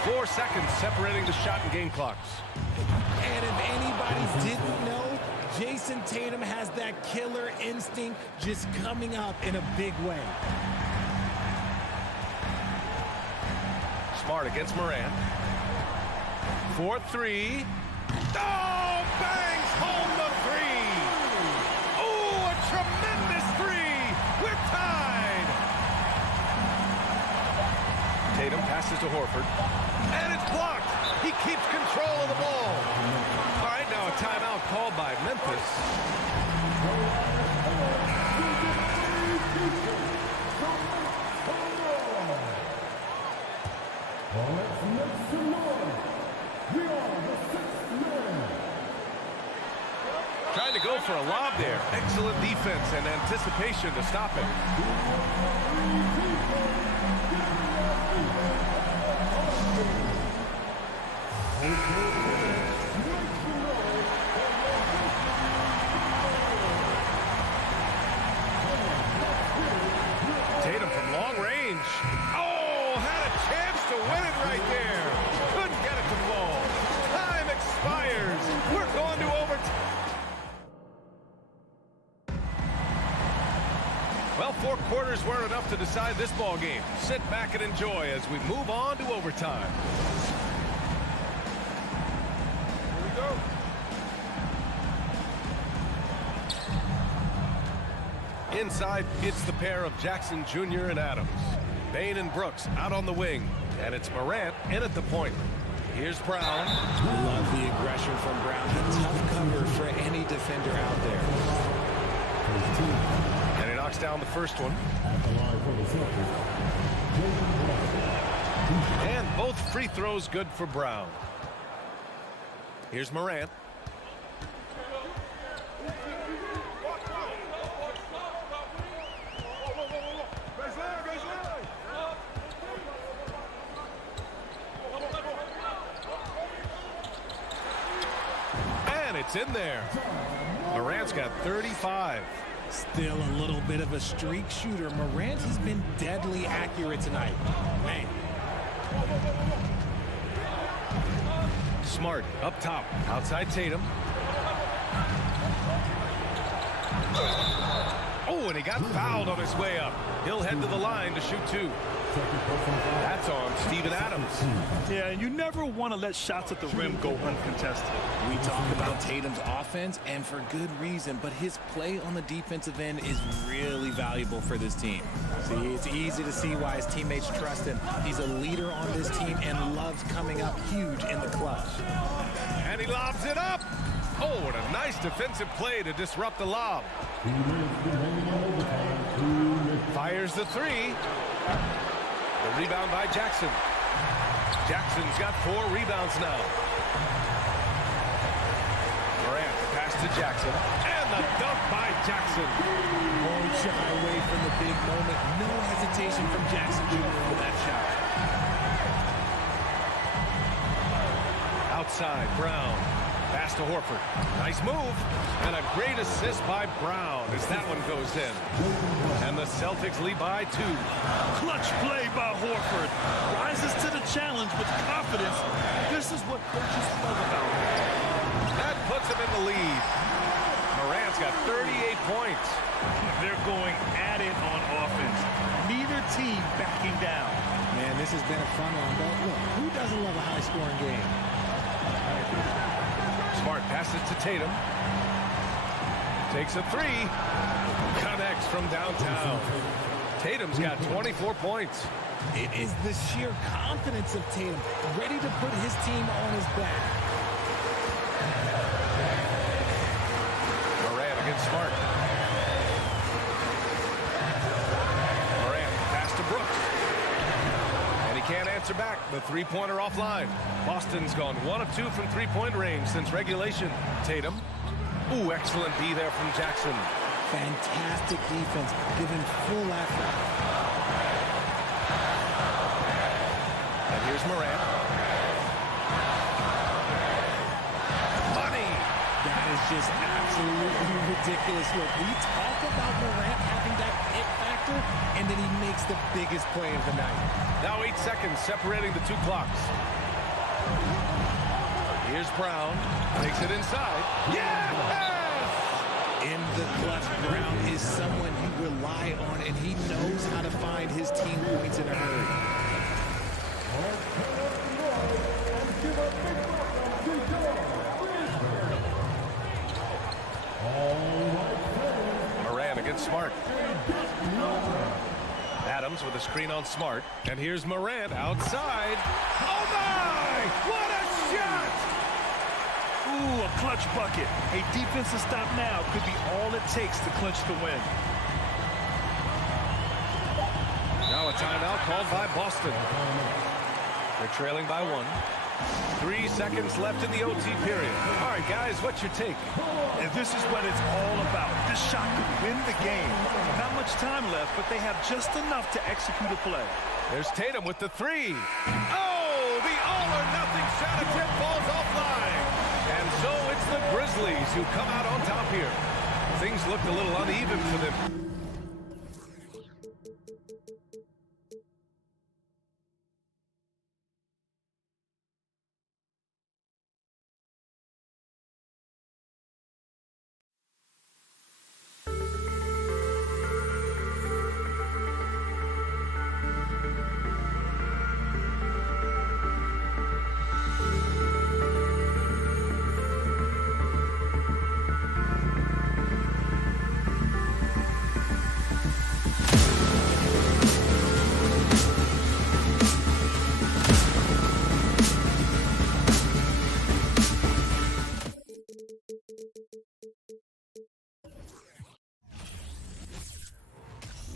4 seconds separating the shot and game clocks. And if anybody didn't know, Jason Tatum has that killer instinct just coming up in a big way. Smart against Morant. 4-3. Oh, bangs home the 3. Oh, a tremendous 3. We're tied. Tatum passes to Horford. And it's blocked. He keeps control of the ball. All right, now a timeout called by Memphis. for a lob there. Excellent defense and anticipation to stop it. Tatum from long range. Oh, had a chance to win it right there. Couldn't get it to fall. Time expires. We're going to overtime. Well, 4 quarters weren't enough to decide this ball game. Sit back and enjoy as we move on to overtime. Here we go. Inside, it's the pair of Jackson Jr. and Adams. Bane and Brooks out on the wing. And it's Morant in at the point. Here's Brown. Love the aggression from Brown. A tough cover for any defender out there. And he knocks down the first one. And both free throws good for Brown. Here's Morant. And it's in there. Morant's got 35. Still a little bit of a streak shooter. Morant has been deadly accurate tonight. Man. Smart up top. Outside Tatum. Oh, and he got fouled on his way up. He'll head to the line to shoot 2. That's on Steven Adams. Yeah, and you never want to let shots at the rim go uncontested. We talk about Tatum's offense, and for good reason, but his play on the defensive end is really valuable for this team. See, it's easy to see why his teammates trust him. He's a leader on this team and loves coming up huge in the clutch. And he lobs it up. Oh, what a nice defensive play to disrupt the lob. Fires the 3. The rebound by Jackson. Jackson's got 4 rebounds now. Morant pass to Jackson. And the dunk by Jackson. Won't shy away from the big moment. No hesitation from Jackson Jr. on that shot. Outside, Brown. Pass to Horford. Nice move. And a great assist by Brown as that one goes in. And the Celtics lead by 2. Clutch play by Horford. Rises to the challenge with confidence. This is what coaches love about him. That puts him in the lead. Morant's got 38 points. They're going at it on offense. Neither team backing down. Man, this has been a fun one. But look, who doesn't love a high-scoring game? Smart passes to Tatum. Takes a 3. Connects from downtown. Tatum's got 24 points. It is the sheer confidence of Tatum, ready to put his team on his back. Morant against Smart. Morant pass to Brooks. And he can't answer back. The 3-pointer offline. Boston's gone 1 of 2 from 3-point range since regulation. Tatum. Ooh, excellent D there from Jackson. Fantastic defense, giving full effort. And here's Morant. Money. That is just absolutely ridiculous. Look, we talk about Morant having that hit factor, and then he makes the biggest play of the night. Now 8 seconds separating the 2 clocks. Here's Brown. Takes it inside. Yes! In the clutch, Brown is someone you rely on, and he knows how to find his team points in a hurry. Morant against Smart. Adams with a screen on Smart. And here's Morant outside. Oh, my! What a shot! Ooh, a clutch bucket. A defensive stop now could be all it takes to clinch the win. Now a timeout called by Boston. They're trailing by 1. 3 seconds left in the OT period. All right, guys, what's your take? And this is what it's all about. This shot could win the game. Not much time left, but they have just enough to execute a play. There's Tatum with the three. Oh, the all-or-nothing shot attempt falls offline. And so it's the Grizzlies who come out on top here. Things looked a little uneven for them.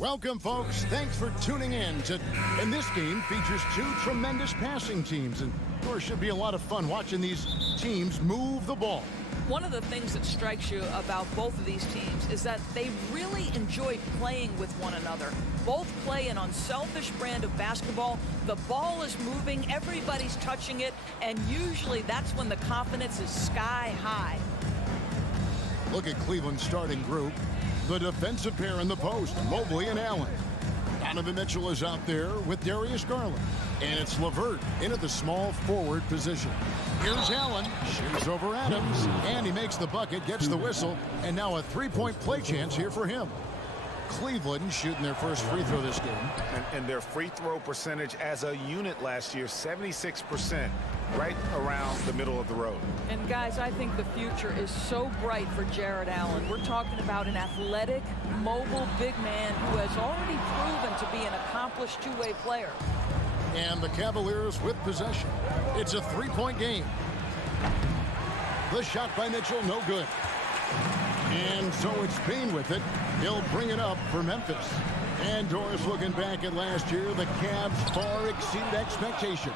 Welcome, folks. Thanks for tuning in. And this game features two tremendous passing teams. And, of course, should be a lot of fun watching these teams move the ball. One of the things that strikes you about both of these teams is that they really enjoy playing with one another. Both play an unselfish brand of basketball. The ball is moving, everybody's touching it, and usually that's when the confidence is sky high. Look at Cleveland's starting group. The defensive pair in the post, Mobley and Allen. Donovan Mitchell is out there with Darius Garland. And it's LeVert in at the small forward position. Here's Allen, shoots over Adams, and he makes the bucket, gets the whistle, and now a three-point play chance here for him. Cleveland shooting their first free throw this game. And their free throw percentage as a unit last year, 76%, right around the middle of the road. And guys, I think the future is so bright for Jared Allen. We're talking about an athletic, mobile big man who has already proven to be an accomplished two-way player. And the Cavaliers with possession. It's a three-point game. The shot by Mitchell, no good. And so it's Payne with it. He'll bring it up for Memphis. And Doris looking back at last year, the Cavs far exceeded expectations.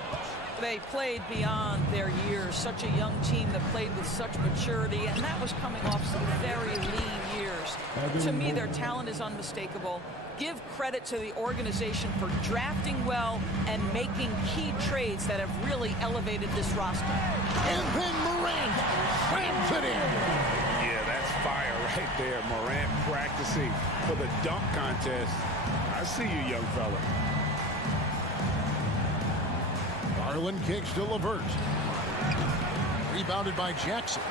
They played beyond their years. Such a young team that played with such maturity, and that was coming off some very lean years. To me, their talent is unmistakable. Give credit to the organization for drafting well and making key trades that have really elevated this roster. And then Morant slams it in. Yeah, that's fire right there. Morant practicing for the dunk contest. I see you, young fella. Garland kicks to LeVert. Rebounded by Jackson.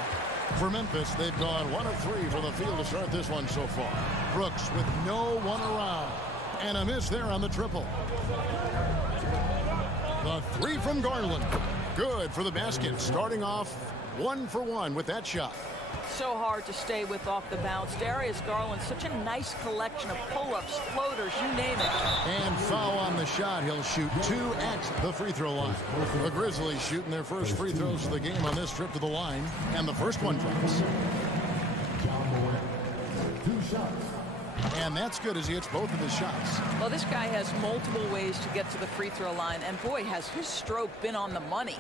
For Memphis, they've gone 1 of 3 from the field to start this one so far. Brooks with no one around. And a miss there on the triple. The three from Garland. Good for the basket. Starting off 1 for 1 with that shot. So hard to stay with off the bounce. Darius Garland, such a nice collection of pull-ups, floaters, you name it. And foul on the shot. He'll shoot 2 at the free throw line. The Grizzlies shooting their first free throws of the game on this trip to the line. And the first one drops. 2 shots. And that's good as he hits both of his shots. Well, this guy has multiple ways to get to the free throw line. And boy, has his stroke been on the money.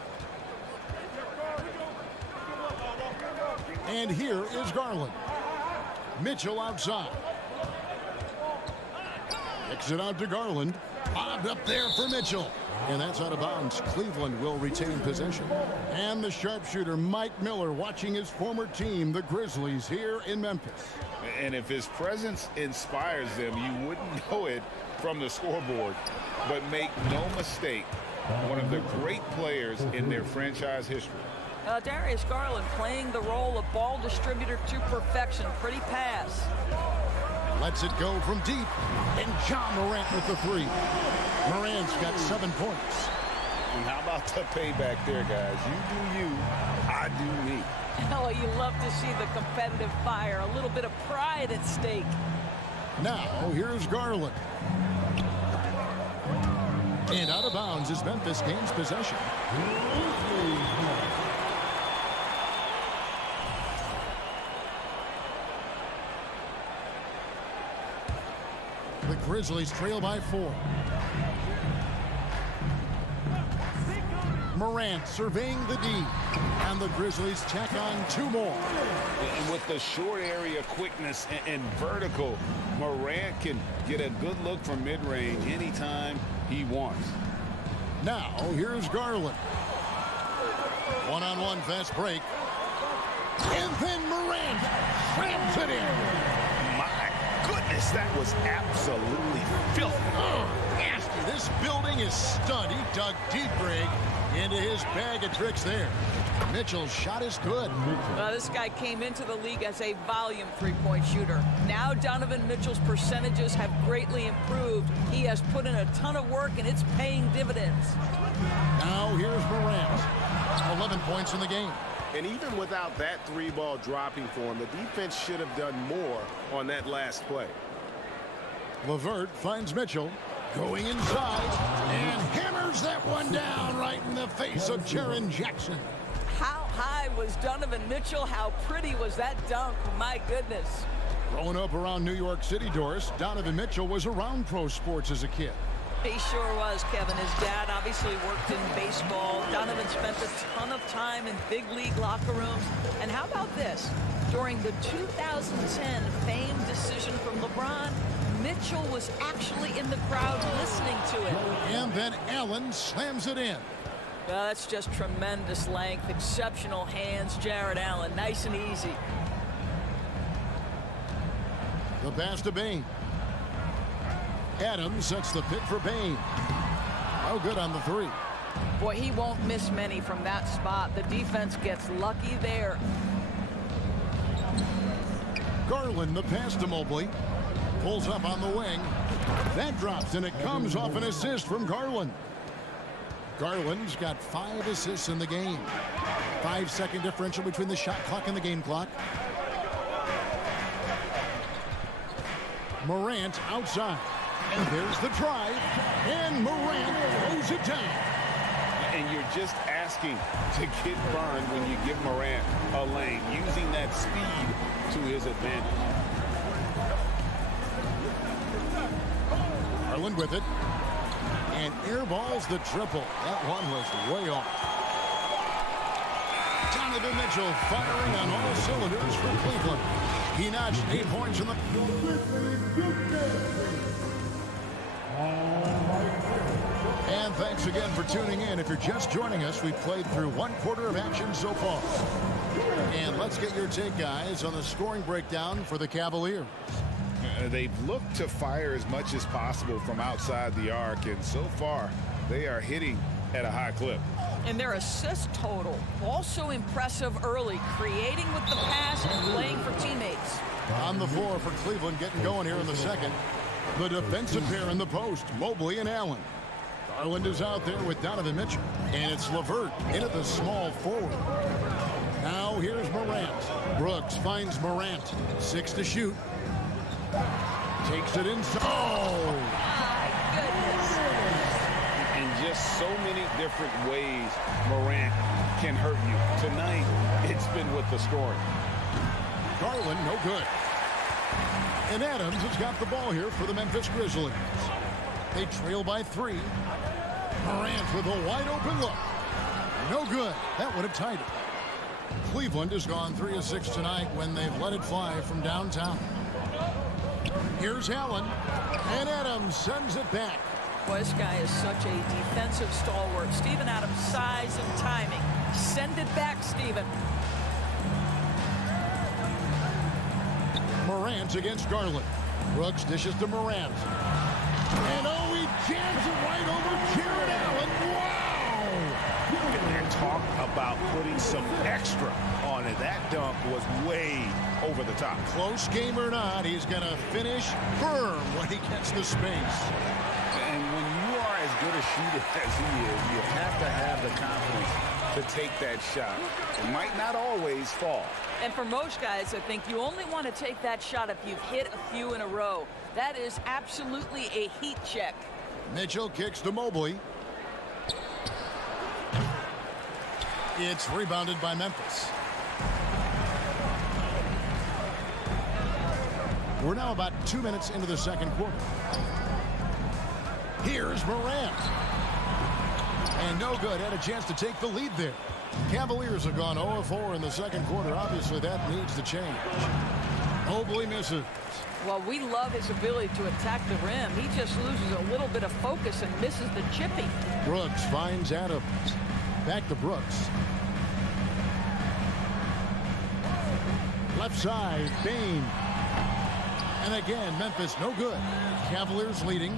And here is Garland. Mitchell outside. Kicks it out to Garland. Lobbed up there for Mitchell. And that's out of bounds. Cleveland will retain possession. And the sharpshooter Mike Miller watching his former team, the Grizzlies, here in Memphis. And if his presence inspires them, you wouldn't know it from the scoreboard. But make no mistake, one of the great players in their franchise history. Darius Garland playing the role of ball distributor to perfection. Pretty pass. Lets it go from deep. And John Morant with the three. Morant's got 7 points. And how about the payback there, guys? You do you, I do me. Oh, you love to see the competitive fire. A little bit of pride at stake. Now, here's Garland. And out of bounds as Memphis gains possession. The Grizzlies trail by 4. Morant surveying the D. And the Grizzlies tack on 2 more. With the short area quickness and vertical, Morant can get a good look from mid-range anytime he wants. Now, here's Garland. One-on-one fast break. And then Morant slams it in. My goodness, that was absolutely filthy. Nasty. This building is stunned. He dug deep, Greg, into his bag of tricks there. Mitchell's shot is good. This guy came into the league as a volume three-point shooter. Now Donovan Mitchell's percentages have greatly improved. He has put in a ton of work, and it's paying dividends. Now here's Morant. 11 points in the game. And even without that 3-ball dropping for him, the defense should have done more on that last play. LeVert finds Mitchell. Going inside and hammers that one down right in the face of Jaren Jackson. How high was Donovan Mitchell? How pretty was that dunk? My goodness. Growing up around New York City, Doris, Donovan Mitchell was around pro sports as a kid. He sure was, Kevin. His dad obviously worked in baseball. Donovan spent a ton of time in big league locker rooms. And how about this? During the 2010 famed decision from LeBron, Mitchell was actually in the crowd listening to it. And then Allen slams it in. Well, that's just tremendous length, exceptional hands, Jared Allen. Nice and easy. The pass to Bane. Adams sets the pick for Bane. No good on the 3. Boy, he won't miss many from that spot. The defense gets lucky there. Garland, the pass to Mobley. Pulls up on the wing. That drops, and it comes off an assist from Garland. Garland's got 5 assists in the game. 5-second differential between the shot clock and the game clock. Morant outside. And there's the drive. And Morant throws it down. And you're just asking to get burned when you give Morant a lane, using that speed to his advantage. Garland with it. And airballs the triple. That one was way off. Donovan Mitchell firing on all cylinders for Cleveland. He notched 8 points in the... And thanks again for tuning in. If you're just joining us, we've played through 1 quarter of action so far. And let's get your take, guys, on the scoring breakdown for the Cavaliers. They've looked to fire as much as possible from outside the arc, and so far they are hitting at a high clip. And their assist total also impressive early, creating with the pass and playing for teammates. On the floor for Cleveland, getting going here in the second. The defensive pair in the post, Mobley and Allen. Garland is out there with Donovan Mitchell, and it's LeVert in at the small forward. Now here's Morant. Brooks finds Morant. 6 to shoot. Takes it inside. Oh! My goodness. In just so many different ways, Morant can hurt you. Tonight, it's been with the scoring. Garland, no good. And Adams has got the ball here for the Memphis Grizzlies. They trail by 3. Morant with a wide open look. No good. That would have tied it. Cleveland has gone 3 of 6 tonight when they've let it fly from downtown. Here's Allen, and Adams sends it back. Boy, this guy is such a defensive stalwart. Steven Adams' size and timing. Send it back, Steven. Morant against Garland. Brooks dishes to Morant. And oh, he jams it right over Jared Allen. Wow! And talk about putting some extra on it. That dunk was way over the top. Close game or not, he's going to finish firm when he gets the space. And when you are as good a shooter as he is, you have to have the confidence to take that shot. It might not always fall. And for most guys, I think you only want to take that shot if you've hit a few in a row. That is absolutely a heat check. Mitchell kicks to Mobley. It's rebounded by Memphis. We're now about 2 minutes into the second quarter. Here's Morant. And no good. Had a chance to take the lead there. Cavaliers have gone 0-4 in the second quarter. Obviously, that needs to change. Mobley misses. Well, we love his ability to attack the rim. He just loses a little bit of focus and misses the chipping. Brooks finds Adams. Back to Brooks. Left side, Bain. And again, Memphis no good. Cavaliers leading.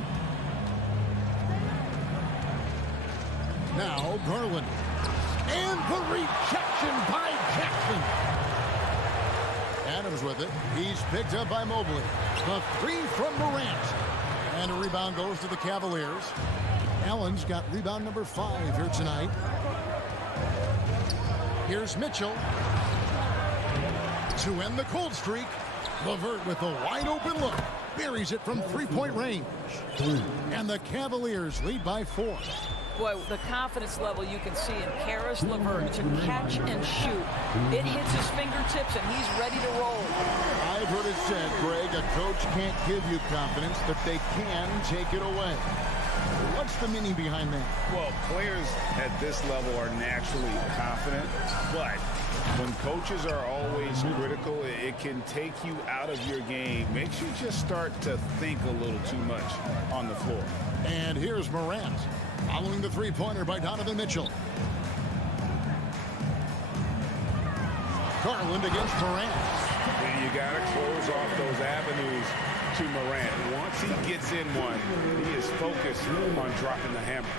Now Garland. And the rejection by Jackson. Adams with it. He's picked up by Mobley. The three from Morant. And a rebound goes to the Cavaliers. Allen's got rebound number 5 here tonight. Here's Mitchell. To end the cold streak. LeVert with a wide open look. Buries it from three-point range. And the Cavaliers lead by 4. Boy, the confidence level you can see in Karis LeVert to catch and shoot. It hits his fingertips, and he's ready to roll. I've heard it said, Greg, a coach can't give you confidence, but they can take it away. What's the meaning behind that? Well, players at this level are naturally confident, but when coaches are always critical, it can take you out of your game. Makes you just start to think a little too much on the floor. And here's Morant. Following the three-pointer by Donovan Mitchell. Garland against Morant. And you got to close off those avenues to Morant. Once he gets in one, he is focused on dropping the hammer.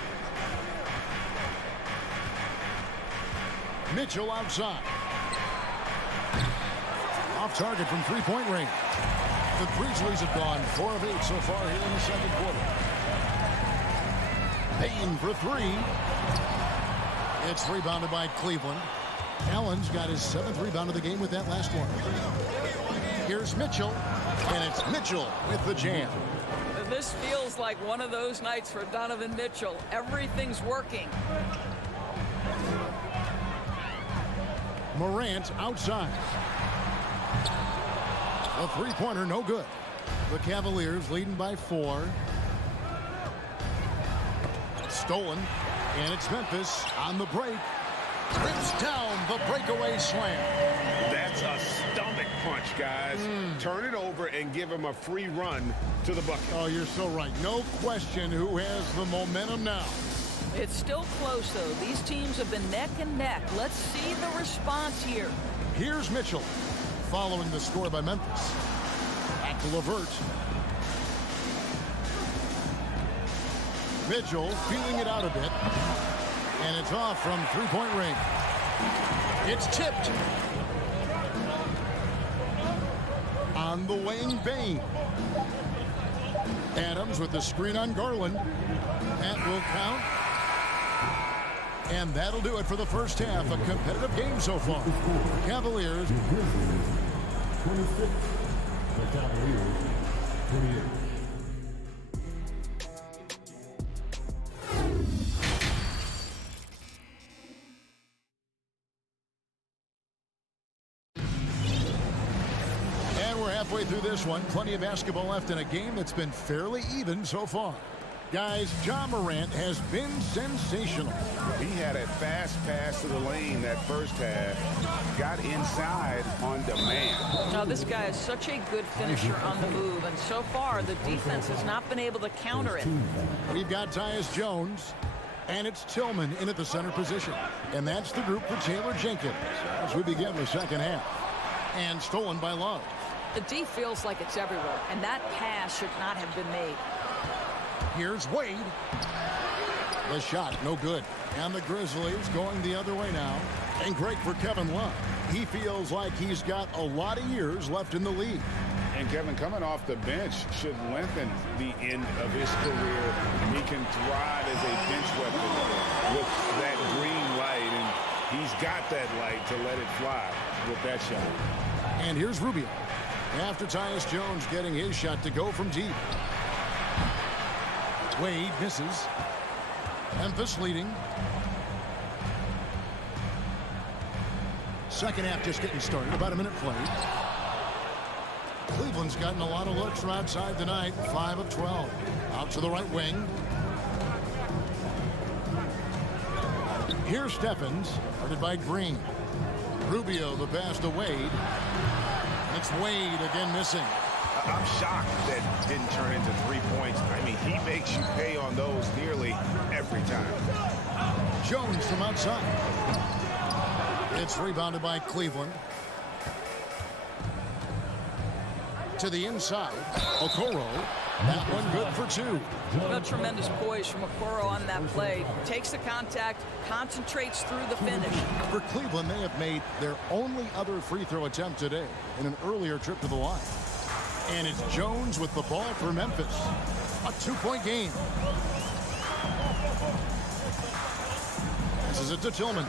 Mitchell outside. Off target from three-point range. The Grizzlies have gone 4 of 8 so far here in the second quarter. Payne for 3. It's rebounded by Cleveland. Allen's got his 7th rebound of the game with that last one. Here's Mitchell, and it's Mitchell with the jam. This feels like one of those nights for Donovan Mitchell. Everything's working. Morant outside. A three-pointer, no good. The Cavaliers leading by 4. Stolen, and it's Memphis on the break. Rips down the breakaway slam. That's a stomach punch, guys. Turn it over and give him a free run to the bucket. Oh, you're so right. No question who has the momentum now. It's still close, though. These teams have been neck and neck. Let's see the response here. Here's Mitchell following the score by Memphis. Back to LeVert. Mitchell feeling it out a bit. And it's off from three-point range. It's tipped. On the wing, Bain. Adams with the screen on Garland. That will count. And that'll do it for the first half. A competitive game so far. Cavaliers. 26. The Cavaliers, 28. Halfway through this one, plenty of basketball left in a game that's been fairly even so far. Guys, Ja Morant has been sensational. He had a fast pass to the lane that first half. Got inside on demand. Now, this guy is such a good finisher on the move, and so far the defense has not been able to counter it. We've got Tyus Jones, and it's Tillman in at the center position. And that's the group for Taylor Jenkins as we begin the second half. And stolen by Love. The D feels like it's everywhere, and that pass should not have been made. Here's Wade. The shot, no good. And the Grizzlies going the other way now. And great for Kevin Love. He feels like he's got a lot of years left in the league. And Kevin, coming off the bench should lengthen the end of his career. He can thrive as a bench weapon with that green light, and he's got that light to let it fly with that shot. And here's Rubio. After Tyus Jones getting his shot to go from deep. Wade misses. Memphis leading. Second half just getting started. About a minute played. Cleveland's gotten a lot of looks from outside tonight. 5 of 12. Out to the right wing. Here's Stephens, guarded by Green. Rubio, the pass to Wade. It's Wade again missing. I'm shocked that didn't turn into 3 points. I mean, he makes you pay on those nearly every time. Jones from outside. It's rebounded by Cleveland. To the inside. Okoro. That one good for 2. What a tremendous poise from Okoro on that play. Takes the contact, concentrates through the finish. For Cleveland, they have made their only other free throw attempt today in an earlier trip to the line. And it's Jones with the ball for Memphis. A 2-point game. This is it to Tillman.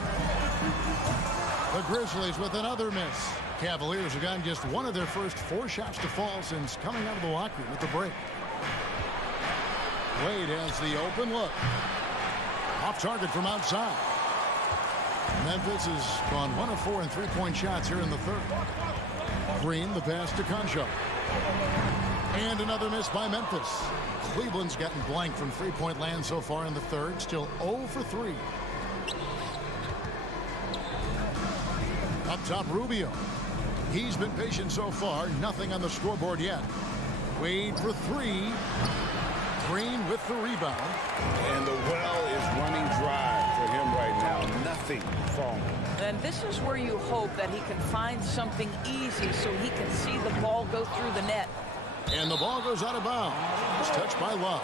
The Grizzlies with another miss. Cavaliers have gotten just one of their first 4 shots to fall since coming out of the locker room at the break. Wade has the open look. Off target from outside. Memphis has gone 1 of 4 in 3-point shots here in the third. Green, the pass to Concho. And another miss by Memphis. Cleveland's gotten blank from 3-point land so far in the third. Still 0 for 3. Up top, Rubio. He's been patient so far. Nothing on the scoreboard yet. Wade for 3. Green with the rebound. And the well is running dry for him right now. Nothing falling. And this is where you hope that he can find something easy so he can see the ball go through the net. And the ball goes out of bounds. It's touched by Love.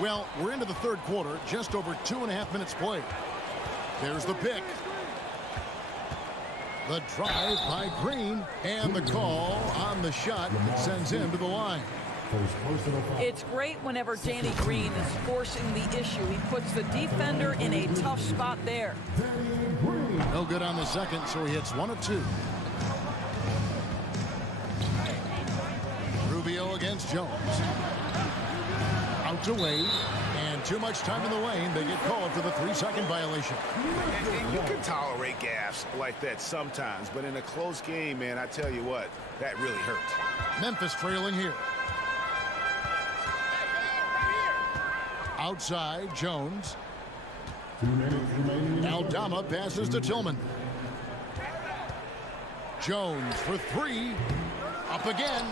Well, we're into the third quarter, just over 2.5 minutes played. There's the pick. The drive by Green, and the call on the shot that sends him to the line. It's great whenever Danny Green is forcing the issue. He puts the defender in a tough spot there. No good on the second, so he hits 1 of 2. Rubio against Jones. Out to Wade, and too much time in the lane. They get called for the 3-second violation. And you can tolerate gaffes like that sometimes, but in a close game, man, I tell you what, that really hurts. Memphis trailing here. Outside, Jones. Aldama passes to Tillman. Jones for 3. Up again.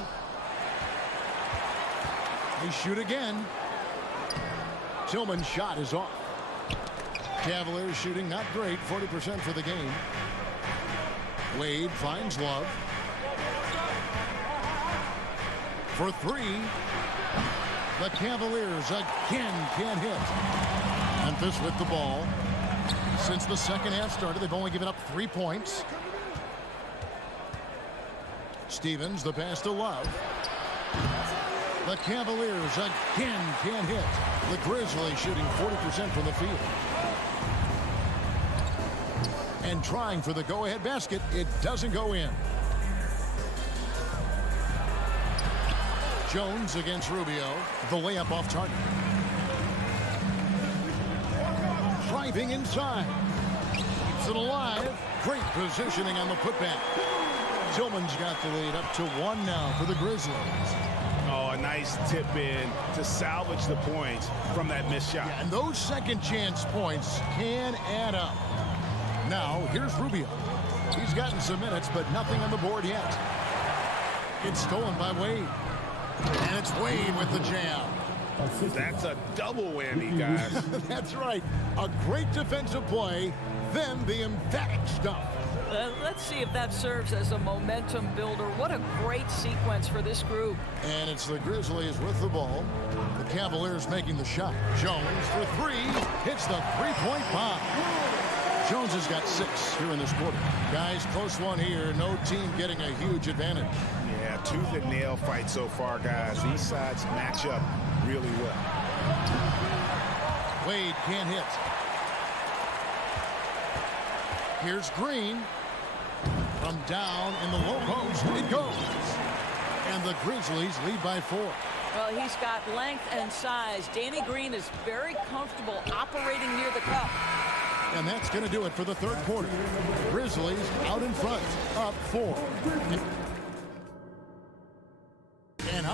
They shoot again. Tillman's shot is off. Cavaliers shooting not great, 40% for the game. Wade finds Love. For 3. The Cavaliers again can't hit. Memphis with the ball. Since the second half started, they've only given up 3 points. Stevens, the pass to Love. The Cavaliers again can't hit. The Grizzlies shooting 40% from the field. And trying for the go-ahead basket. It doesn't go in. Jones against Rubio. The layup off target. Driving inside. Keeps it alive. Great positioning on the putback. Tillman's got the lead up to 1 now for the Grizzlies. Oh, a nice tip in to salvage the points from that missed shot. Yeah, and those second chance points can add up. Now, here's Rubio. He's gotten some minutes, but nothing on the board yet. It's stolen by Wade. And it's Wade with the jam. That's a double whammy, guys. That's right. A great defensive play, then the emphatic stuff. Let's see if that serves as a momentum builder. What a great sequence for this group. And it's the Grizzlies with the ball. The Cavaliers making the shot. Jones for 3. Hits the 3-point bomb. Jones has got 6 here in this quarter. Guys, close one here. No team getting a huge advantage. Yeah, tooth and nail fight so far, guys. These sides match up really well. Wade can't hit. Here's Green. From down in the low post, it goes. And the Grizzlies lead by 4. Well, he's got length and size. Danny Green is very comfortable operating near the cup. And that's going to do it for the third quarter. Grizzlies out in front, up 4.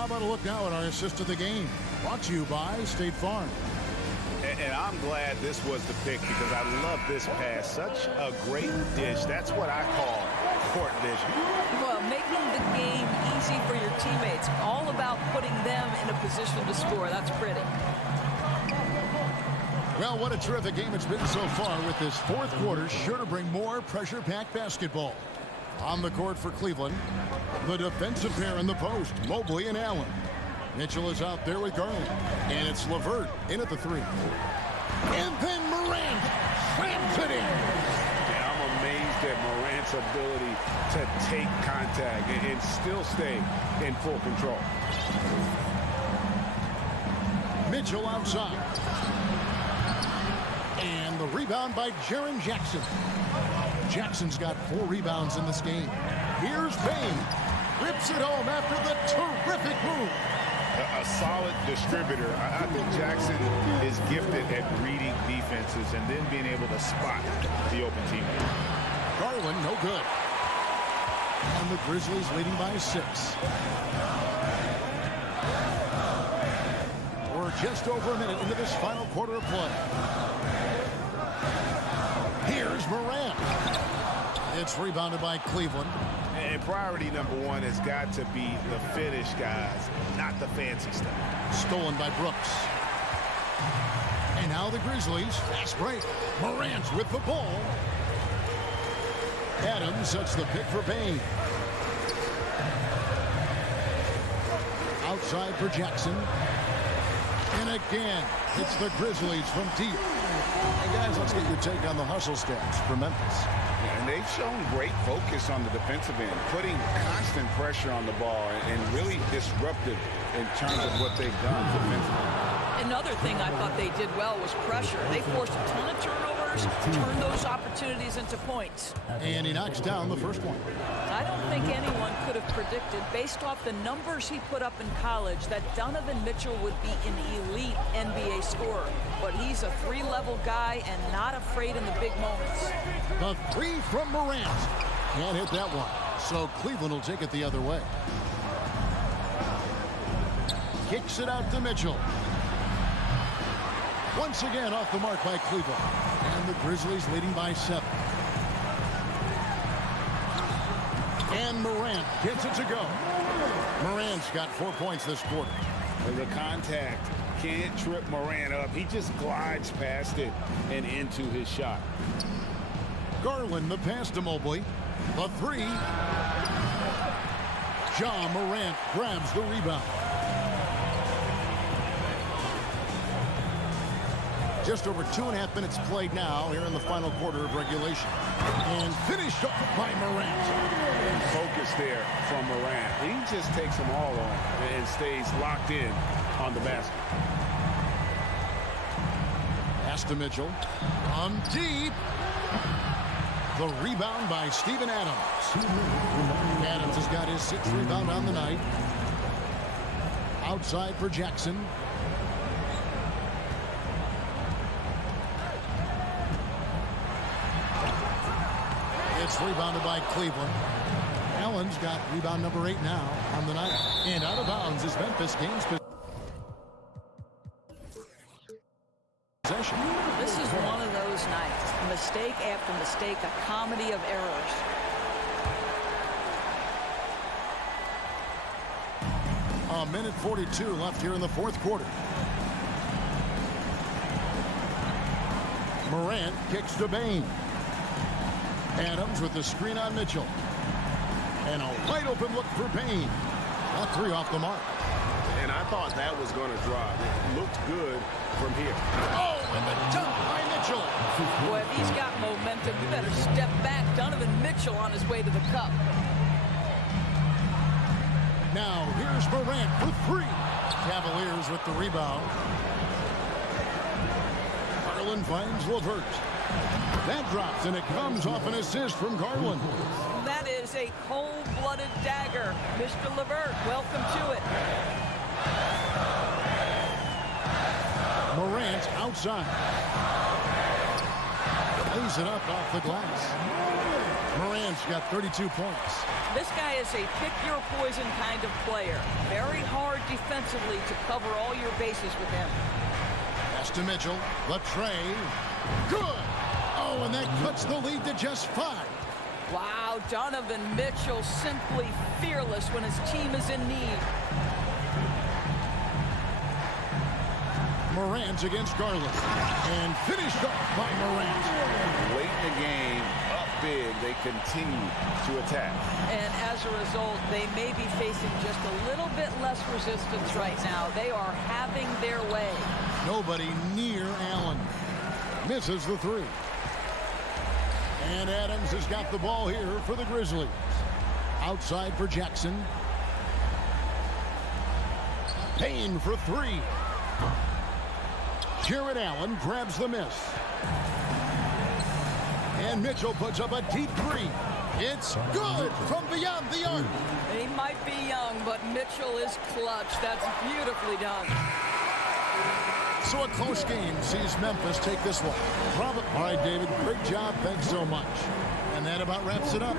about a look now at our assist of the game? Brought to you by State Farm. And I'm glad this was the pick because I love this pass. Such a great dish. That's what I call court vision. Well, making the game easy for your teammates. All about putting them in a position to score. That's pretty. Well, what a terrific game it's been so far, with this fourth quarter sure to bring more pressure-packed basketball. On the court for Cleveland, the defensive pair in the post, Mobley and Allen. Mitchell is out there with Garland, and it's LeVert in at the three. And then Morant slams it in. Yeah, I'm amazed at Morant's ability to take contact and still stay in full control. Mitchell outside. And the rebound by Jaren Jackson. Jackson's got 4 rebounds in this game. Here's Bane. Rips it home after the terrific move. A solid distributor. I think Jackson is gifted at reading defenses and then being able to spot the open teammate. Garland, no good. And the Grizzlies leading by 6. We're just over a minute into this final quarter of play. Here's Morant. It's rebounded by Cleveland. And priority number 1 has got to be the finish, guys, not the fancy stuff. Stolen by Brooks. And now the Grizzlies. Fast break. Morant with the ball. Adams sets the pick for Bane. Outside for Jackson. And again, it's the Grizzlies from deep. And guys, let's get your take on the hustle stats for Memphis. And they've shown great focus on the defensive end, putting constant pressure on the ball and really disruptive in terms of what they've done defensively. Another thing I thought they did well was pressure. They forced a ton of turnovers, turned those opportunities into points. And he knocks down the first one. I don't think anyone could have predicted, based off the numbers he put up in college, that Donovan Mitchell would be an elite NBA scorer. But he's a 3-level guy and not afraid in the big moments. The 3 from Morant. Can't hit that one. So Cleveland will take it the other way. Kicks it out to Mitchell. Once again off the mark by Cleveland. And the Grizzlies leading by 7. And Morant gets it to go. Morant's got 4 points this quarter. The contact can't trip Morant up. He just glides past it and into his shot. Garland the pass to Mobley. The 3. Ja Morant grabs the rebound. Just over 2.5 minutes played now here in the final quarter of regulation. And finished up by Morant. Focus there from Morant. He just takes them all on and stays locked in on the basket. Pass to Mitchell. On deep. The rebound by Steven Adams. Adams has got his 6th rebound on the night. Outside for Jackson. It's rebounded by Cleveland. Allen's got rebound number 8 now on the night. And out of bounds is Memphis gains possession. This is one of those nights. Mistake after mistake, a comedy of errors. A minute 42 left here in the fourth quarter. Morant kicks to Bane. Adams with the screen on Mitchell. And a wide open look for Bane. A 3 off the mark. And I thought that was going to drop. It looked good from here. Oh, and the dunk by Mitchell. Boy, if he's got momentum, you better step back. Donovan Mitchell on his way to the cup. Now here's Morant for 3. Cavaliers with the rebound. Garland finds LeVert. That drops, and it comes off an assist from Garland. That is a cold-blooded dagger. Mr. LeVert, welcome to it. Morant outside. Lays it up off the glass. Morant's got 32 points. This guy is a pick-your-poison kind of player. Very hard defensively to cover all your bases with him. Pass to Mitchell. The tray. Good. Oh, and that cuts the lead to just 5. Wow, Donovan Mitchell simply fearless when his team is in need. Morant against Garland. And finished off by Morant. Late in the game, up big, they continue to attack. And as a result, they may be facing just a little bit less resistance right now. They are having their way. Nobody near Allen. Misses the 3. And Adams has got the ball here for the Grizzlies. Outside for Jackson. Payne for 3. Jared Allen grabs the miss. And Mitchell puts up a deep 3. It's good from beyond the arc. He might be young, but Mitchell is clutch. That's beautifully done. So a close game sees Memphis take this one. All right, David, great job. Thanks so much. And that about wraps it up.